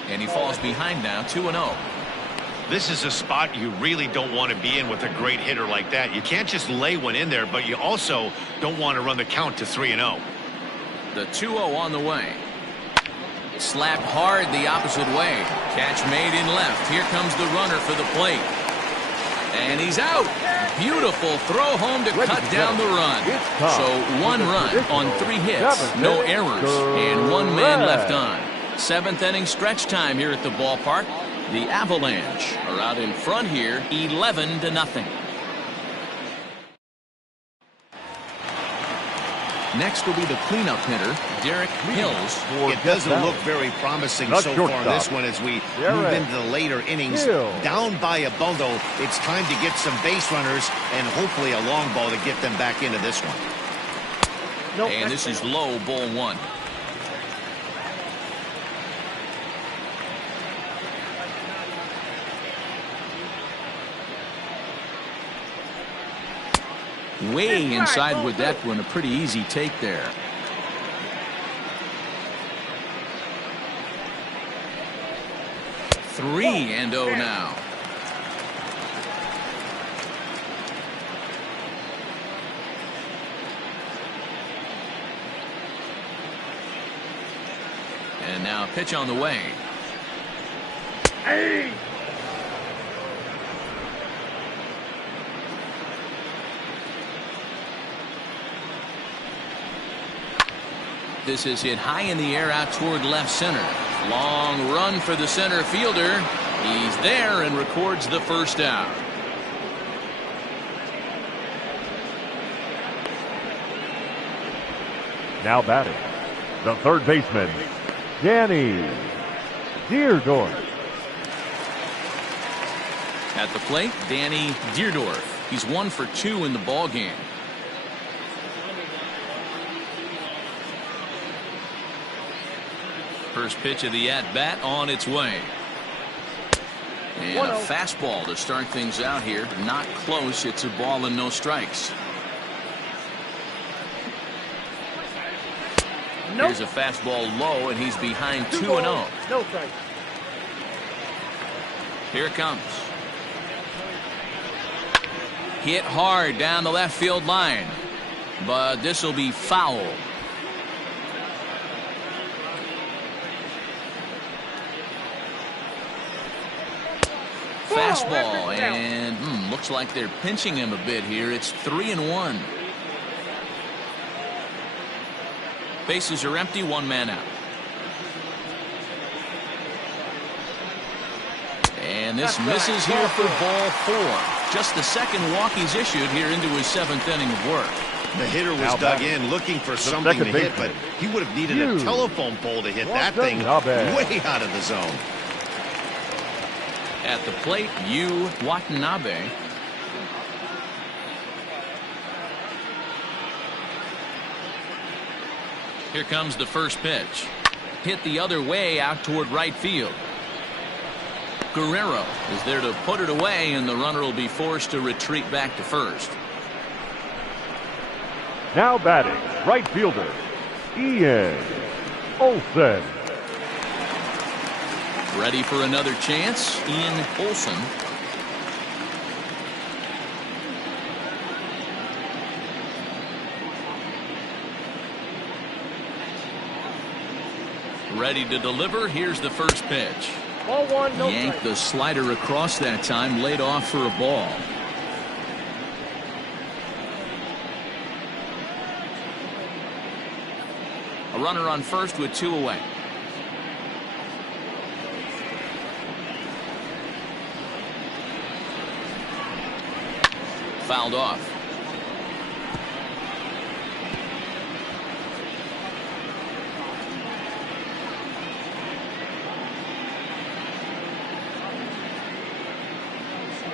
And he falls behind now, 2-0. This is a spot you really don't want to be in with a great hitter like that. You can't just lay one in there, but you also don't want to run the count to 3-0. The 2-0 on the way. Slapped hard the opposite way. Catch made in left. Here comes the runner for the plate. And he's out. Beautiful throw home to cut down the run. So 1 run on 3 hits. No errors. And 1 man left on. 7th inning stretch time here at the ballpark. The Avalanche are out in front here, 11-0. Next will be the cleanup hitter, Derek Hills. It doesn't look very promising so far this one as we move into the later innings. Down by a bundle, it's time to get some base runners and hopefully a long ball to get them back into this one. And this is low, ball 1. Way inside with that one, a pretty easy take there. Three and 0 now. And now a pitch on the way. This is hit high in the air out toward left center. Long run for the center fielder. He's there and records the first out. Now batting, the third baseman, Danny Deerdorf. At the plate, Danny Deerdorf. He's 1 for 2 in the ball game. First pitch of the at-bat on its way. And a fastball to start things out here. Not close. It's a ball and no strikes. Nope. Here's a fastball low, and he's behind 2-0. No strike. Here it comes. Hit hard down the left field line, but this will be foul. Fastball, and looks like they're pinching him a bit here. It's 3-1. Bases are empty, 1 man out. And this misses here for ball 4. Just the second walk he's issued here into his 7th inning of work. The hitter was dug in looking for something to hit, but he would have needed a telephone pole to hit that thing way out of the zone. At the plate, Yu Watanabe. Here comes the first pitch. Hit the other way out toward right field. Guerrero is there to put it away, and the runner will be forced to retreat back to first. Now batting, right fielder, Ian Olsen. Ready for another chance, Ian Olsen. Ready to deliver. Here's the first pitch. Ball 1, no Yanked strike. the slider across that time, laid off for a ball. A runner on first with 2 away. Fouled off.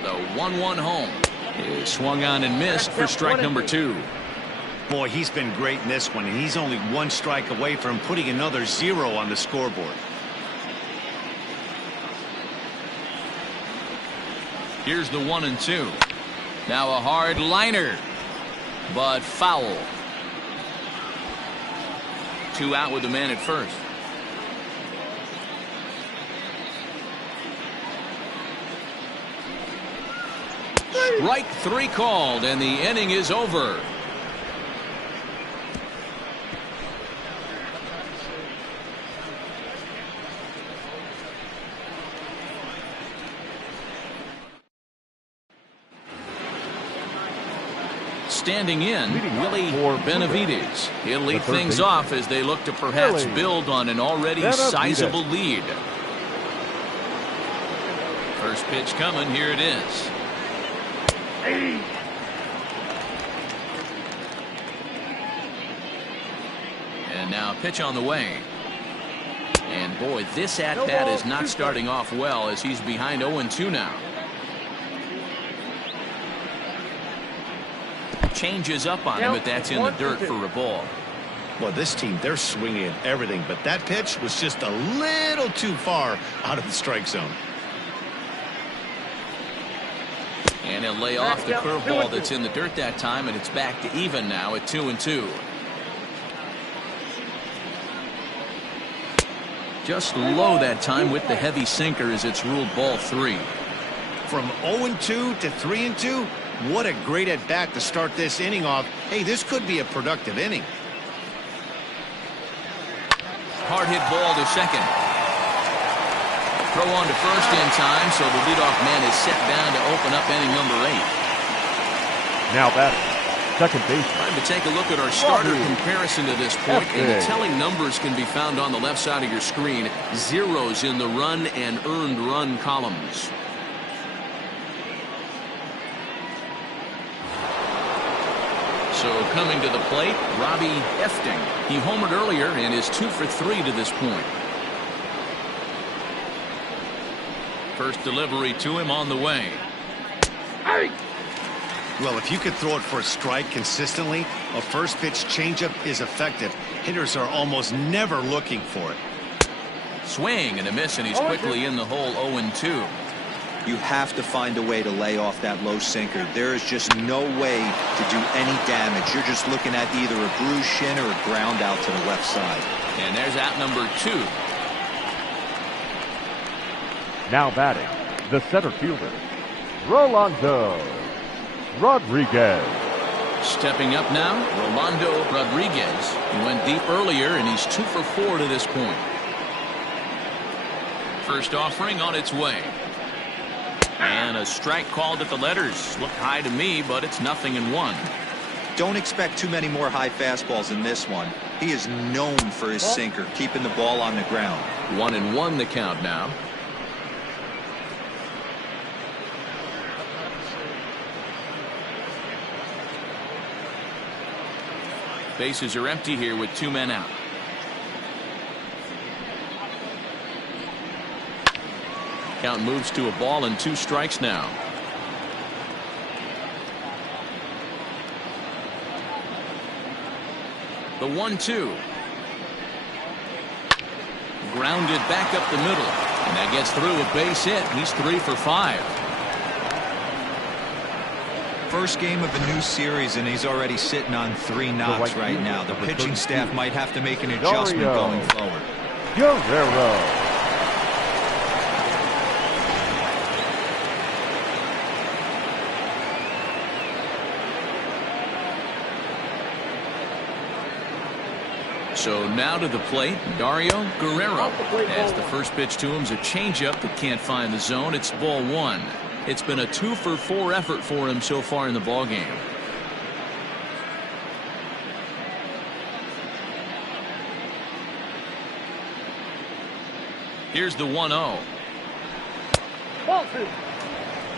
The 1-1 home is swung on and missed for strike number 2. Boy, he's been great in this one, and he's only 1 strike away from putting another 0 on the scoreboard. Here's the 1-2. Now a hard liner, but foul. 2 out with the man at first. Strike 3 called, and the inning is over. Standing in, Willie Benavides. He'll lead things off as they look to perhaps build on an already sizable lead. First pitch coming. Here it is. And now pitch on the way. And boy, this at-bat is not starting off well as he's behind 0-2 now. Changes up on him, but that's in the dirt for a ball. Well, this team, they're swinging at everything, but that pitch was just a little too far out of the strike zone. And he'll lay off the curveball that's in the dirt that time, and it's back to even now at 2-2. Just low that time with the heavy sinker as it's ruled ball 3. From 0-2 to 3-2, what a great at-bat to start this inning off. Hey, this could be a productive inning. Hard hit ball to second. Throw on to first in time, so the leadoff man is set down to open up inning number 8. Now batting, second base. Time to take a look at our starter comparison to this point, and the telling numbers can be found on the left side of your screen. Zeros in the run and earned run columns. So coming to the plate, Robbie Efting. He homered earlier and is 2 for 3 to this point. First delivery to him on the way. Well, if you could throw it for a strike consistently, a first pitch changeup is effective. Hitters are almost never looking for it. Swing and a miss, and he's quickly in the hole 0-2. You have to find a way to lay off that low sinker. There is just no way to do any damage. You're just looking at either a bruised shin or a ground out to the left side. And there's out number 2. Now batting, the center fielder, Rolando Rodriguez. Stepping up now, Rolando Rodriguez. He went deep earlier, and he's 2 for 4 to this point. First offering on its way. And a strike called at the letters. Looked high to me, but it's 0-1. Don't expect too many more high fastballs in this one. He is known for his sinker, keeping the ball on the ground. 1-1 the count now. Bases are empty here with 2 men out. Count moves to a ball and 2 strikes now. The 1-2. Grounded back up the middle. And that gets through a base hit. He's 3 for 5. First game of a new series, and he's already sitting on 3 knocks right now. The pitching staff might have to make an adjustment going forward. Guerrero. So now to the plate, Dario Guerrero. As the first pitch to him is a changeup that can't find the zone. It's ball 1. It's been a 2 for 4 effort for him so far in the ballgame. Here's the 1-0.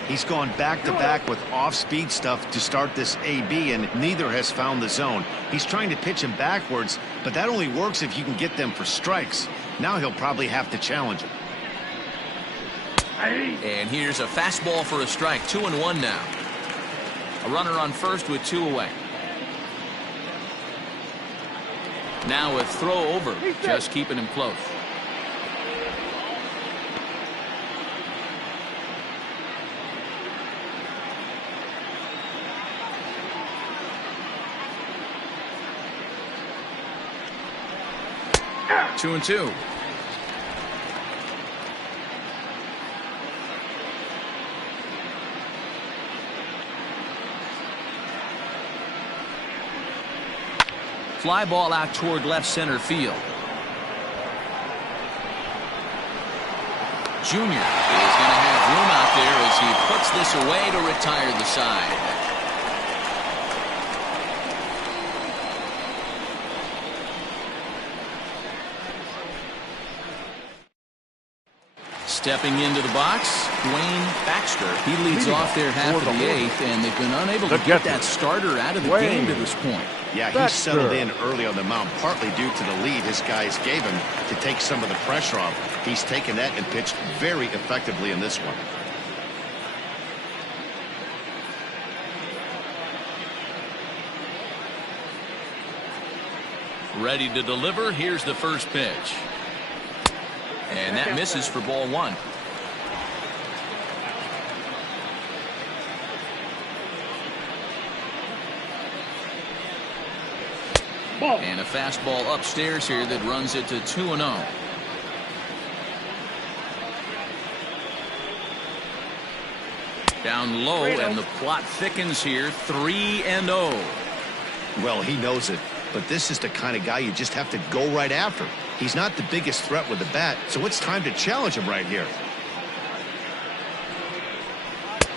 He's gone back-to-back with off-speed stuff to start this AB, and neither has found the zone. He's trying to pitch him backwards, but that only works if you can get them for strikes. Now he'll probably have to challenge him. And here's a fastball for a strike. 2-1 now. A runner on first with 2 away. Now a throw over, just keeping him close. Two and 2. Fly ball out toward left center field. Junior is going to have room out there as he puts this away to retire the side. Stepping into the box, Dwayne Baxter. He leads off there half of the 8th, and they've been unable to get that starter out of the game to this point. Yeah, he settled in early on the mound, partly due to the lead his guys gave him to take some of the pressure off. He's taken that and pitched very effectively in this one. Ready to deliver. Here's the first pitch. And that misses for ball 1. And a fastball upstairs here that runs it to 2-0. Down low, and the plot thickens here. 3-0. Well, he knows it, but this is the kind of guy you just have to go right after. He's not the biggest threat with the bat, so it's time to challenge him right here.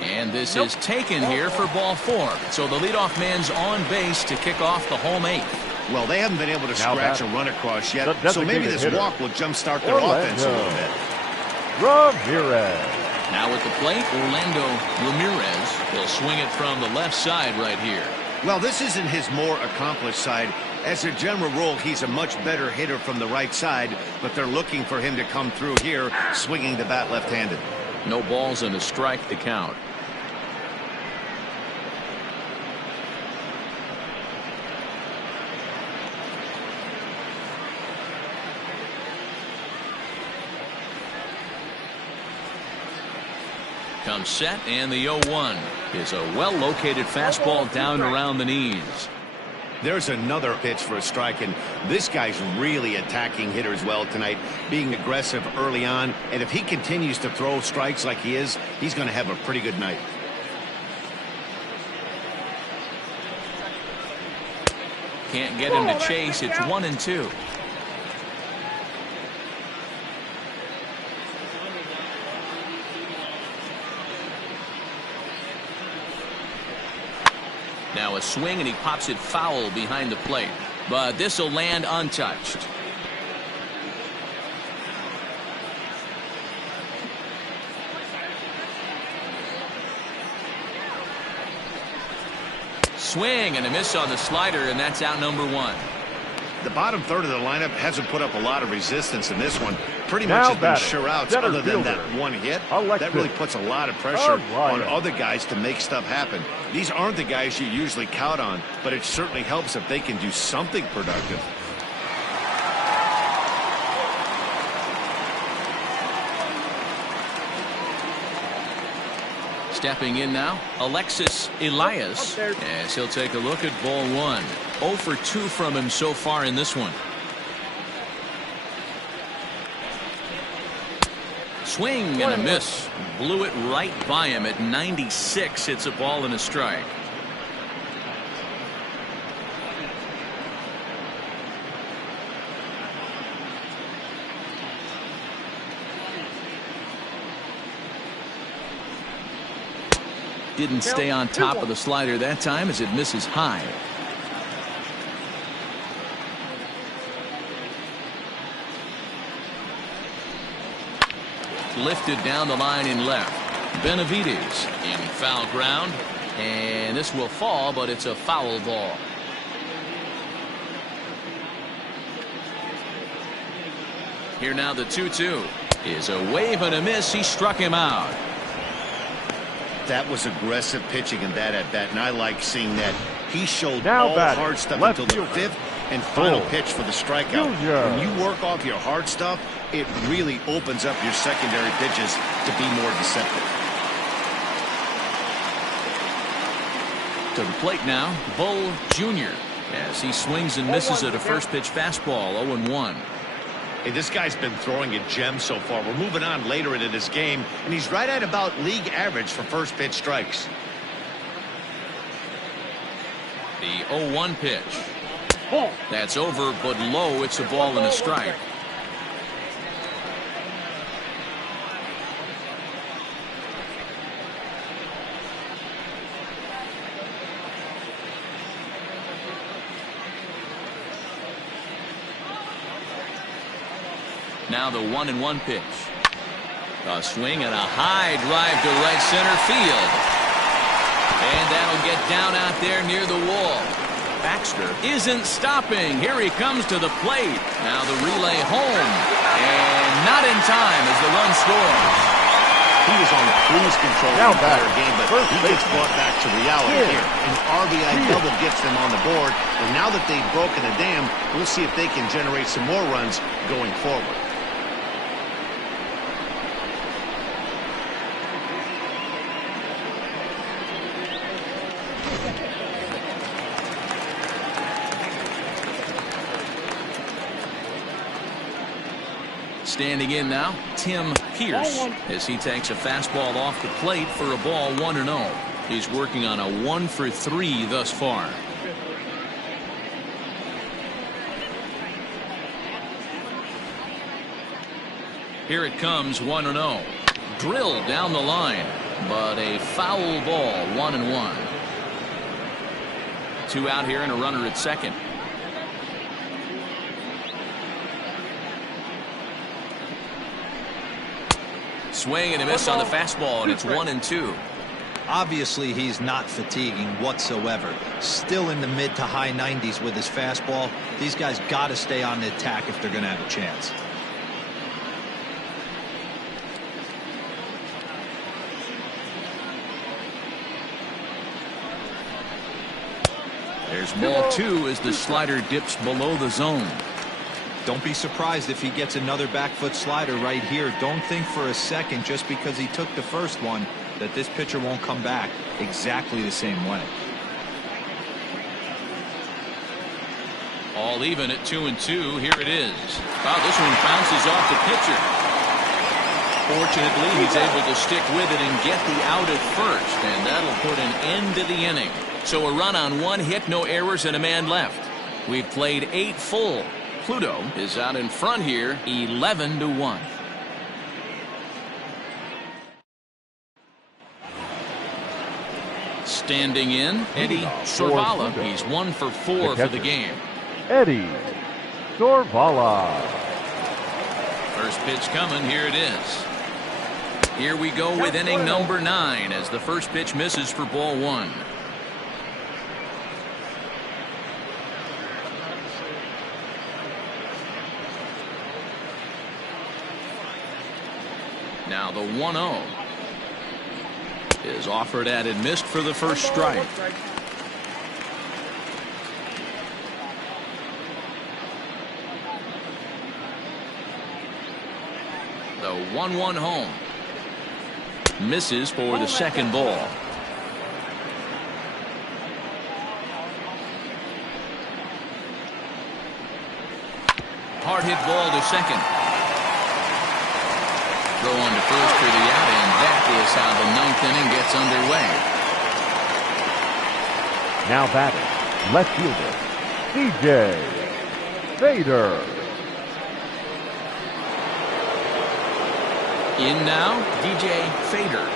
And this is taken here for ball 4. So the leadoff man's on base to kick off the home 8th. Well, they haven't been able to scratch a run across yet, so maybe this walk will jumpstart their offense a little bit. Ramirez. Now at the plate, Orlando Ramirez will swing it from the left side right here. Well, this isn't his more accomplished side. As a general rule, he's a much better hitter from the right side, but they're looking for him to come through here, swinging the bat left-handed. No balls and a strike to count. Comes set, and the 0-1 is a well-located fastball down around the knees. There's another pitch for a strike, and this guy's really attacking hitters well tonight, being aggressive early on, and if he continues to throw strikes like he is, he's going to have a pretty good night. Can't get him to chase. It's 1-2. Now a swing, and he pops it foul behind the plate. But this will land untouched. Swing and a miss on the slider, and that's out number 1. The bottom third of the lineup hasn't put up a lot of resistance in this one. Pretty Now much has been sure outs center other than fielder, that one hit. Alexis. That really puts a lot of pressure on Alright. other guys to make stuff happen. These aren't the guys you usually count on, but it certainly helps if they can do something productive. Stepping in now, Alexis Elias, as he'll take a look at ball 1. 0 for 2 from him so far in this one. Swing and a miss. Blew it right by him at 96. It's a ball and a strike. Didn't stay on top of the slider that time as it misses high. Lifted down the line in left. Benavides in foul ground. And this will fall, but it's a foul ball. Here now the 2-2 is a wave and a miss. He struck him out. That was aggressive pitching in that at-bat, and I like seeing that. He showed Now all the batting, hard stuff left until the fielder. 5th and final Bull. pitch for the strikeout. Junior. When you work off your hard stuff, it really opens up your secondary pitches to be more deceptive. To the plate now, Bull Jr. as he swings and misses at a first pitch fastball. 0-1. Hey, this guy's been throwing a gem so far. We're moving on later into this game, and he's right at about league average for first pitch strikes. The 0-1 pitch. That's over, but low. It's a ball and a strike. Now the 1-1 pitch. A swing and a high drive to right center field. And that'll get down out there near the wall. Baxter isn't stopping. Here he comes to the plate. Now the relay home. And not in time as the run scores. He was on cruise control Now the entire batting, game, but first he gets baseman. brought back to reality Here. here. An RBI double gets them on the board, and now that they've broken the dam, we'll see if they can generate some more runs going forward. Standing in now, Tim Pierce, as he takes a fastball off the plate for a ball 1-0. He's working on a 1 for 3 thus far. Here it comes, 1-0. Drilled down the line, but a foul ball, 1-1. 2 out here and a runner at second. Swing and a miss on the fastball, and it's 1-2. Obviously, he's not fatiguing whatsoever. Still in the mid to high 90s with his fastball. These guys got to stay on the attack if they're going to have a chance. There's ball 2 as the slider dips below the zone. Don't be surprised if he gets another back foot slider right here. Don't think for a second, just because he took the first one, that this pitcher won't come back exactly the same way. All even at 2-2. Here it is. Wow, this one bounces off the pitcher. Fortunately, he's able to stick with it and get the out at first, and that'll put an end to the inning. So a run on 1 hit, no errors, and a man left. We've played 8 full. Pluto is out in front here, 11-1. Standing in, Eddie Sorvala. He's 1 for 4 for the game. Eddie Sorvala. First pitch coming. Here it is. Here we go with inning number 9 as the first pitch misses for ball 1. Now the 1-0 is offered at and missed for the first strike. The 1-1 home misses for the second ball. Hard hit ball to second. Throw on to first for the out, and that is how the 9th inning gets underway. Now batting, left fielder, DJ Fader. In now, DJ Fader.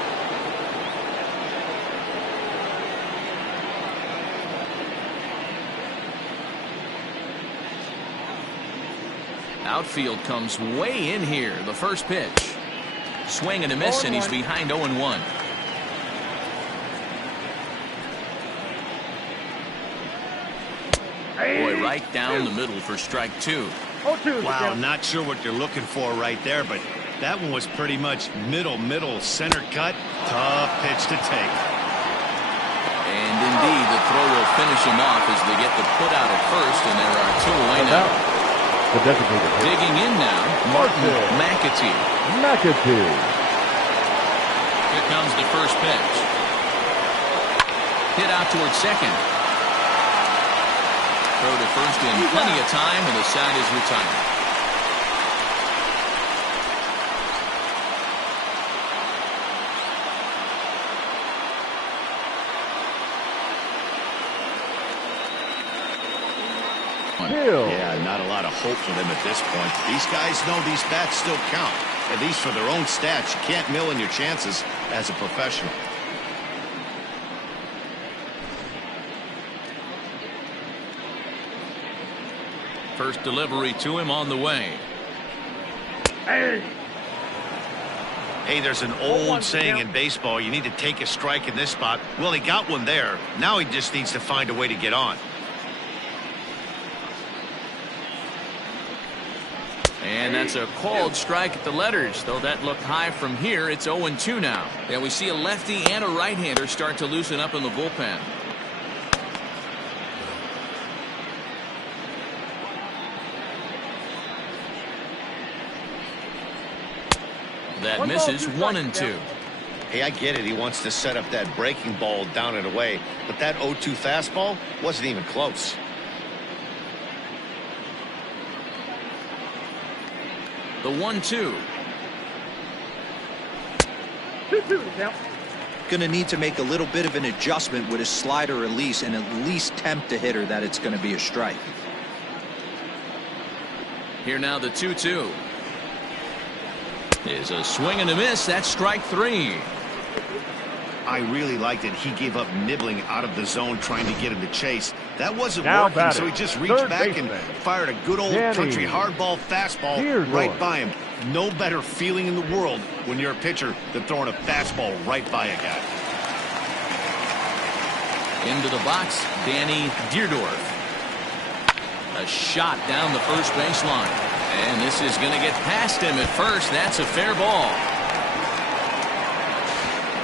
Outfield comes way in here. The first pitch. Swing and a miss, and he's behind 0-1. Boy, right down the middle for strike 2. Wow, not sure what you're looking for right there, but that one was pretty much middle, center cut. Tough pitch to take. And indeed, the throw will finish him off as they get the put out at first, and there are 2 away now. The designated hitter. Digging in now, Martin McAtee. McAtee. Here comes the first pitch. Hit out towards second. Throw to first in plenty of time, and the side is retired. Yeah, not a lot of hope for them at this point. These guys know these bats still count. At least for their own stats. You can't mill in your chances as a professional. First delivery to him on the way. Hey, there's an old saying in baseball, you need to take a strike in this spot. Well, he got one there. Now he just needs to find a way to get on. And that's a called strike at the letters, though that looked high from here. It's 0-2 now. And we see a lefty and a right-hander start to loosen up in the bullpen. That misses 1-2. Hey, I get it. He wants to set up that breaking ball down and away, but that 0-2 fastball wasn't even close. The 1-2. 2-2 to count. Going to need to make a little bit of an adjustment with his slider release and at least tempt the hitter that it's going to be a strike. Here now the 2-2. Is a swing and a miss. That's strike 3. I really liked it. He gave up nibbling out of the zone trying to get him to chase. That wasn't Now working, batting, so he just reached third back and baseman, fired a good old Danny country hardball fastball right Dearborn. by him. No better feeling in the world when you're a pitcher than throwing a fastball right by a guy. Into the box, Danny Deerdorf. A shot down the first baseline. And this is going to get past him at first. That's a fair ball.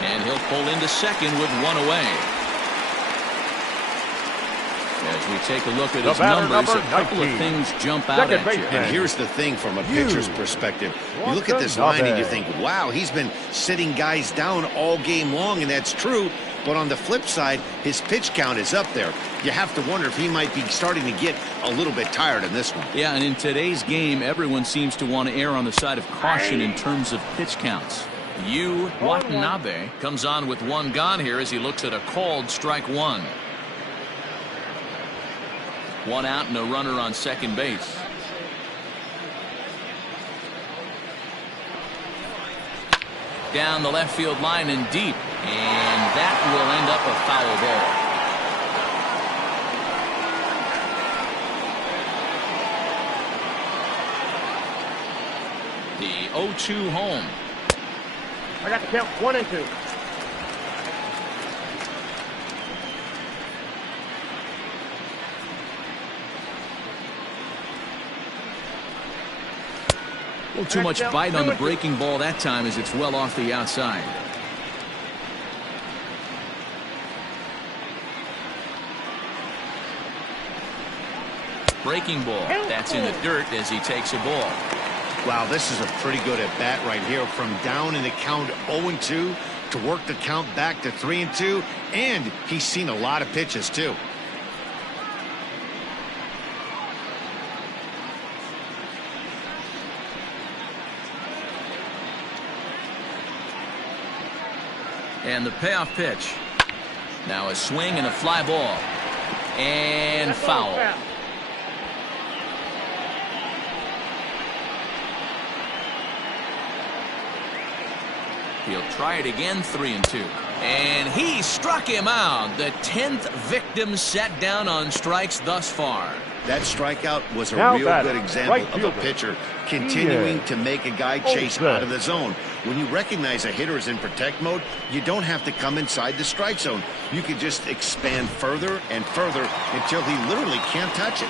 And he'll pull into second with one away. As we take a look at his numbers, a couple of things jump out at you. And here's the thing from a pitcher's perspective. You look at this line and you think, wow, he's been sitting guys down all game long, and that's true. But on the flip side, his pitch count is up there. You have to wonder if he might be starting to get a little bit tired in this one. Yeah, and in today's game, everyone seems to want to err on the side of caution in terms of pitch counts. Yu Watanabe comes on with one gone here as he looks at a called strike one. One out and a runner on second base. Down the left field line and deep. And that will end up a foul ball. The 0-2 home. I got to count 1 and 2. A little too much bite on the breaking ball that time as it's well off the outside. Breaking ball. That's in the dirt as he takes a ball. Wow, this is a pretty good at bat right here. From down in the count 0-2 to work the count back to 3-2. And he's seen a lot of pitches, too. And the payoff pitch. Now a swing and a fly ball. And foul. He'll try it again, 3-2. And he struck him out. The 10th victim set down on strikes thus far. That strikeout was a real good example of a pitcher continuing to make a guy chase out of the zone. When you recognize a hitter is in protect mode, you don't have to come inside the strike zone. You can just expand further and further until he literally can't touch it.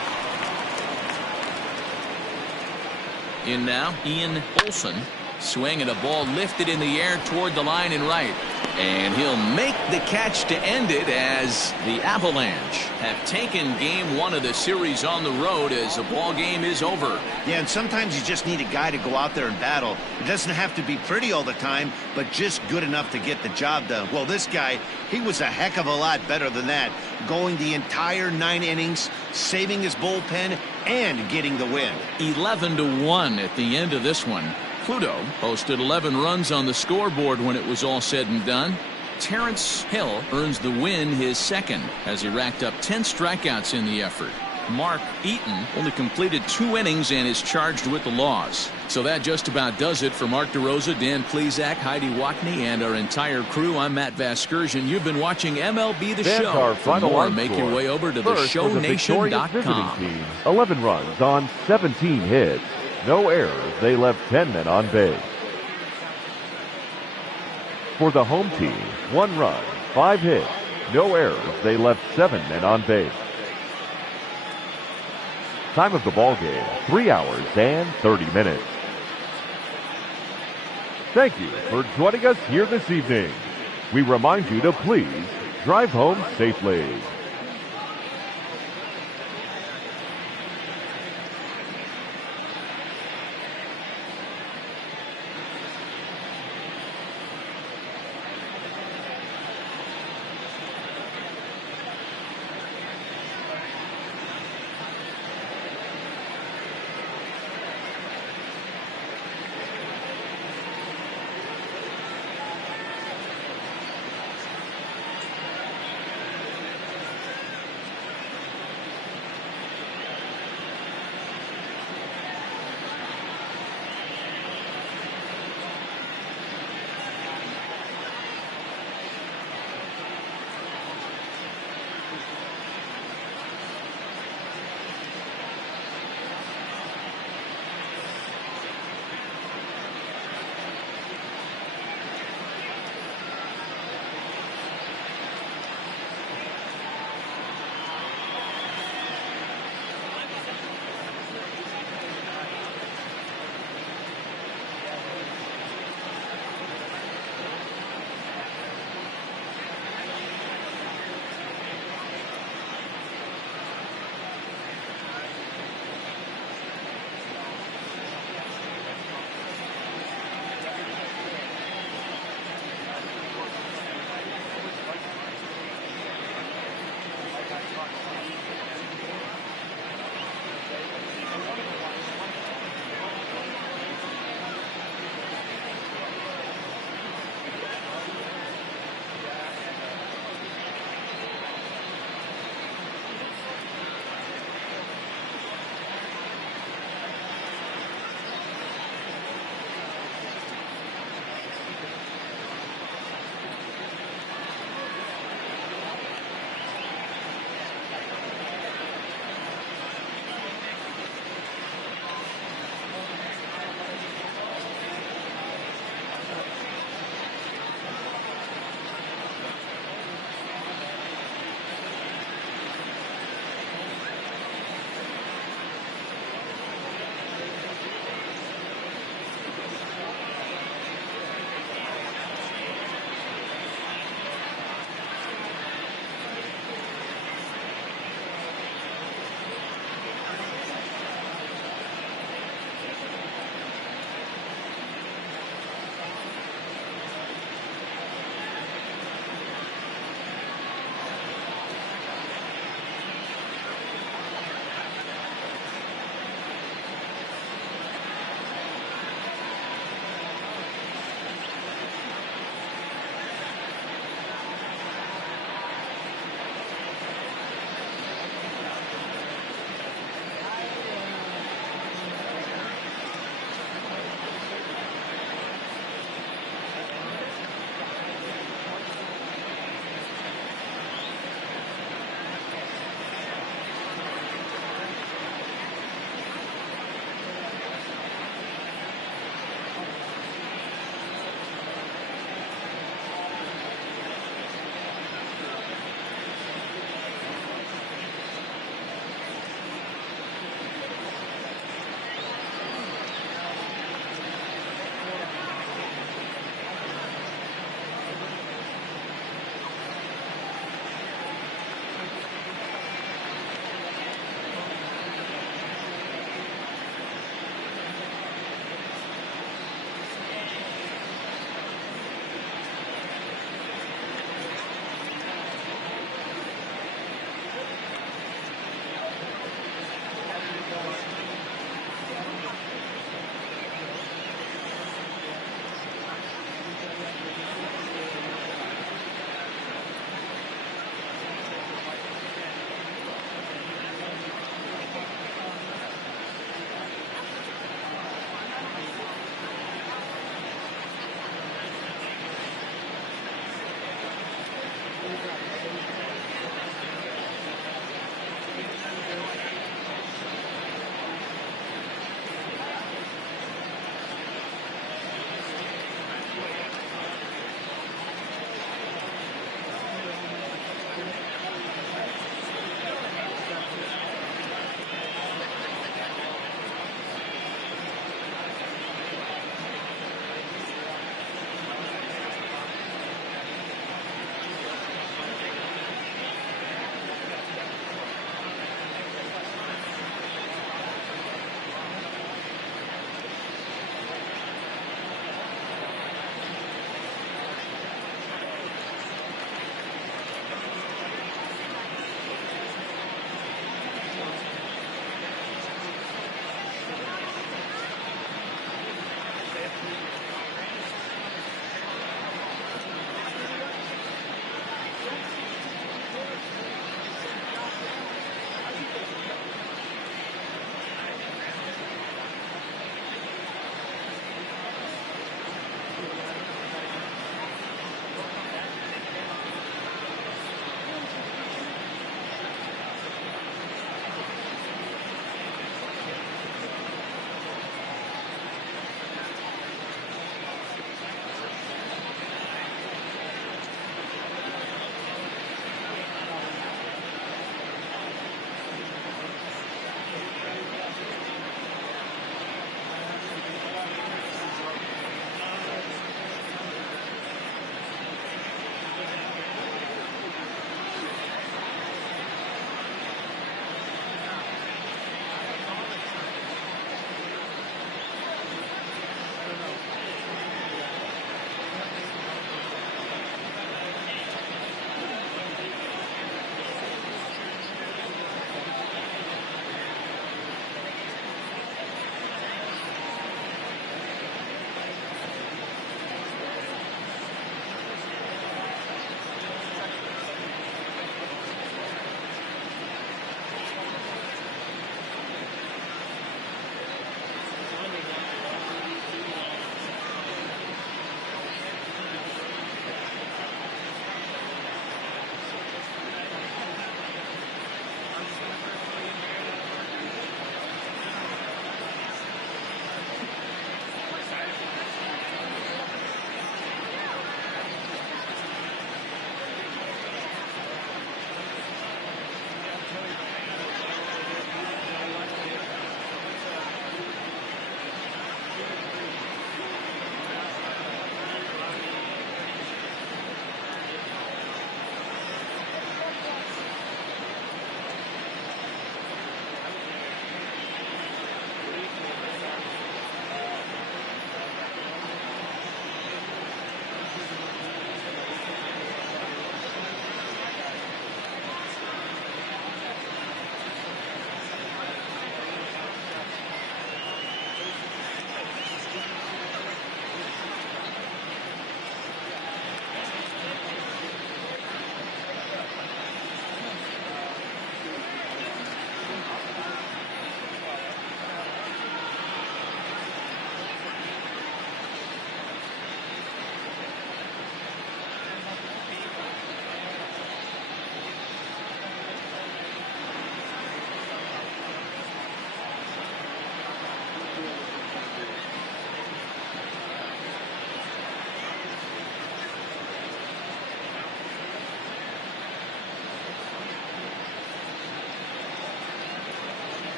In now, Ian Olson. Swing and a ball lifted in the air toward the line and right. And he'll make the catch to end it as the Avalanche have taken game one of the series on the road as the ball game is over. Yeah, and sometimes you just need a guy to go out there and battle. It doesn't have to be pretty all the time, but just good enough to get the job done. Well, this guy, he was a heck of a lot better than that. Going the entire 9 innings, saving his bullpen, and getting the win. 11-1 at the end of this one. Pluto posted 11 runs on the scoreboard when it was all said and done. Terrence Hill earns the win, his second, as he racked up 10 strikeouts in the effort. Mark Eaton only completed 2 innings and is charged with the loss. So that just about does it for Mark DeRosa, Dan Plesac, Heidi Watney, and our entire crew. I'm Matt Vasgersian. You've been watching MLB The Show. For more, make your way over to theshownation.com. 11 runs on 17 hits. No errors. They left 10 men on base. For the home team, 1 run, 5 hits. No errors. They left 7 men on base. Time of the ball game, 3 hours and 30 minutes. Thank you for joining us here this evening. We remind you to please drive home safely.